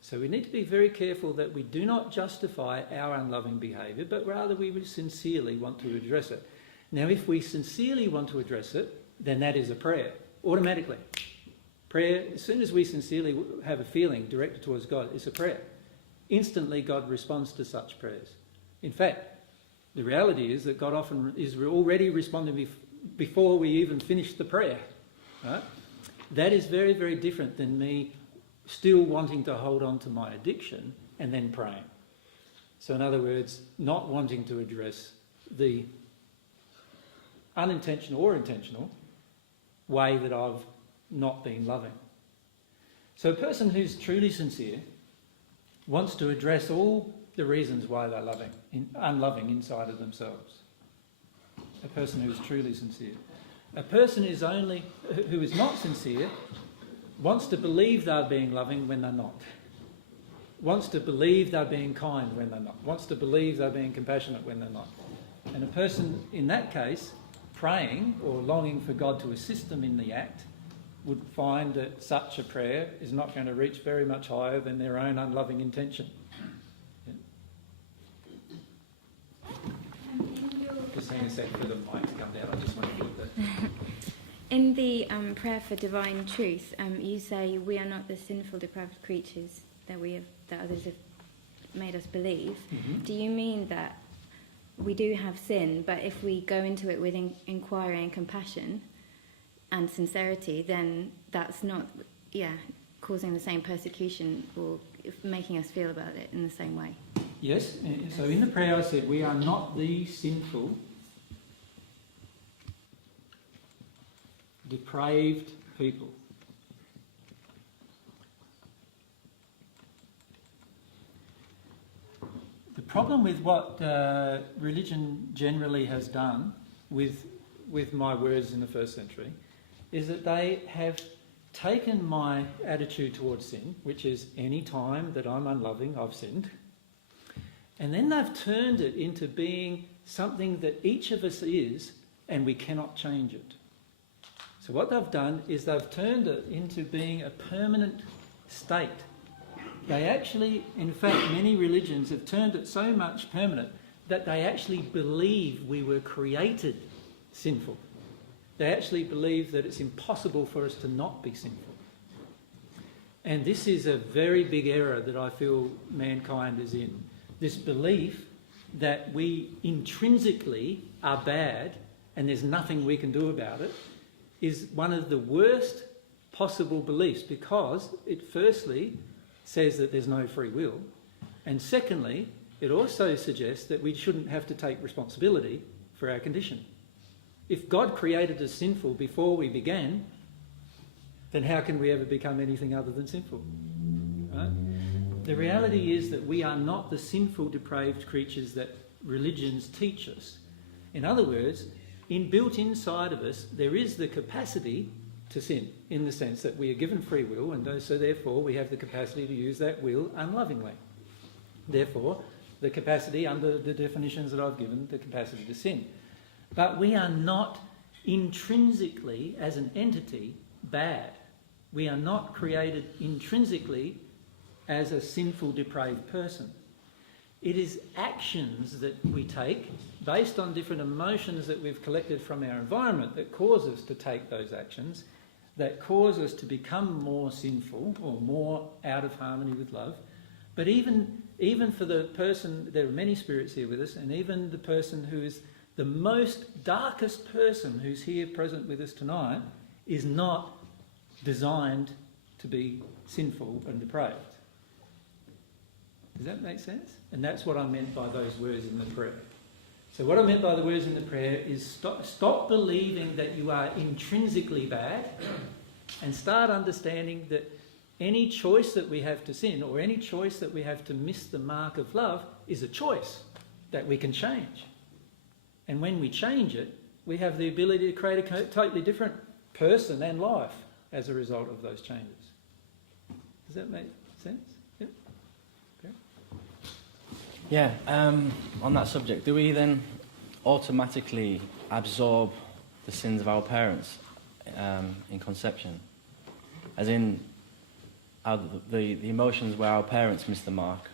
So we need to be very careful that we do not justify our unloving behaviour, but rather we would sincerely want to address it. Now, if we sincerely want to address it, then that is a prayer, automatically. Prayer, as soon as we sincerely have a feeling directed towards God, it's a prayer. Instantly, God responds to such prayers. In fact, the reality is that God often is already responding before we even finish the prayer. Right? That is very, very different than me still wanting to hold on to my addiction and then praying. So in other words, not wanting to address the unintentional or intentional way that I've not been loving. So a person who's truly sincere wants to address all the reasons why they're unloving inside of themselves. A person who is truly sincere. A person who is not sincere wants to believe they're being loving when they're not. Wants to believe they're being kind when they're not. Wants to believe they're being compassionate when they're not. And a person in that case, praying or longing for God to assist them in the act, would find that such a prayer is not going to reach very much higher than their own unloving intention. Just hang a sec for the mic to come down. I just want to put that. In the prayer for divine truth, you say we are not the sinful, depraved creatures that others have made us believe. Mm-hmm. Do you mean that we do have sin, but if we go into it with inquiry and compassion and sincerity, then that's not, causing the same persecution or making us feel about it in the same way? Yes, so in the prayer I said we are not the sinful, depraved people. The problem with what religion generally has done with my words in the first century is that they have taken my attitude towards sin, which is any time that I'm unloving, I've sinned, and then they've turned it into being something that each of us is, and we cannot change it. So what they've done is they've turned it into being a permanent state. They actually, in fact, many religions have turned it so much permanent that they actually believe we were created sinful. They actually believe that it's impossible for us to not be sinful. And this is a very big error that I feel mankind is in. This belief that we intrinsically are bad and there's nothing we can do about it is one of the worst possible beliefs, because it firstly says that there's no free will, and secondly, it also suggests that we shouldn't have to take responsibility for our condition. If God created us sinful before we began, then how can we ever become anything other than sinful? Right? The reality is that we are not the sinful, depraved creatures that religions teach us. In other words, inbuilt inside of us, there is the capacity to sin, in the sense that we are given free will, and so therefore we have the capacity to use that will unlovingly. Therefore, the capacity, under the definitions that I've given, the capacity to sin. But we are not intrinsically, as an entity, bad. We are not created intrinsically as a sinful, depraved person. It is actions that we take based on different emotions that we've collected from our environment that cause us to take those actions, that cause us to become more sinful or more out of harmony with love. But even for the person, there are many spirits here with us, and even the person who is the most darkest person who's here present with us tonight is not designed to be sinful and depraved. Does that make sense? And that's what I meant by those words in the prayer. So what I meant by the words in the prayer is stop believing that you are intrinsically bad, and start understanding that any choice that we have to sin, or any choice that we have to miss the mark of love, is a choice that we can change. And when we change it, we have the ability to create a totally different person and life as a result of those changes. Does that make sense? Yeah? Okay. Yeah, on that subject, do we then automatically absorb the sins of our parents in conception? As in, the emotions where our parents missed the mark,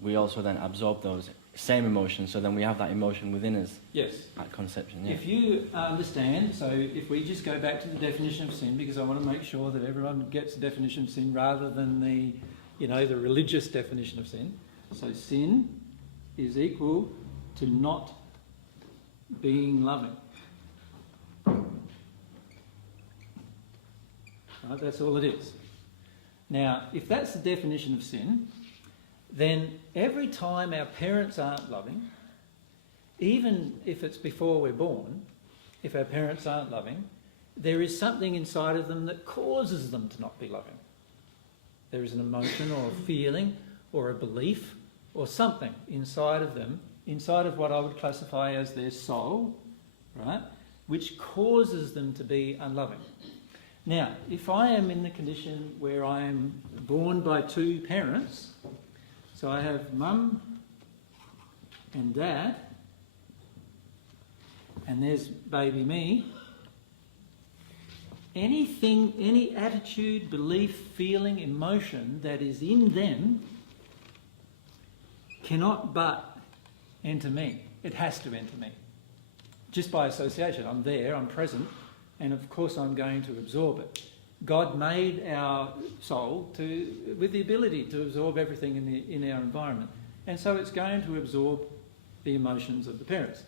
we also then absorb those same emotions, so then we have that emotion within us. Yes. At conception, yeah. If you understand, so if we just go back to the definition of sin, because I want to make sure that everyone gets the definition of sin rather than the religious definition of sin. So sin is equal to not being loving. Right, that's all it is. Now, if that's the definition of sin, then every time our parents aren't loving, even if it's before we're born, if our parents aren't loving, there is something inside of them that causes them to not be loving. There is an emotion or a feeling or a belief or something inside of them, inside of what I would classify as their soul, right, which causes them to be unloving. Now, if I am in the condition where I am born by two parents, so I have mum and dad, and there's baby me, anything, any attitude, belief, feeling, emotion that is in them cannot but enter me. It has to enter me. Just by association. I'm there, I'm present, and of course I'm going to absorb it. God made our soul with the ability to absorb everything in our environment. And so it's going to absorb the emotions of the parents.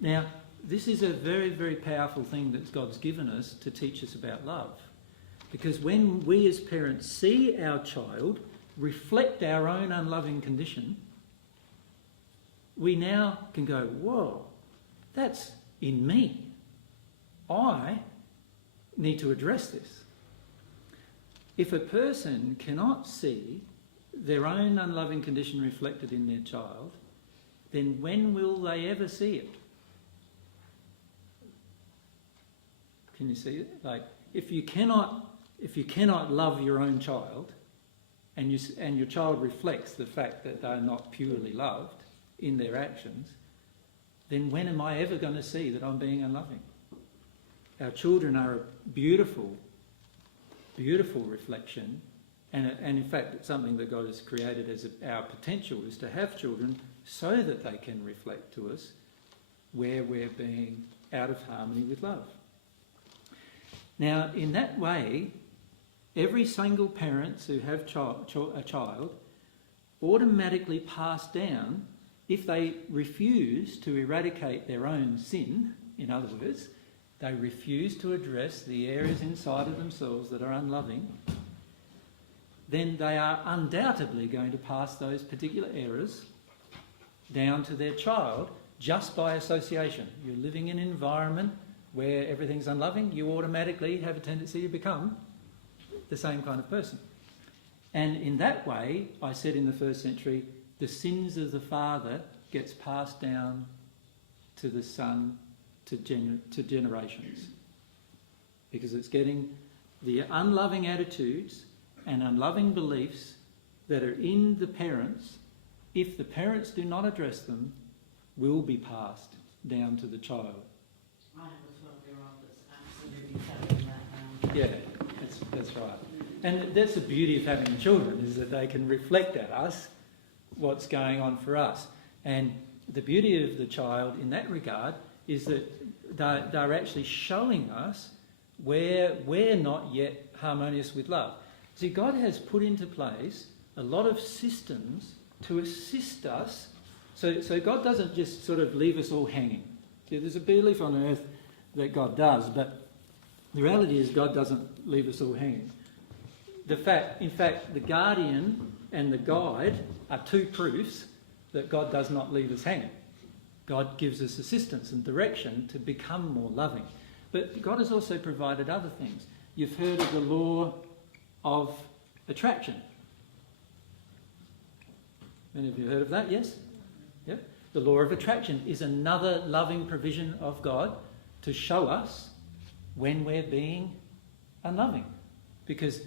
Now, this is a very, very powerful thing that God's given us to teach us about love. Because when we as parents see our child reflect our own unloving condition, we now can go, whoa, that's in me. I need to address this. If a person cannot see their own unloving condition reflected in their child, then when will they ever see it? Can you see it? Like, if you cannot love your own child, and your child reflects the fact that they're not purely loved in their actions, then when am I ever going to see that I'm being unloving? Our children are a beautiful, beautiful reflection, and in fact it's something that God has created as our potential is to have children so that they can reflect to us where we're being out of harmony with love. Now, in that way, every single parents who have a child automatically pass down, if they refuse to eradicate their own sin, in other words, they refuse to address the areas inside of themselves that are unloving, then they are undoubtedly going to pass those particular errors down to their child just by association. You're living in an environment where everything's unloving, you automatically have a tendency to become the same kind of person. And in that way, I said in the first century, the sins of the father gets passed down to the son to generations. Because it's getting the unloving attitudes and unloving beliefs that are in the parents, if the parents do not address them, will be passed down to the child. I have a 12-year-old that's absolutely carrying that. Yeah, that's right. And that's the beauty of having children, is that they can reflect at us what's going on for us. And the beauty of the child in that regard is that they're actually showing us where we're not yet harmonious with love. See, God has put into place a lot of systems to assist us. So God doesn't just sort of leave us all hanging. See, there's a belief on earth that God does, but the reality is God doesn't leave us all hanging. In fact, the guardian and the guide are two proofs that God does not leave us hanging. God gives us assistance and direction to become more loving. But God has also provided other things. You've heard of the law of attraction. Many of you heard of that, yes? Yep. The law of attraction is another loving provision of God to show us when we're being unloving. Because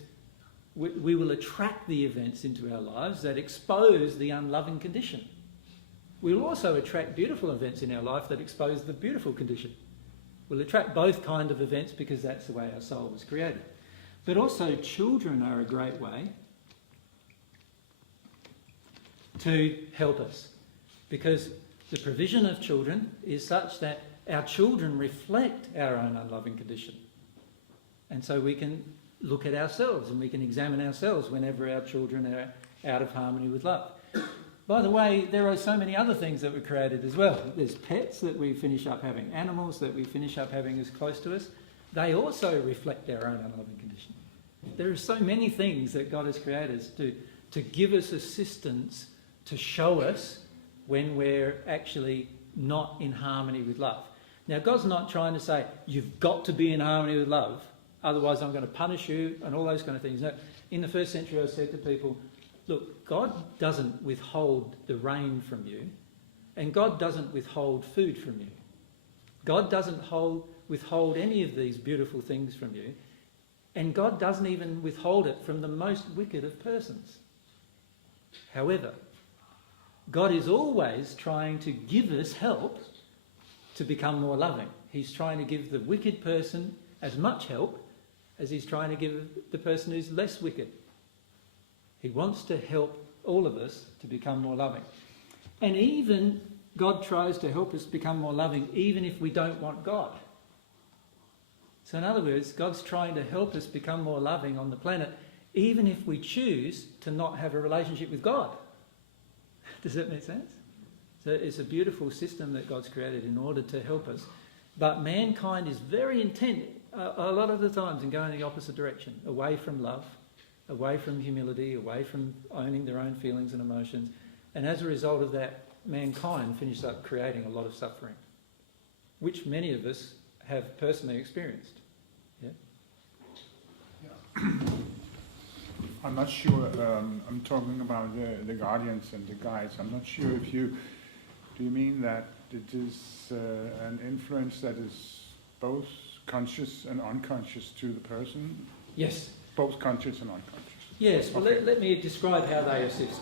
we will attract the events into our lives that expose the unloving condition. We will also attract beautiful events in our life that expose the beautiful condition. We'll attract both kind of events because that's the way our soul was created. But also children are a great way to help us, because the provision of children is such that our children reflect our own unloving condition. And so we can look at ourselves and we can examine ourselves whenever our children are out of harmony with love. By the way, there are so many other things that were created as well. There's pets that we finish up having, animals that we finish up having as close to us. They also reflect our own unloving condition. There are so many things that God has created to give us assistance, to show us when we're actually not in harmony with love. Now, God's not trying to say, you've got to be in harmony with love, otherwise I'm going to punish you and all those kind of things. No, in the first century I said to people, look, God doesn't withhold the rain from you, and God doesn't withhold food from you. God doesn't withhold any of these beautiful things from you, and God doesn't even withhold it from the most wicked of persons. However, God is always trying to give us help to become more loving. He's trying to give the wicked person as much help as he's trying to give the person who's less wicked. He wants to help all of us to become more loving. And even God tries to help us become more loving even if we don't want God. So in other words, God's trying to help us become more loving on the planet even if we choose to not have a relationship with God. Does that make sense? So it's a beautiful system that God's created in order to help us. But mankind is very intent a lot of the times in going the opposite direction, away from love, away from humility, away from owning their own feelings and emotions. And as a result of that, mankind finishes up creating a lot of suffering, which many of us have personally experienced. Yeah? I'm not sure, I'm talking about the guardians and the guides. I'm not sure if do you mean that it is an influence that is both conscious and unconscious to the person? Yes. Both conscious and unconscious. Yes, well, okay. let me describe how they assist.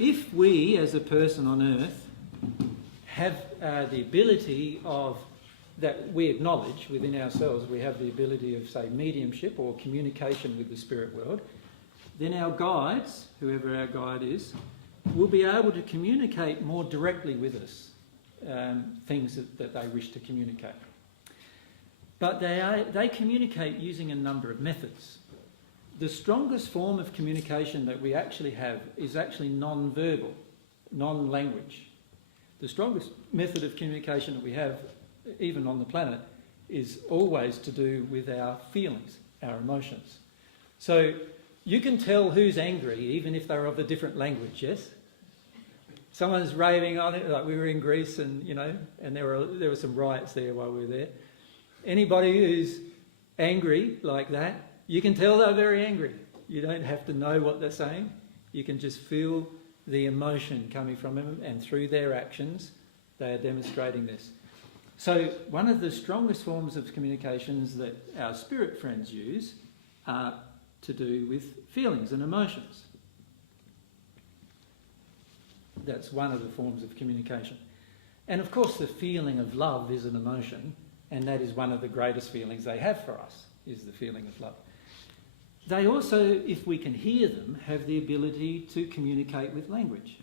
If we, as a person on earth, have the ability of, that we acknowledge within ourselves, we have the ability of, say, mediumship or communication with the spirit world, then our guides, whoever our guide is, will be able to communicate more directly with us things that they wish to communicate. But they communicate using a number of methods. The strongest form of communication that we actually have is actually non-verbal, non-language. The strongest method of communication that we have, even on the planet, is always to do with our feelings, our emotions. So you can tell who's angry even if they're of a different language, yes? Someone's raving on it, like we were in Greece and, and there were some riots there while we were there. Anybody who's angry like that, you can tell they're very angry. You don't have to know what they're saying. You can just feel the emotion coming from them, and through their actions, they are demonstrating this. So one of the strongest forms of communications that our spirit friends use are to do with feelings and emotions. That's one of the forms of communication. And of course the feeling of love is an emotion, and that is one of the greatest feelings they have for us, is the feeling of love. They also, if we can hear them, have the ability to communicate with language,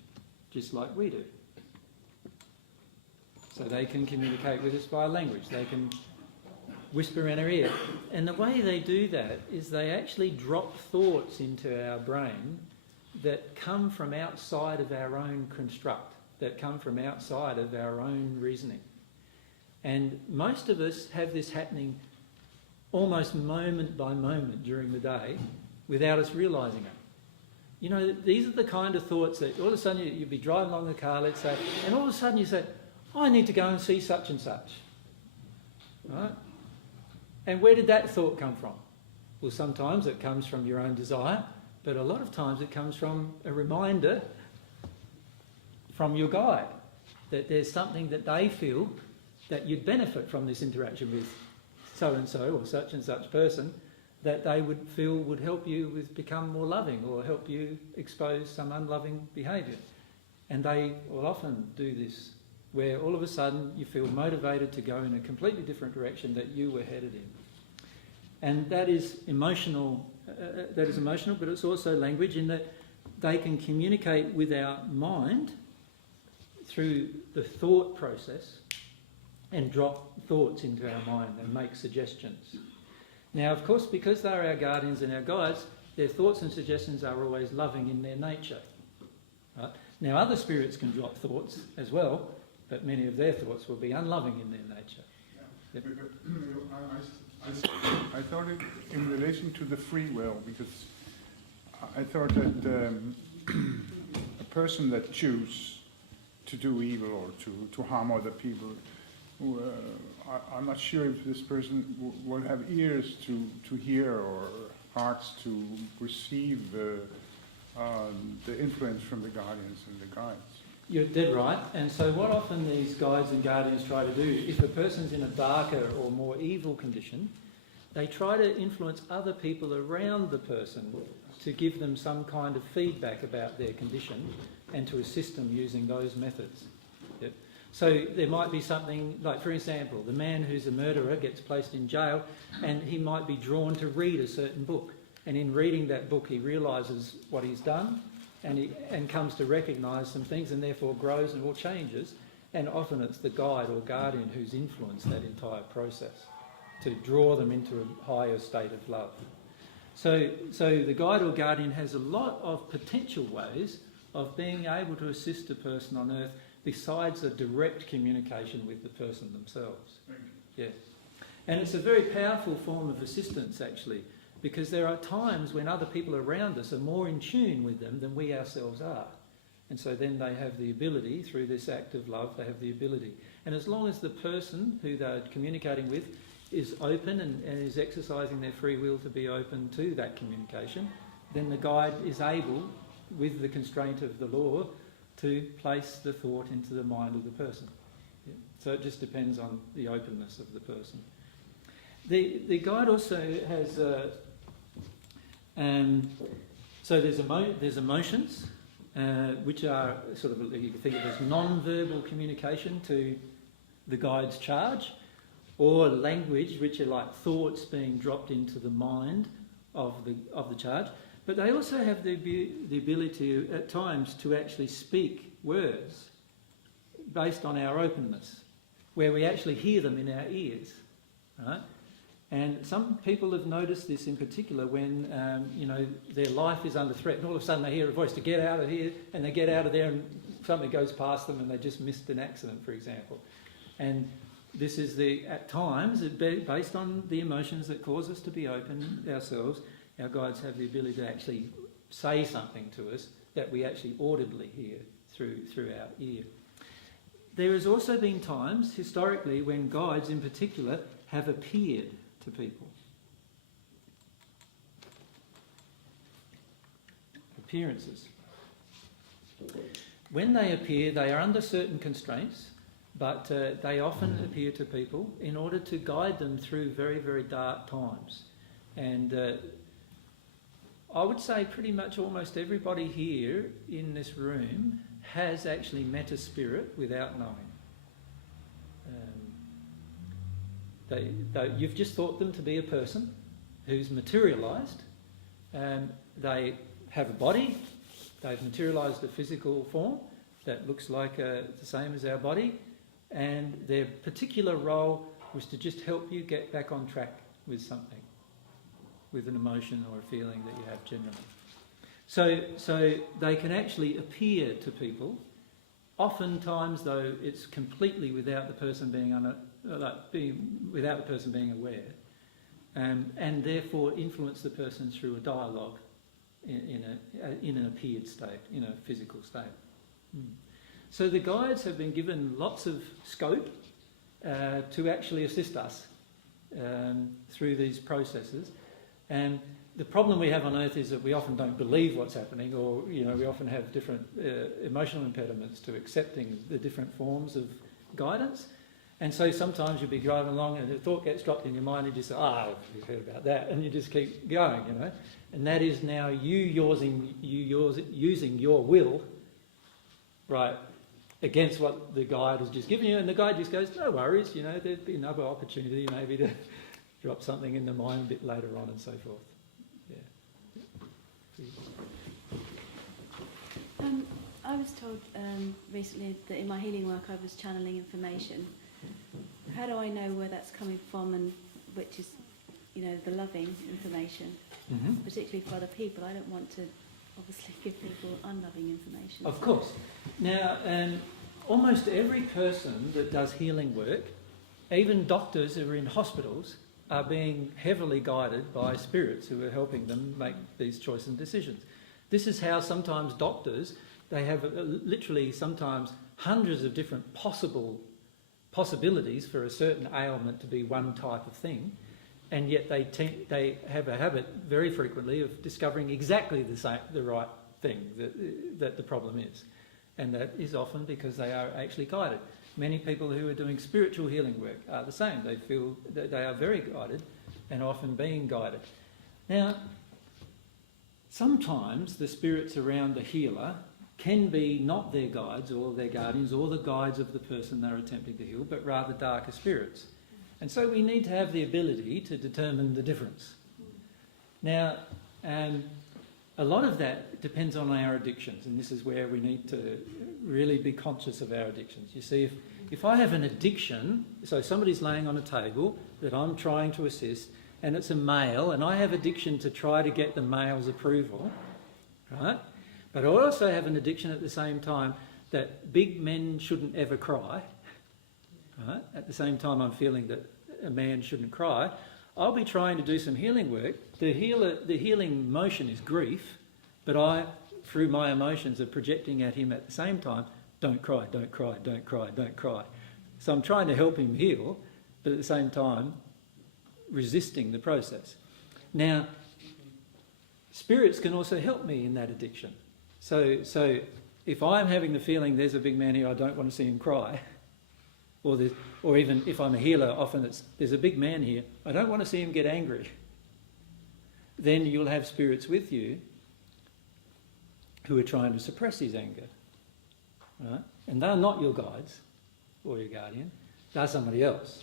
just like we do. So they can communicate with us via language. They can whisper in our ear. And the way they do that is they actually drop thoughts into our brain that come from outside of our own construct, that come from outside of our own reasoning. And most of us have this happening almost moment by moment during the day without us realising it. These are the kind of thoughts that all of a sudden you'd be driving along the car, let's say, and all of a sudden you say, I need to go and see such and such. Right? And where did that thought come from? Well, sometimes it comes from your own desire, but a lot of times it comes from a reminder from your guide that there's something that they feel that you'd benefit from this interaction with so-and-so or such and such person, that they would feel would help you with become more loving or help you expose some unloving behaviour. And they will often do this, where all of a sudden you feel motivated to go in a completely different direction that you were headed in. And that is emotional, but it's also language in that they can communicate with our mind through the thought process and drop thoughts into our mind and make suggestions. Now, of course, because they're our guardians and our guides, their thoughts and suggestions are always loving in their nature. Right? Now, other spirits can drop thoughts as well, but many of their thoughts will be unloving in their nature. Yeah. Yep. I thought it in relation to the free will, because I thought that a person that chooses to do evil or to harm other people, I'm not sure if this person will have ears to hear or hearts to receive the influence from the guardians and the guides. You're dead right. And so what often these guides and guardians try to do, if a person's in a darker or more evil condition, they try to influence other people around the person to give them some kind of feedback about their condition and to assist them using those methods. Yep. So there might be something like, for example, the man who's a murderer gets placed in jail and he might be drawn to read a certain book. And in reading that book, he realises what he's done and comes to recognise some things and therefore grows and all changes. And often it's the guide or guardian who's influenced that entire process to draw them into a higher state of love. So the guide or guardian has a lot of potential ways of being able to assist a person on earth besides a direct communication with the person themselves. Yeah. And it's a very powerful form of assistance, actually, because there are times when other people around us are more in tune with them than we ourselves are. And so then they have the ability, through this act of love, they have the ability. And as long as the person who they're communicating with is open and is exercising their free will to be open to that communication, then the guide is able, with the constraint of the law, to place the thought into the mind of the person. Yeah. So it just depends on the openness of the person. The guide also has... so there's emotions, which are sort of, you can think of as non-verbal communication to the guide's charge, or language, which are like thoughts being dropped into the mind of the charge. But they also have the ability at times to actually speak words based on our openness, where we actually hear them in our ears, right? And some people have noticed this in particular when, their life is under threat and all of a sudden they hear a voice to get out of here, and they get out of there and something goes past them and they just missed an accident, for example. And this is at times, based on the emotions that cause us to be open ourselves, our guides have the ability to actually say something to us that we actually audibly hear through our ear. There has also been times, historically, when guides in particular have appeared to people. Appearances. When they appear, they are under certain constraints, but they often appear to people in order to guide them through very, very dark times. And I would say pretty much almost everybody here in this room has actually met a spirit without knowing. You've just thought them to be a person who's materialised. They have a body, they've materialised a physical form that looks like the same as our body, and their particular role was to just help you get back on track with something, with an emotion or a feeling that you have generally. So they can actually appear to people. Oftentimes, though, it's completely without the person being aware, and therefore influence the person through a dialogue in an appeared state, in a physical state. So the guides have been given lots of scope to actually assist us through these processes. And the problem we have on earth is that we often don't believe what's happening, or we often have different emotional impediments to accepting the different forms of guidance. And so sometimes you'll be driving along and a thought gets dropped in your mind and you say, you've heard about that, and you just keep going, you know. And that is now using your will, right, against what the guide has just given you. And the guide just goes, no worries, you know, there'd be another opportunity maybe to drop something in the mind a bit later on and so forth. Yeah. I was told recently that in my healing work I was channeling information. How do I know where that's coming from, and which is, you know, the loving information, particularly for other people? I don't want to obviously give people unloving information. Of course. Now, almost every person that does healing work, even doctors who are in hospitals, are being heavily guided by spirits who are helping them make these choices and decisions. This is how sometimes doctors, they have literally sometimes hundreds of different possibilities for a certain ailment to be one type of thing, and yet they have a habit very frequently of discovering exactly the right thing that the problem is. And that is often because they are actually guided. Many people who are doing spiritual healing work are the same. They feel that they are very guided and often being guided. Now, sometimes the spirits around the healer can be not their guides or their guardians or the guides of the person they're attempting to heal, but rather darker spirits. And so we need to have the ability to determine the difference. Now, a lot of that depends on our addictions, and this is where we need to really be conscious of our addictions. You see, if I have an addiction, so somebody's laying on a table that I'm trying to assist, and it's a male, and I have addiction to try to get the male's approval, right? But I also have an addiction at the same time that big men shouldn't ever cry, right? At the same time I'm feeling that a man shouldn't cry. I'll be trying to do some healing work. The healing motion is grief, but I, through my emotions, are projecting at him at the same time, don't cry, don't cry, don't cry, don't cry. So I'm trying to help him heal, but at the same time resisting the process. Now, spirits can also help me in that addiction. So if I'm having the feeling there's a big man here, I don't want to see him cry, or even if I'm a healer, often there's a big man here, I don't want to see him get angry. Then you'll have spirits with you who are trying to suppress his anger, right? And they're not your guides or your guardian, they're somebody else.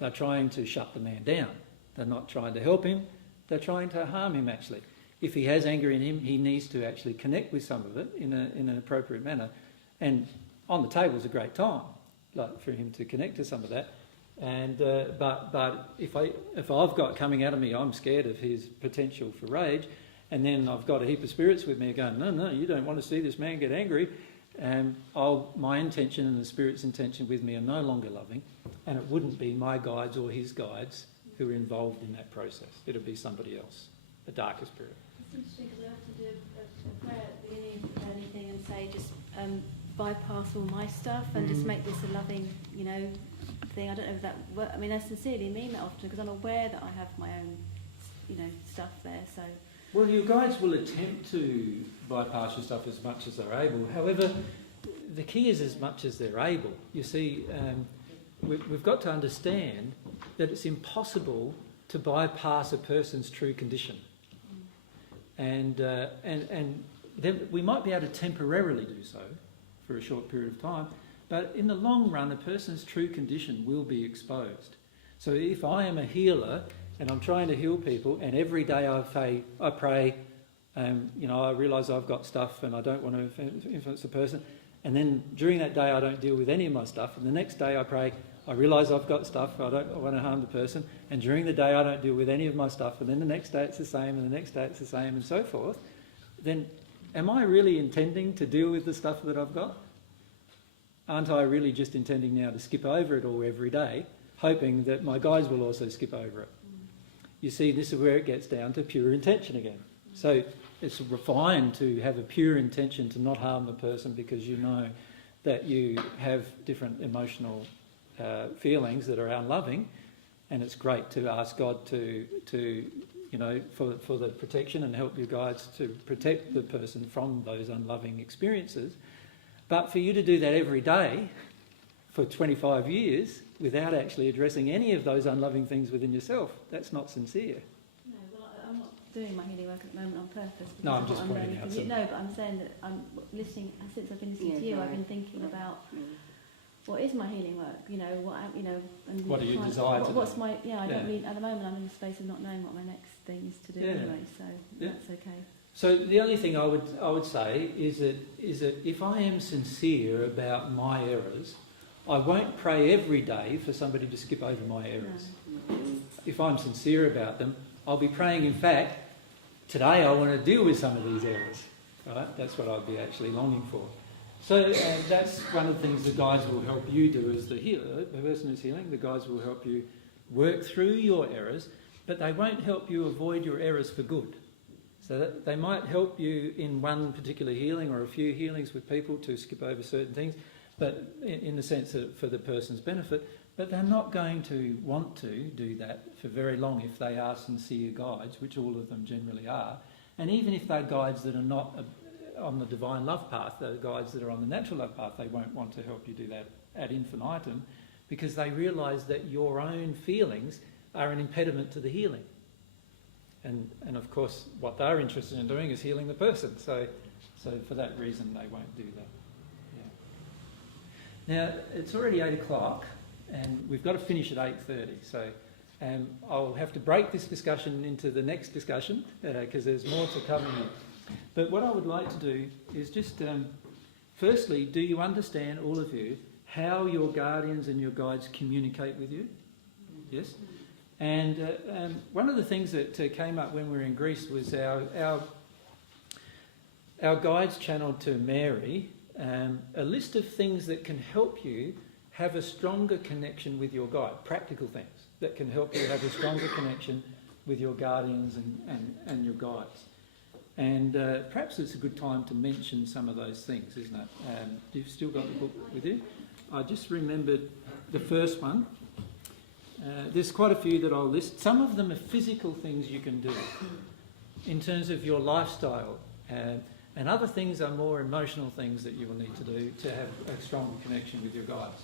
They're trying to shut the man down. They're not trying to help him, they're trying to harm him actually. If he has anger in him, he needs to actually connect with some of it in an appropriate manner. And on the table is a great time, like for him to connect to some of that. And but if I've got coming out of me, I'm scared of his potential for rage, and then I've got a heap of spirits with me going, no, you don't want to see this man get angry. And my intention and the spirit's intention with me are no longer loving, and it wouldn't be my guides or his guides who are involved in that process. It'll be somebody else, a darker spirit. It's interesting because I have to do a prayer at the beginning of anything and say just bypass all my stuff and just make this a loving, you know, thing. I don't know if that works. I mean, I sincerely mean that often because I'm aware that I have my own, you know, stuff there. So. Well, your guides will attempt to bypass your stuff as much as they're able. However, the key is as much as they're able. You see, we've got to understand that it's impossible to bypass a person's true condition. And then we might be able to temporarily do so for a short period of time, but in the long run, a person's true condition will be exposed. So if I am a healer and I'm trying to heal people, and every day I pray, you know, I realise I've got stuff and I don't want to influence the person, and then during that day I don't deal with any of my stuff, and the next day I pray, I realise I've got stuff, I don't want to harm the person, and during the day I don't deal with any of my stuff, and then the next day it's the same, and the next day it's the same, and so forth, then am I really intending to deal with the stuff that I've got? Aren't I really just intending now to skip over it all every day, hoping that my guides will also skip over it? You see, this is where it gets down to pure intention again. So it's refined to have a pure intention to not harm the person because you know that you have different emotional feelings that are unloving, and it's great to ask God to you know, for the protection and help your guides to protect the person from those unloving experiences. But for you to do that every day for 25 years without actually addressing any of those unloving things within yourself. That's not sincere. No, well, I'm not doing my healing work at the moment on purpose. No, I'm because just of what pointing learning out from you. some- No, but I'm saying that I'm listening, since I've been listening to you, I've been thinking about what is my healing work, and What do you trying- desire to do? What's my, I don't Yeah. really, at the moment I'm in a space of not knowing what my next thing is to do anyway, so that's okay. So the only thing I would say is that if I am sincere about my errors, I won't pray every day for somebody to skip over my errors. If I'm sincere about them, I'll be praying, in fact, today I want to deal with some of these errors. Right? That's what I'd be actually longing for. So that's one of the things the guides will help you do as the healer, the person who's healing. The guides will help you work through your errors, but they won't help you avoid your errors for good. So that they might help you in one particular healing or a few healings with people to skip over certain things, but in the sense that for the person's benefit, but they're not going to want to do that for very long if they are sincere guides, which all of them generally are. And even if they're guides that are not on the divine love path, they're guides that are on the natural love path, they won't want to help you do that ad infinitum because they realise that your own feelings are an impediment to the healing. And of course, what they're interested in doing is healing the person. So for that reason, they won't do that. Yeah. Now, it's already 8 o'clock, and we've got to finish at 8:30. So I'll have to break this discussion into the next discussion because there's more to come in. But what I would like to do is just, firstly, do you understand, all of you, how your guardians and your guides communicate with you? Yes? And one of the things that came up when we were in Greece was our guides channeled to Mary a list of things that can help you have a stronger connection with your guide, practical things that can help you have a stronger connection with your guardians and your guides. And perhaps it's a good time to mention some of those things, isn't it? You've still got the book with you. I just remembered the first one. There's quite a few that I'll list. Some of them are physical things you can do in terms of your lifestyle. And other things are more emotional things that you will need to do to have a stronger connection with your guides.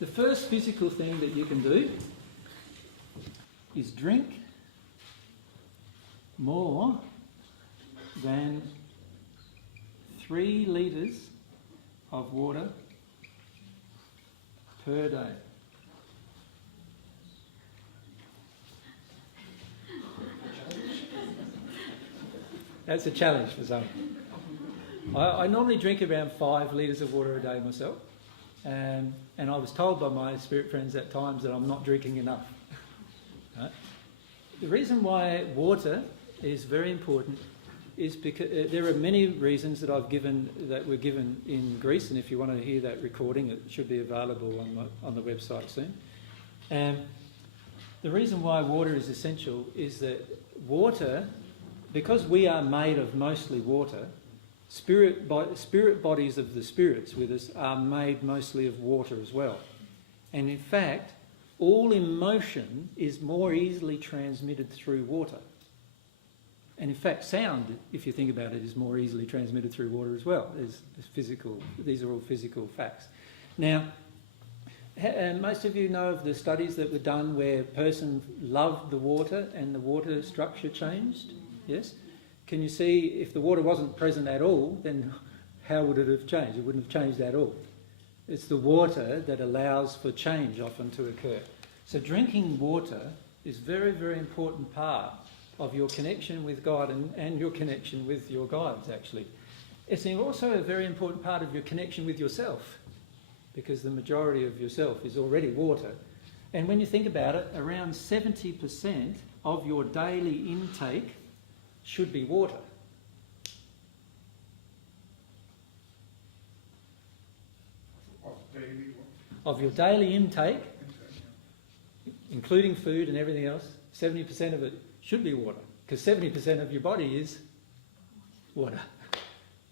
The first physical thing that you can do is drink more than 3 litres of water per day. That's a challenge for some. I normally drink around 5 litres of water a day myself, and I was told by my spirit friends at times that I'm not drinking enough. Right? The reason why water is very important is because there are many reasons that were given in Greece, and if you want to hear that recording, it should be available on the website soon. The reason why water is essential is that water, because we are made of mostly water, spirit bodies of the spirits with us are made mostly of water as well. And in fact, all emotion is more easily transmitted through water. And in fact, sound, if you think about it, is more easily transmitted through water as well. These are all physical facts. Now, most of you know of the studies that were done where a person loved the water and the water structure changed. Yes? Can you see if the water wasn't present at all, then how would it have changed? It wouldn't have changed at all. It's the water that allows for change often to occur. So drinking water is a very, very important part of your connection with God and your connection with your guides, actually. It's also a very important part of your connection with yourself, because the majority of yourself is already water. And when you think about it, around 70% of your daily intake should be water. Of your daily intake, including food and everything else, 70% of it should be water, because 70% of your body is water.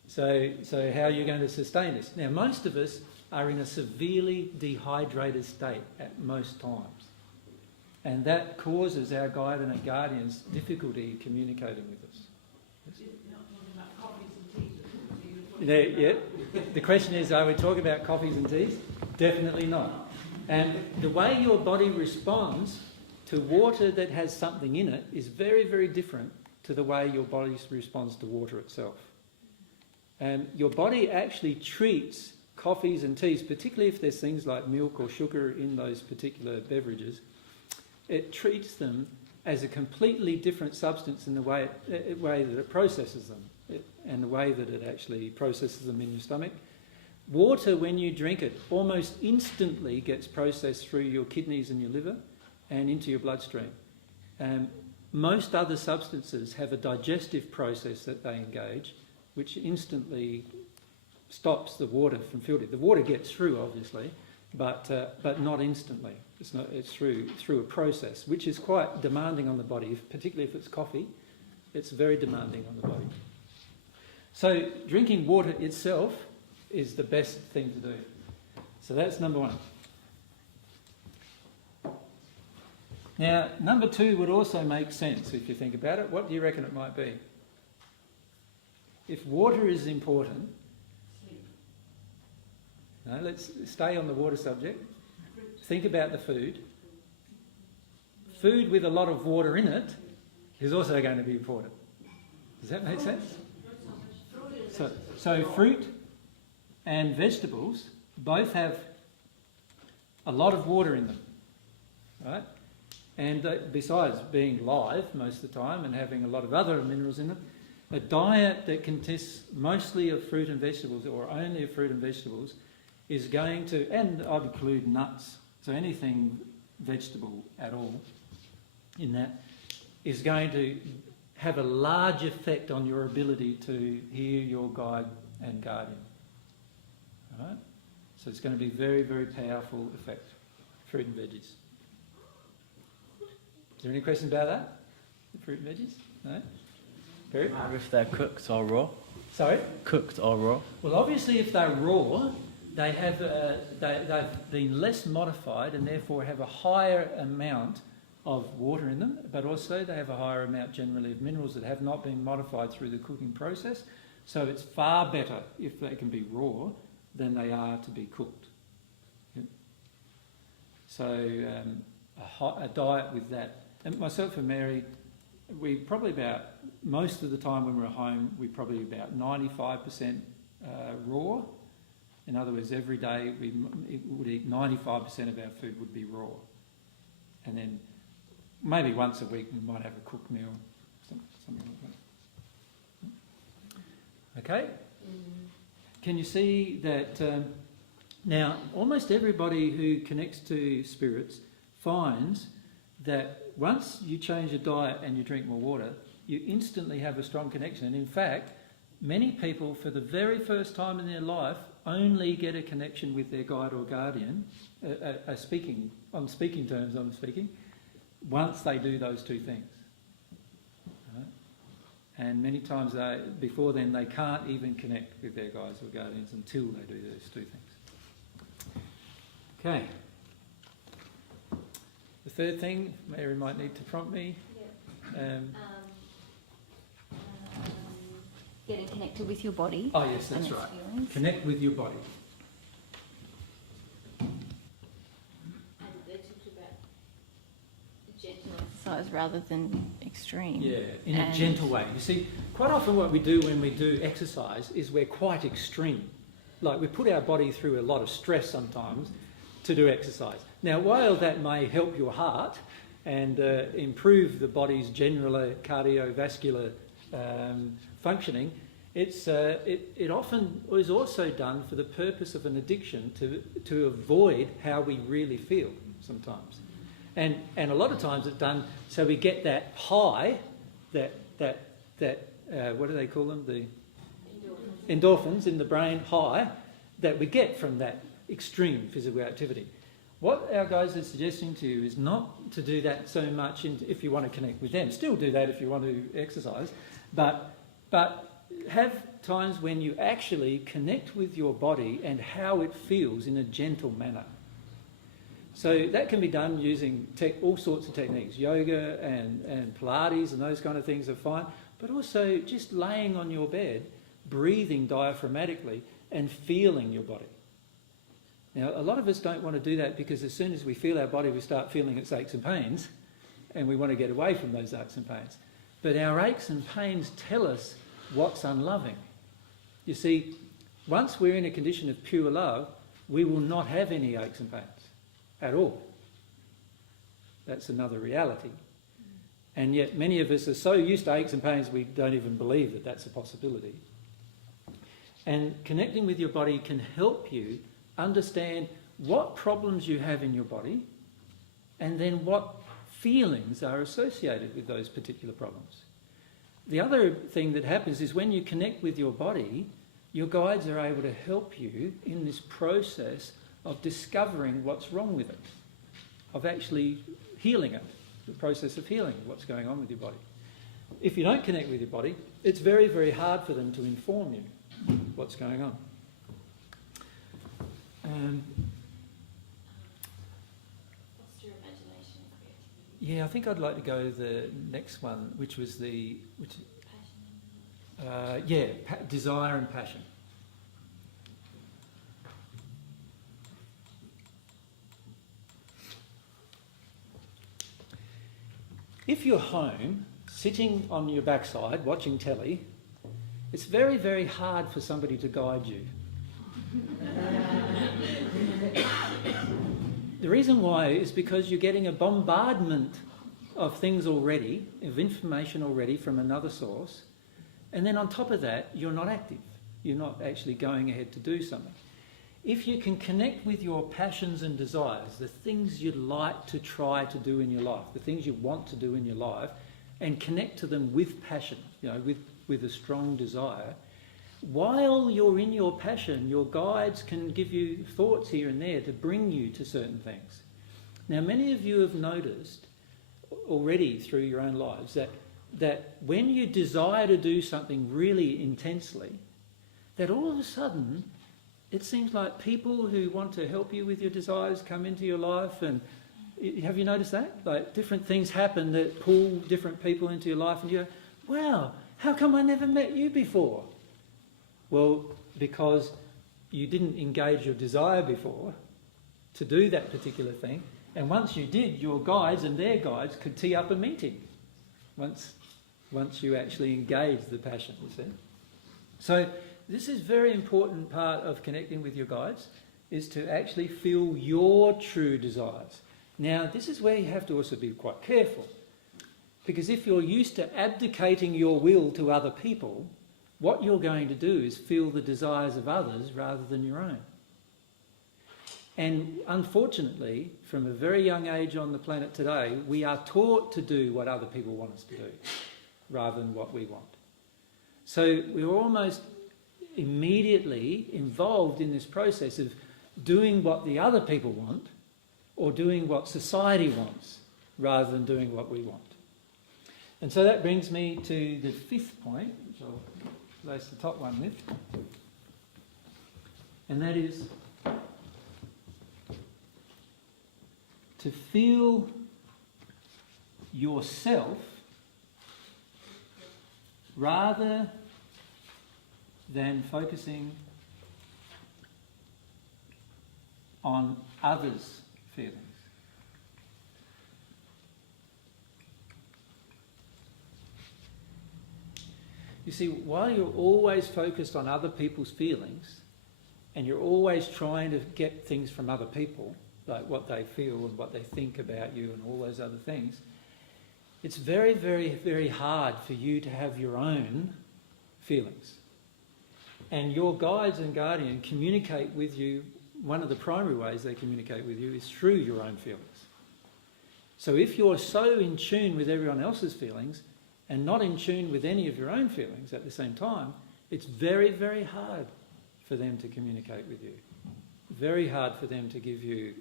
So how are you going to sustain this? Now, most of us are in a severely dehydrated state at most times. And that causes our guide and our guardians difficulty communicating with us. Yes? Yeah. The question is, are we talking about coffees and teas? Definitely not. And the way your body responds to water that has something in it is very, very different to the way your body responds to water itself. And your body actually treats coffees and teas, particularly if there's things like milk or sugar in those particular beverages, it treats them as a completely different substance in the way that it processes them and the way that it actually processes them in your stomach. Water, when you drink it, almost instantly gets processed through your kidneys and your liver and into your bloodstream. Most other substances have a digestive process that they engage, which instantly stops the water from filtering. The water gets through, obviously, but not instantly. It's through a process, which is quite demanding on the body, particularly if it's coffee. It's very demanding on the body. So drinking water itself is the best thing to do. So that's number one. Now, number two would also make sense if you think about it. What do you reckon it might be? If water is important, no, let's stay on the water subject. Think about the food. Food with a lot of water in it is also going to be important. Does that make sense? So fruit and vegetables both have a lot of water in them, right? And besides being live most of the time and having a lot of other minerals in them, a diet that consists mostly of fruit and vegetables or only of fruit and vegetables is going to, and I'd include nuts, so anything vegetable at all in that, is going to have a large effect on your ability to hear your guide and guardian. All right? So it's going to be very, very powerful effect, fruit and veggies. Is there any questions about that? The fruit and veggies? No? Very? If they're cooked or raw? Sorry? Cooked or raw? Well, obviously if they're raw, they have they've been less modified and therefore have a higher amount of water in them, but also they have a higher amount generally of minerals that have not been modified through the cooking process. So it's far better if they can be raw than they are to be cooked. Yep. So a diet with that. And myself and Mary, we probably about, most of the time when we're at home, we probably about 95% raw. In other words, every day we would eat 95% of our food would be raw. And then maybe once a week we might have a cooked meal, something like that. Okay? Can you see that now almost everybody who connects to spirits finds that once you change your diet and you drink more water, you instantly have a strong connection. And in fact, many people for the very first time in their life only get a connection with their guide or guardian, on speaking terms I'm speaking, once they do those two things. Right? And many times before then they can't even connect with their guides or guardians until they do those two things. Okay. The third thing, Mary might need to prompt me. Getting connected with your body. Oh yes, that's right. Feelings. Connect with your body. Exercise rather than extreme. Yeah, in a gentle way. You see, quite often what we do when we do exercise is we're quite extreme. Like we put our body through a lot of stress sometimes to do exercise. Now, while that may help your heart and improve the body's general cardiovascular functioning, it often is also done for the purpose of an addiction to avoid how we really feel sometimes. And a lot of times it's done so we get that high, that what do they call them? The endorphins in the brain high that we get from that extreme physical activity. What our guys are suggesting to you is not to do that so much if you want to connect with them. Still do that if you want to exercise, but have times when you actually connect with your body and how it feels in a gentle manner. So that can be done using all sorts of techniques. Yoga and Pilates and those kind of things are fine, but also just laying on your bed, breathing diaphragmatically and feeling your body. Now, a lot of us don't want to do that because as soon as we feel our body, we start feeling its aches and pains, and we want to get away from those aches and pains. But our aches and pains tell us what's unloving. You see, once we're in a condition of pure love, we will not have any aches and pains at all. That's another reality. And yet many of us are so used to aches and pains we don't even believe that that's a possibility. And connecting with your body can help you understand what problems you have in your body and then what feelings are associated with those particular problems. The other thing that happens is when you connect with your body, your guides are able to help you in this process of discovering what's wrong with it, of actually healing it, the process of healing what's going on with your body. If you don't connect with your body, it's very, very hard for them to inform you what's going on. Foster imagination and creativity. Yeah, I think I'd like to go to the next one, which was the... desire and passion. If you're home, sitting on your backside, watching telly, it's very, very hard for somebody to guide you. The reason why is because you're getting a bombardment of things already, of information already from another source, and then on top of that, you're not active. You're not actually going ahead to do something. If you can connect with your passions and desires, the things you'd like to try to do in your life, the things you want to do in your life, and connect to them with passion, with a strong desire, while you're in your passion, your guides can give you thoughts here and there to bring you to certain things. Now, many of you have noticed already through your own lives that when you desire to do something really intensely, that all of a sudden it seems like people who want to help you with your desires come into your life. And have you noticed that? Like different things happen that pull different people into your life and you go, wow, how come I never met you before? Well, because you didn't engage your desire before to do that particular thing. And once you did, your guides and their guides could tee up a meeting once you actually engage the passion, you see. So this is a very important part of connecting with your guides, is to actually feel your true desires. Now, this is where you have to also be quite careful, because if you're used to abdicating your will to other people, what you're going to do is feel the desires of others rather than your own. And unfortunately, from a very young age on the planet today, we are taught to do what other people want us to do rather than what we want. So we're almost immediately involved in this process of doing what the other people want or doing what society wants rather than doing what we want. And so that brings me to the fifth point, which I'll place the top one with, and that is to feel yourself rather than focusing on others' feelings. You see, while you're always focused on other people's feelings and you're always trying to get things from other people, like what they feel and what they think about you and all those other things, it's very, very, very hard for you to have your own feelings. And your guides and guardian communicate with you. One of the primary ways they communicate with you is through your own feelings. So if you're so in tune with everyone else's feelings and not in tune with any of your own feelings at the same time, it's very, very hard for them to communicate with you. Very hard for them to give you,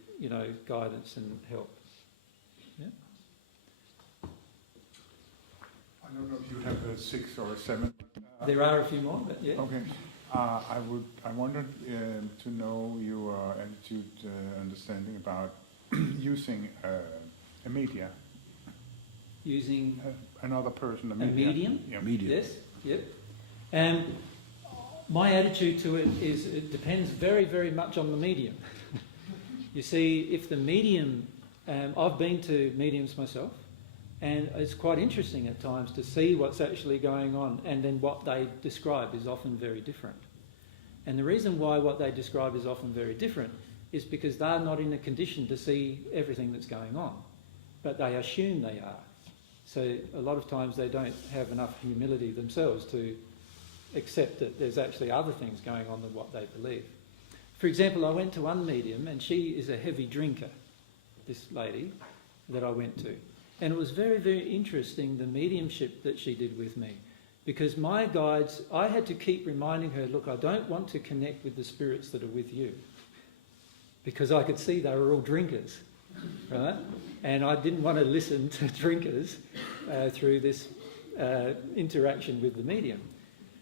guidance and help. Yeah? I don't know if you have a 6 or a 7. There are a few more, but yeah. Okay. I wanted to know your attitude, understanding about using a media. Using another person, a medium? Yeah. Medium. Yes, yep. And my attitude to it is it depends very, very much on the medium. You see, if the medium, I've been to mediums myself, and it's quite interesting at times to see what's actually going on, and then what they describe is often very different. And the reason why what they describe is often very different is because they're not in a condition to see everything that's going on, but they assume they are. So a lot of times they don't have enough humility themselves to accept that there's actually other things going on than what they believe. For example, I went to one medium, and she is a heavy drinker, this lady that I went to. And it was very, very interesting, the mediumship that she did with me. Because my guides, I had to keep reminding her, look, I don't want to connect with the spirits that are with you. Because I could see they were all drinkers, right? And I didn't want to listen to drinkers through this interaction with the medium.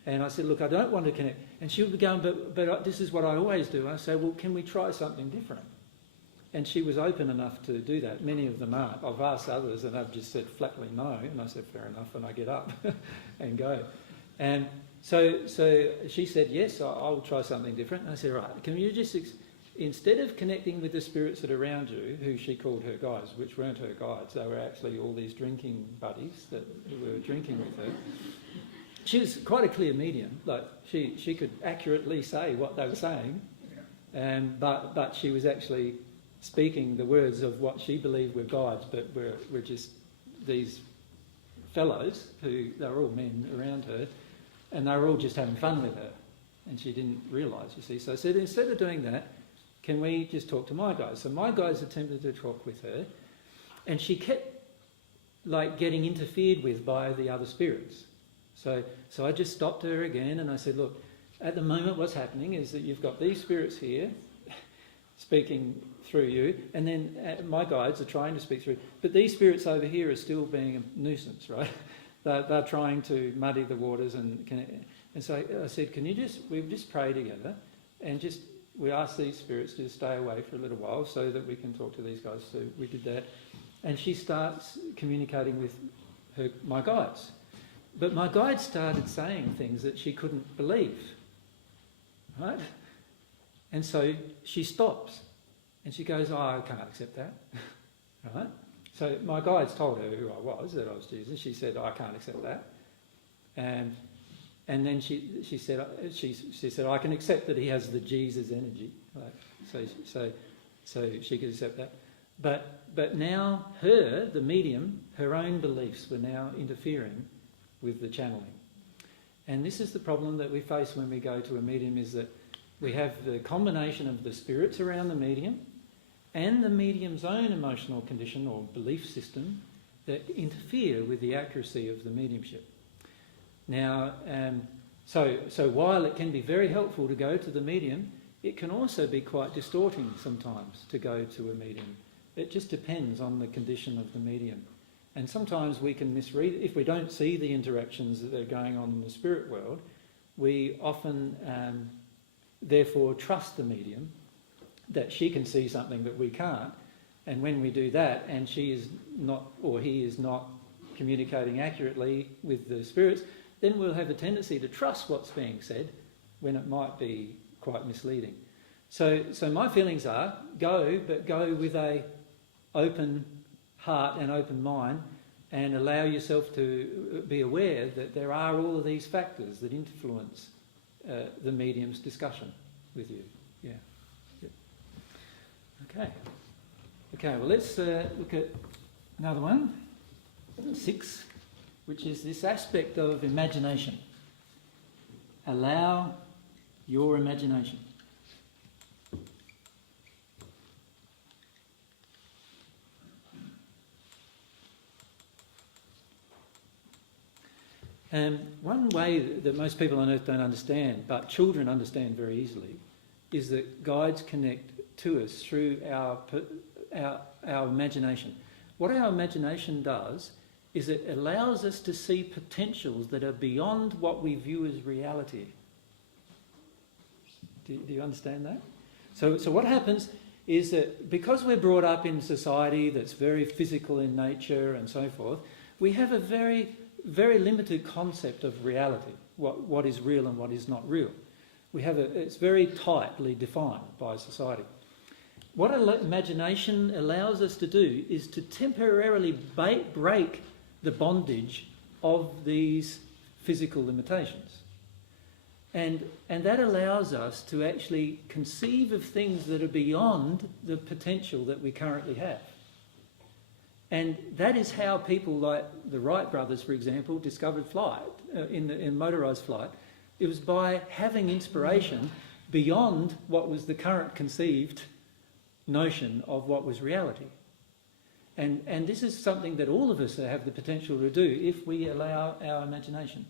And I said, look, I don't want to connect. And she would be going, but this is what I always do. I say, well, can we try something different? And she was open enough to do that. Many of them aren't. I've asked others and they've just said flatly no. And I said, fair enough, and I get up and go. And so she said, yes, I'll try something different. And I said, right, can you just, instead of connecting with the spirits that are around you, who she called her guides, which weren't her guides, they were actually all these drinking buddies that were drinking with her. She was quite a clear medium. Like she could accurately say what they were saying, but she was actually speaking the words of what she believed were guides, but were just these fellows who, they were all men around her, and they were all just having fun with her, and she didn't realise, you see. So I said, instead of doing that, can we just talk to my guides? So my guides attempted to talk with her, and she kept like getting interfered with by the other spirits. So I just stopped her again, and I said, look, at the moment what's happening is that you've got these spirits here speaking through you, and then my guides are trying to speak through. But these spirits over here are still being a nuisance, right? They're trying to muddy the waters, and so I said, we'll just pray together, and we ask these spirits to stay away for a little while so that we can talk to these guys. So we did that, and she starts communicating with my guides. But my guides started saying things that she couldn't believe, right? And so she stops and she goes, I can't accept that, right? So my guides told her who I was, that I was Jesus. She said, I can't accept that. And then she said, I can accept that he has the Jesus energy. Right? So she could accept that. But now the medium, her own beliefs were now interfering with the channeling. And this is the problem that we face when we go to a medium, is that we have the combination of the spirits around the medium and the medium's own emotional condition or belief system that interfere with the accuracy of the mediumship. Now, so while it can be very helpful to go to the medium, it can also be quite distorting sometimes to go to a medium. It just depends on the condition of the medium. And sometimes we can misread, if we don't see the interactions that are going on in the spirit world, we often therefore trust the medium that she can see something that we can't. And when we do that and she is not, or he is not communicating accurately with the spirits, then we'll have a tendency to trust what's being said when it might be quite misleading. So my feelings are, but go with a open heart and open mind, and allow yourself to be aware that there are all of these factors that influence the medium's discussion with you. Yeah. Yep. Okay, well let's look at another one, 6, which is this aspect of imagination. Allow your imagination. One way that most people on earth don't understand, but children understand very easily, is that guides connect to us through our imagination. What our imagination does is it allows us to see potentials that are beyond what we view as reality. Do you understand that? So what happens is that because we're brought up in society that's very physical in nature and so forth, we have a very, very limited concept of reality, what is real and what is not real. It's very tightly defined by society. What imagination allows us to do is to temporarily break the bondage of these physical limitations. And that allows us to actually conceive of things that are beyond the potential that we currently have. And that is how people like the Wright brothers, for example, discovered flight, in motorised flight. It was by having inspiration beyond what was the current conceived notion of what was reality. And this is something that all of us have the potential to do if we allow our imagination.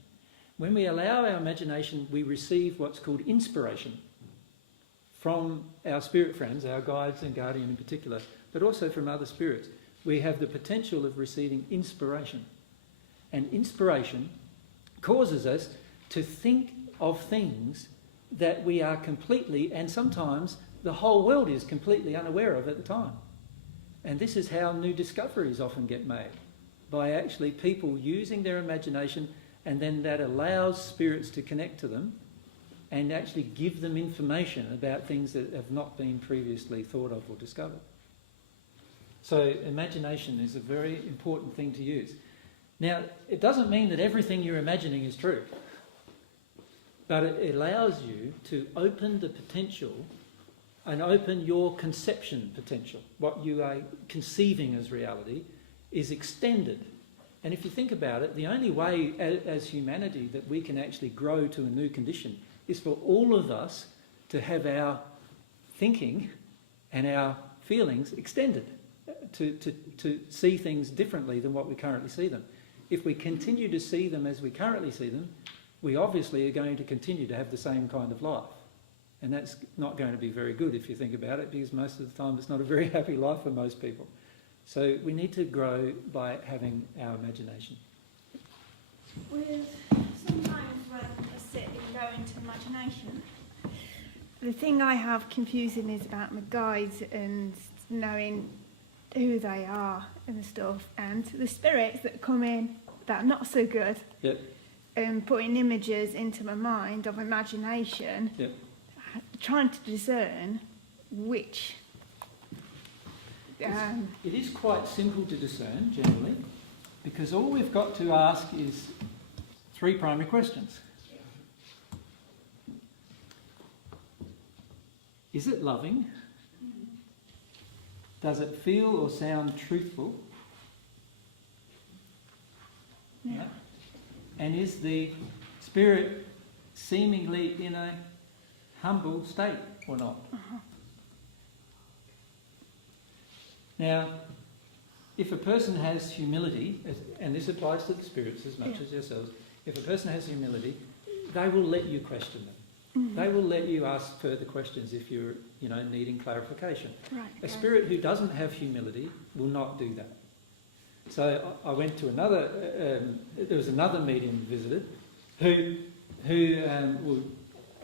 When we allow our imagination, we receive what's called inspiration from our spirit friends, our guides and guardian in particular, but also from other spirits. We have the potential of receiving inspiration. And inspiration causes us to think of things that we are completely, and sometimes the whole world is completely unaware of at the time. And this is how new discoveries often get made, by actually people using their imagination, and then that allows spirits to connect to them and actually give them information about things that have not been previously thought of or discovered. So imagination is a very important thing to use. Now, it doesn't mean that everything you're imagining is true, but it allows you to open the potential and open your conception potential. What you are conceiving as reality is extended. And if you think about it, the only way as humanity that we can actually grow to a new condition is for all of us to have our thinking and our feelings extended, to see things differently than what we currently see them. If we continue to see them as we currently see them, we obviously are going to continue to have the same kind of life. And that's not going to be very good if you think about it, because most of the time it's not a very happy life for most people. So we need to grow by having our imagination. Sometimes when I sit and go into imagination, the thing I have confusing is about my guides and knowing who they are and stuff, and the spirits that come in that are not so good. Yep. And putting images into my mind of imagination. Yep. Trying to discern which. It is quite simple to discern, generally, because all we've got to ask is 3 primary questions. Is it loving? Does it feel or sound truthful? Yeah. And is the spirit seemingly in a humble state or not? Uh-huh. Now, if a person has humility, and this applies to the spirits as much as yourselves, if a person has humility, they will let you question them. Mm-hmm. They will let you ask further questions if you're, needing clarification. Right, A spirit who doesn't have humility will not do that. So I went to there was another medium visited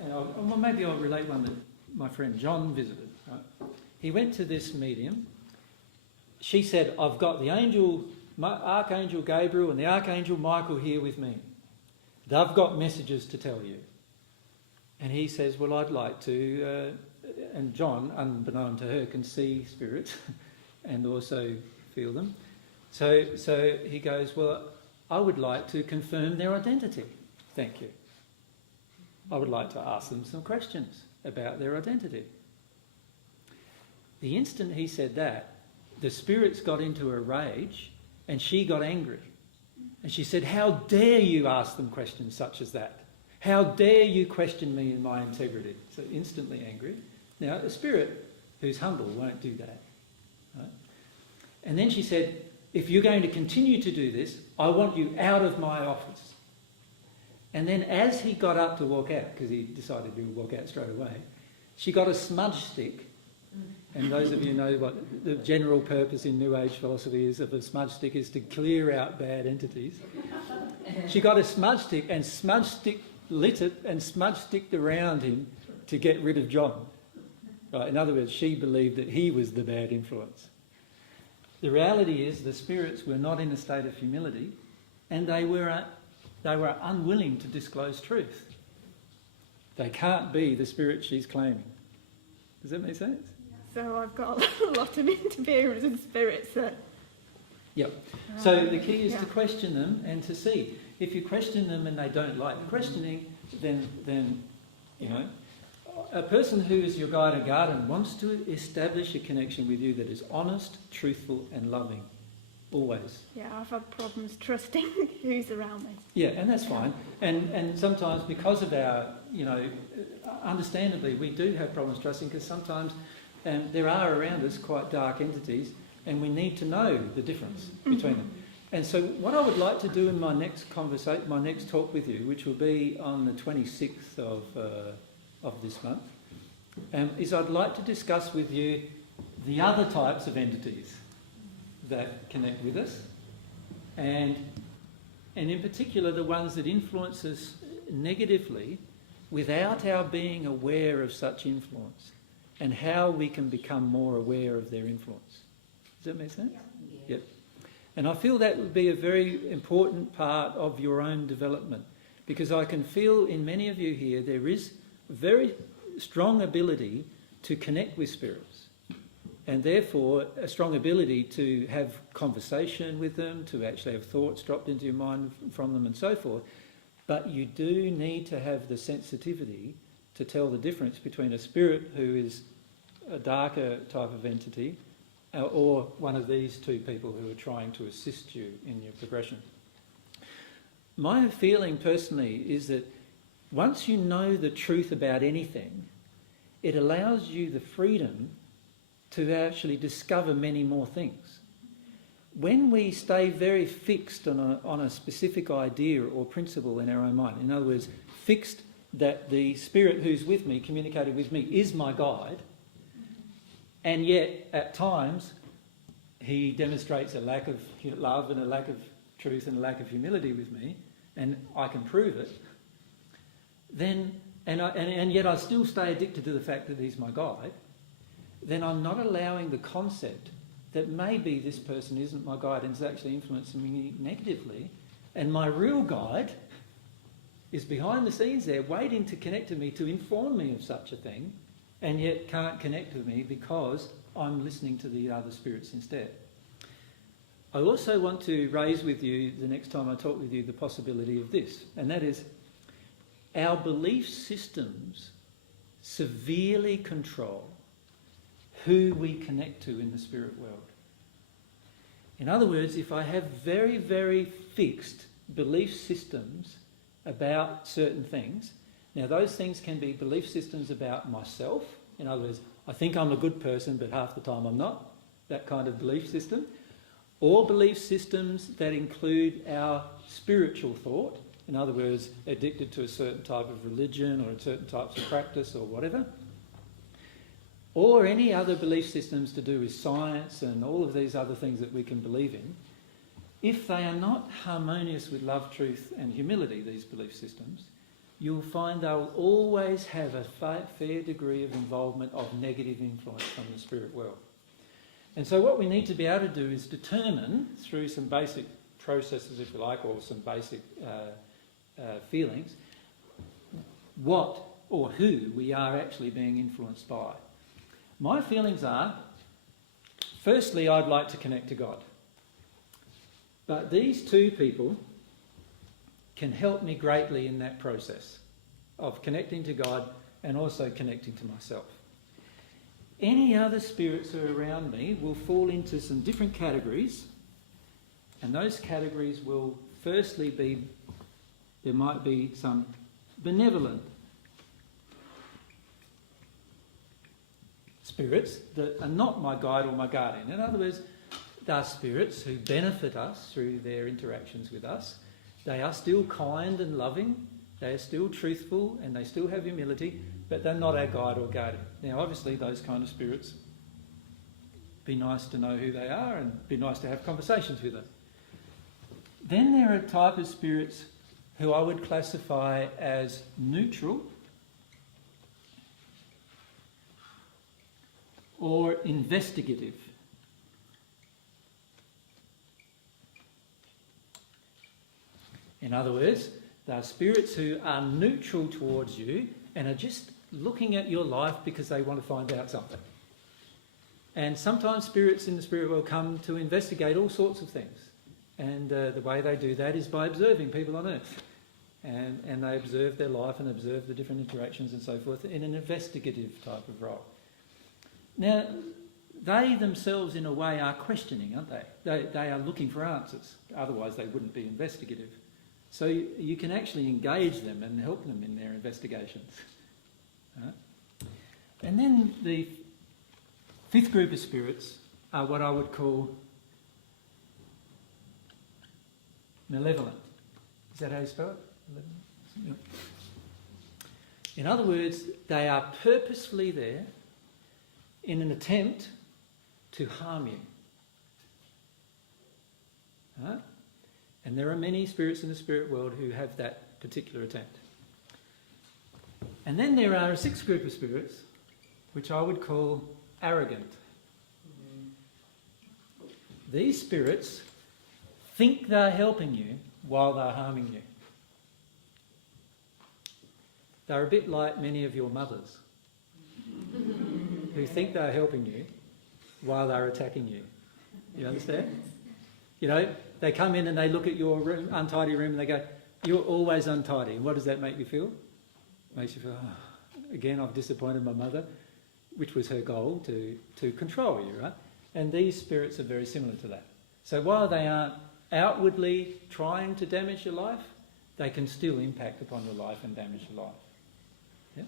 well, maybe I'll relate one that my friend John visited. Right? He went to this medium. She said, I've got the Archangel Gabriel and the Archangel Michael here with me. They've got messages to tell you. And he says, well, I'd like to... and John, unbeknown to her, can see spirits and also feel them. So he goes, well, I would like to confirm their identity. Thank you. I would like to ask them some questions about their identity. The instant he said that, the spirits got into a rage and she got angry. And she said, how dare you ask them questions such as that? How dare you question me in my integrity? So instantly angry. Now, a spirit who's humble won't do that. Right? And then she said, if you're going to continue to do this, I want you out of my office. And then as he got up to walk out, because he decided to walk out straight away, she got a smudge stick. And those of you know what the general purpose in New Age philosophy is of a smudge stick is to clear out bad entities. She got a smudge stick and lit it and smudge sticked around him to get rid of John. Right? In other words, she believed that he was the bad influence. The reality is the spirits were not in a state of humility, and they were unwilling to disclose truth. They can't be the spirit she's claiming. Does that make sense? So I've got a lot of interferers and spirits that... Yep. So the key is yeah. to question them and to see. If you question them and they don't like the questioning, then you know, a person who is your guide and guardian wants to establish a connection with you that is honest, truthful and loving. Always. Yeah, I've had problems trusting who's around me. Yeah, and that's fine. And sometimes because of our, you know, understandably we do have problems trusting because sometimes there are around us quite dark entities and we need to know the difference between them. And so what I would like to do in my next conversation, my next talk with you, which will be on the 26th of this month, is I'd like to discuss with you the other types of entities that connect with us, and in particular the ones that influence us negatively without our being aware of such influence, and how we can become more aware of their influence. Does that make sense? Yeah. Yep. And I feel that would be a very important part of your own development, because I can feel in many of you here there is a very strong ability to connect with spirits, and therefore a strong ability to have conversation with them, to actually have thoughts dropped into your mind from them and so forth. But you do need to have the sensitivity to tell the difference between a spirit who is a darker type of entity or one of these two people who are trying to assist you in your progression. My feeling personally is that once you know the truth about anything, it allows you the freedom to actually discover many more things. When we stay very fixed on a specific idea or principle in our own mind, in other words, fixed that the spirit who's with me, communicating with me, is my guide, and yet at times he demonstrates a lack of love and a lack of truth and a lack of humility with me, and I can prove it, then, and yet I still stay addicted to the fact that he's my guide, then I'm not allowing the concept that maybe this person isn't my guide and is actually influencing me negatively, and my real guide is behind the scenes there waiting to connect to me, to inform me of such a thing, and yet can't connect with me because I'm listening to the other spirits instead. I also want to raise with you, the next time I talk with you, the possibility of this, and that is our belief systems severely control who we connect to in the spirit world. In other words, if I have very, very fixed belief systems about certain things, now those things can be belief systems about myself. In other words, I think I'm a good person, but half the time I'm not, that kind of belief system. Or belief systems that include our spiritual thought, in other words, addicted to a certain type of religion or certain types of practice or whatever. Or any other belief systems to do with science and all of these other things that we can believe in. If they are not harmonious with love, truth and humility, these belief systems, you'll find they'll always have a fair degree of involvement of negative influence from the spirit world. And so what we need to be able to do is determine, through some basic processes, if you like, or some basic feelings, what or who we are actually being influenced by. My feelings are, firstly, I'd like to connect to God. But these two people can help me greatly in that process of connecting to God and also connecting to myself. Any other spirits who are around me will fall into some different categories, and those categories will firstly be, there might be some benevolent spirits that are not my guide or my guardian. In other words, they are spirits who benefit us through their interactions with us. They are still kind and loving, they are still truthful, and they still have humility, but they're not our guide or guardian. Now, obviously, those kind of spirits, be nice to know who they are and be nice to have conversations with them. Then there are a type of spirits who I would classify as neutral or investigative. In other words, they are spirits who are neutral towards you and are just looking at your life because they want to find out something. And sometimes spirits in the spirit world come to investigate all sorts of things. And the way they do that is by observing people on earth. And they observe their life and observe the different interactions and so forth in an investigative type of role. Now, they themselves in a way are questioning, aren't they? They are looking for answers. Otherwise they wouldn't be investigative. So you can actually engage them and help them in their investigations. Right? And then the fifth group of spirits are what I would call malevolent. Is that how you spell it? Malevolent? In other words, they are purposefully there in an attempt to harm you. Right? And there are many spirits in the spirit world who have that particular attempt. And then there are a sixth group of spirits, which I would call arrogant. These spirits think they're helping you while they're harming you. They're a bit like many of your mothers who think they're helping you while they're attacking you. You understand? You know, they come in and they look at your room, untidy room, and they go, "You're always untidy." And what does that make you feel? Makes you feel, oh, again, I've disappointed my mother, which was her goal, to control you, right? And these spirits are very similar to that. So while they aren't outwardly trying to damage your life, they can still impact upon your life and damage your life. Yeah?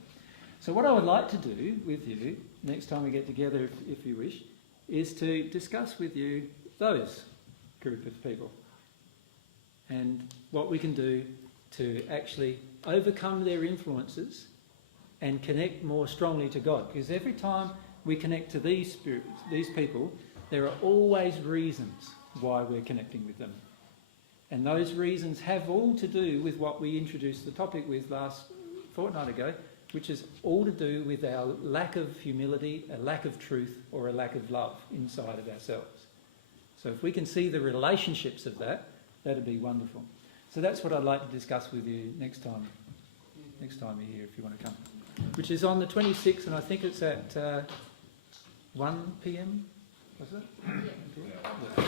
So what I would like to do with you, next time we get together, if you wish, is to discuss with you those group of people and what we can do to actually overcome their influences and connect more strongly to God. Because every time we connect to these spirits, these people, there are always reasons why we're connecting with them. And those reasons have all to do with what we introduced the topic with last fortnight ago, which is all to do with our lack of humility, a lack of truth, or a lack of love inside of ourselves. So if we can see the relationships of that, that'd be wonderful. So that's what I'd like to discuss with you next time you're here, if you want to come. Which is on the 26th, and I think it's at 1 p.m. Was it? Yeah.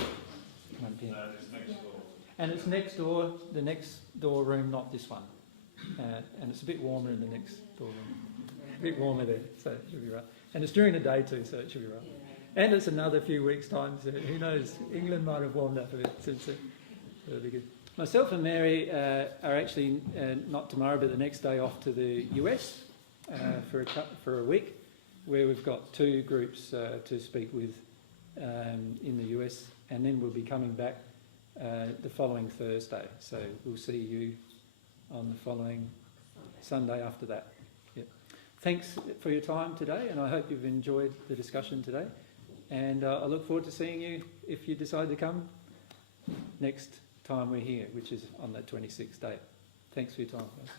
1 p.m. It's next door. And it's next door, the next door room, not this one. And it's a bit warmer in the next door room. A bit warmer there, so it should be right. And it's during the day too, so it should be right. And it's another few weeks' time, so who knows? England might have warmed up a bit since then. That'll be good. Myself and Mary are actually not tomorrow, but the next day off to the US for a week, where we've got two groups to speak with in the US, and then we'll be coming back the following Thursday. So we'll see you on the following Sunday after that. Yep. Thanks for your time today, and I hope you've enjoyed the discussion today. And I look forward to seeing you if you decide to come next time we're here, which is on that 26th date. Thanks for your time, guys.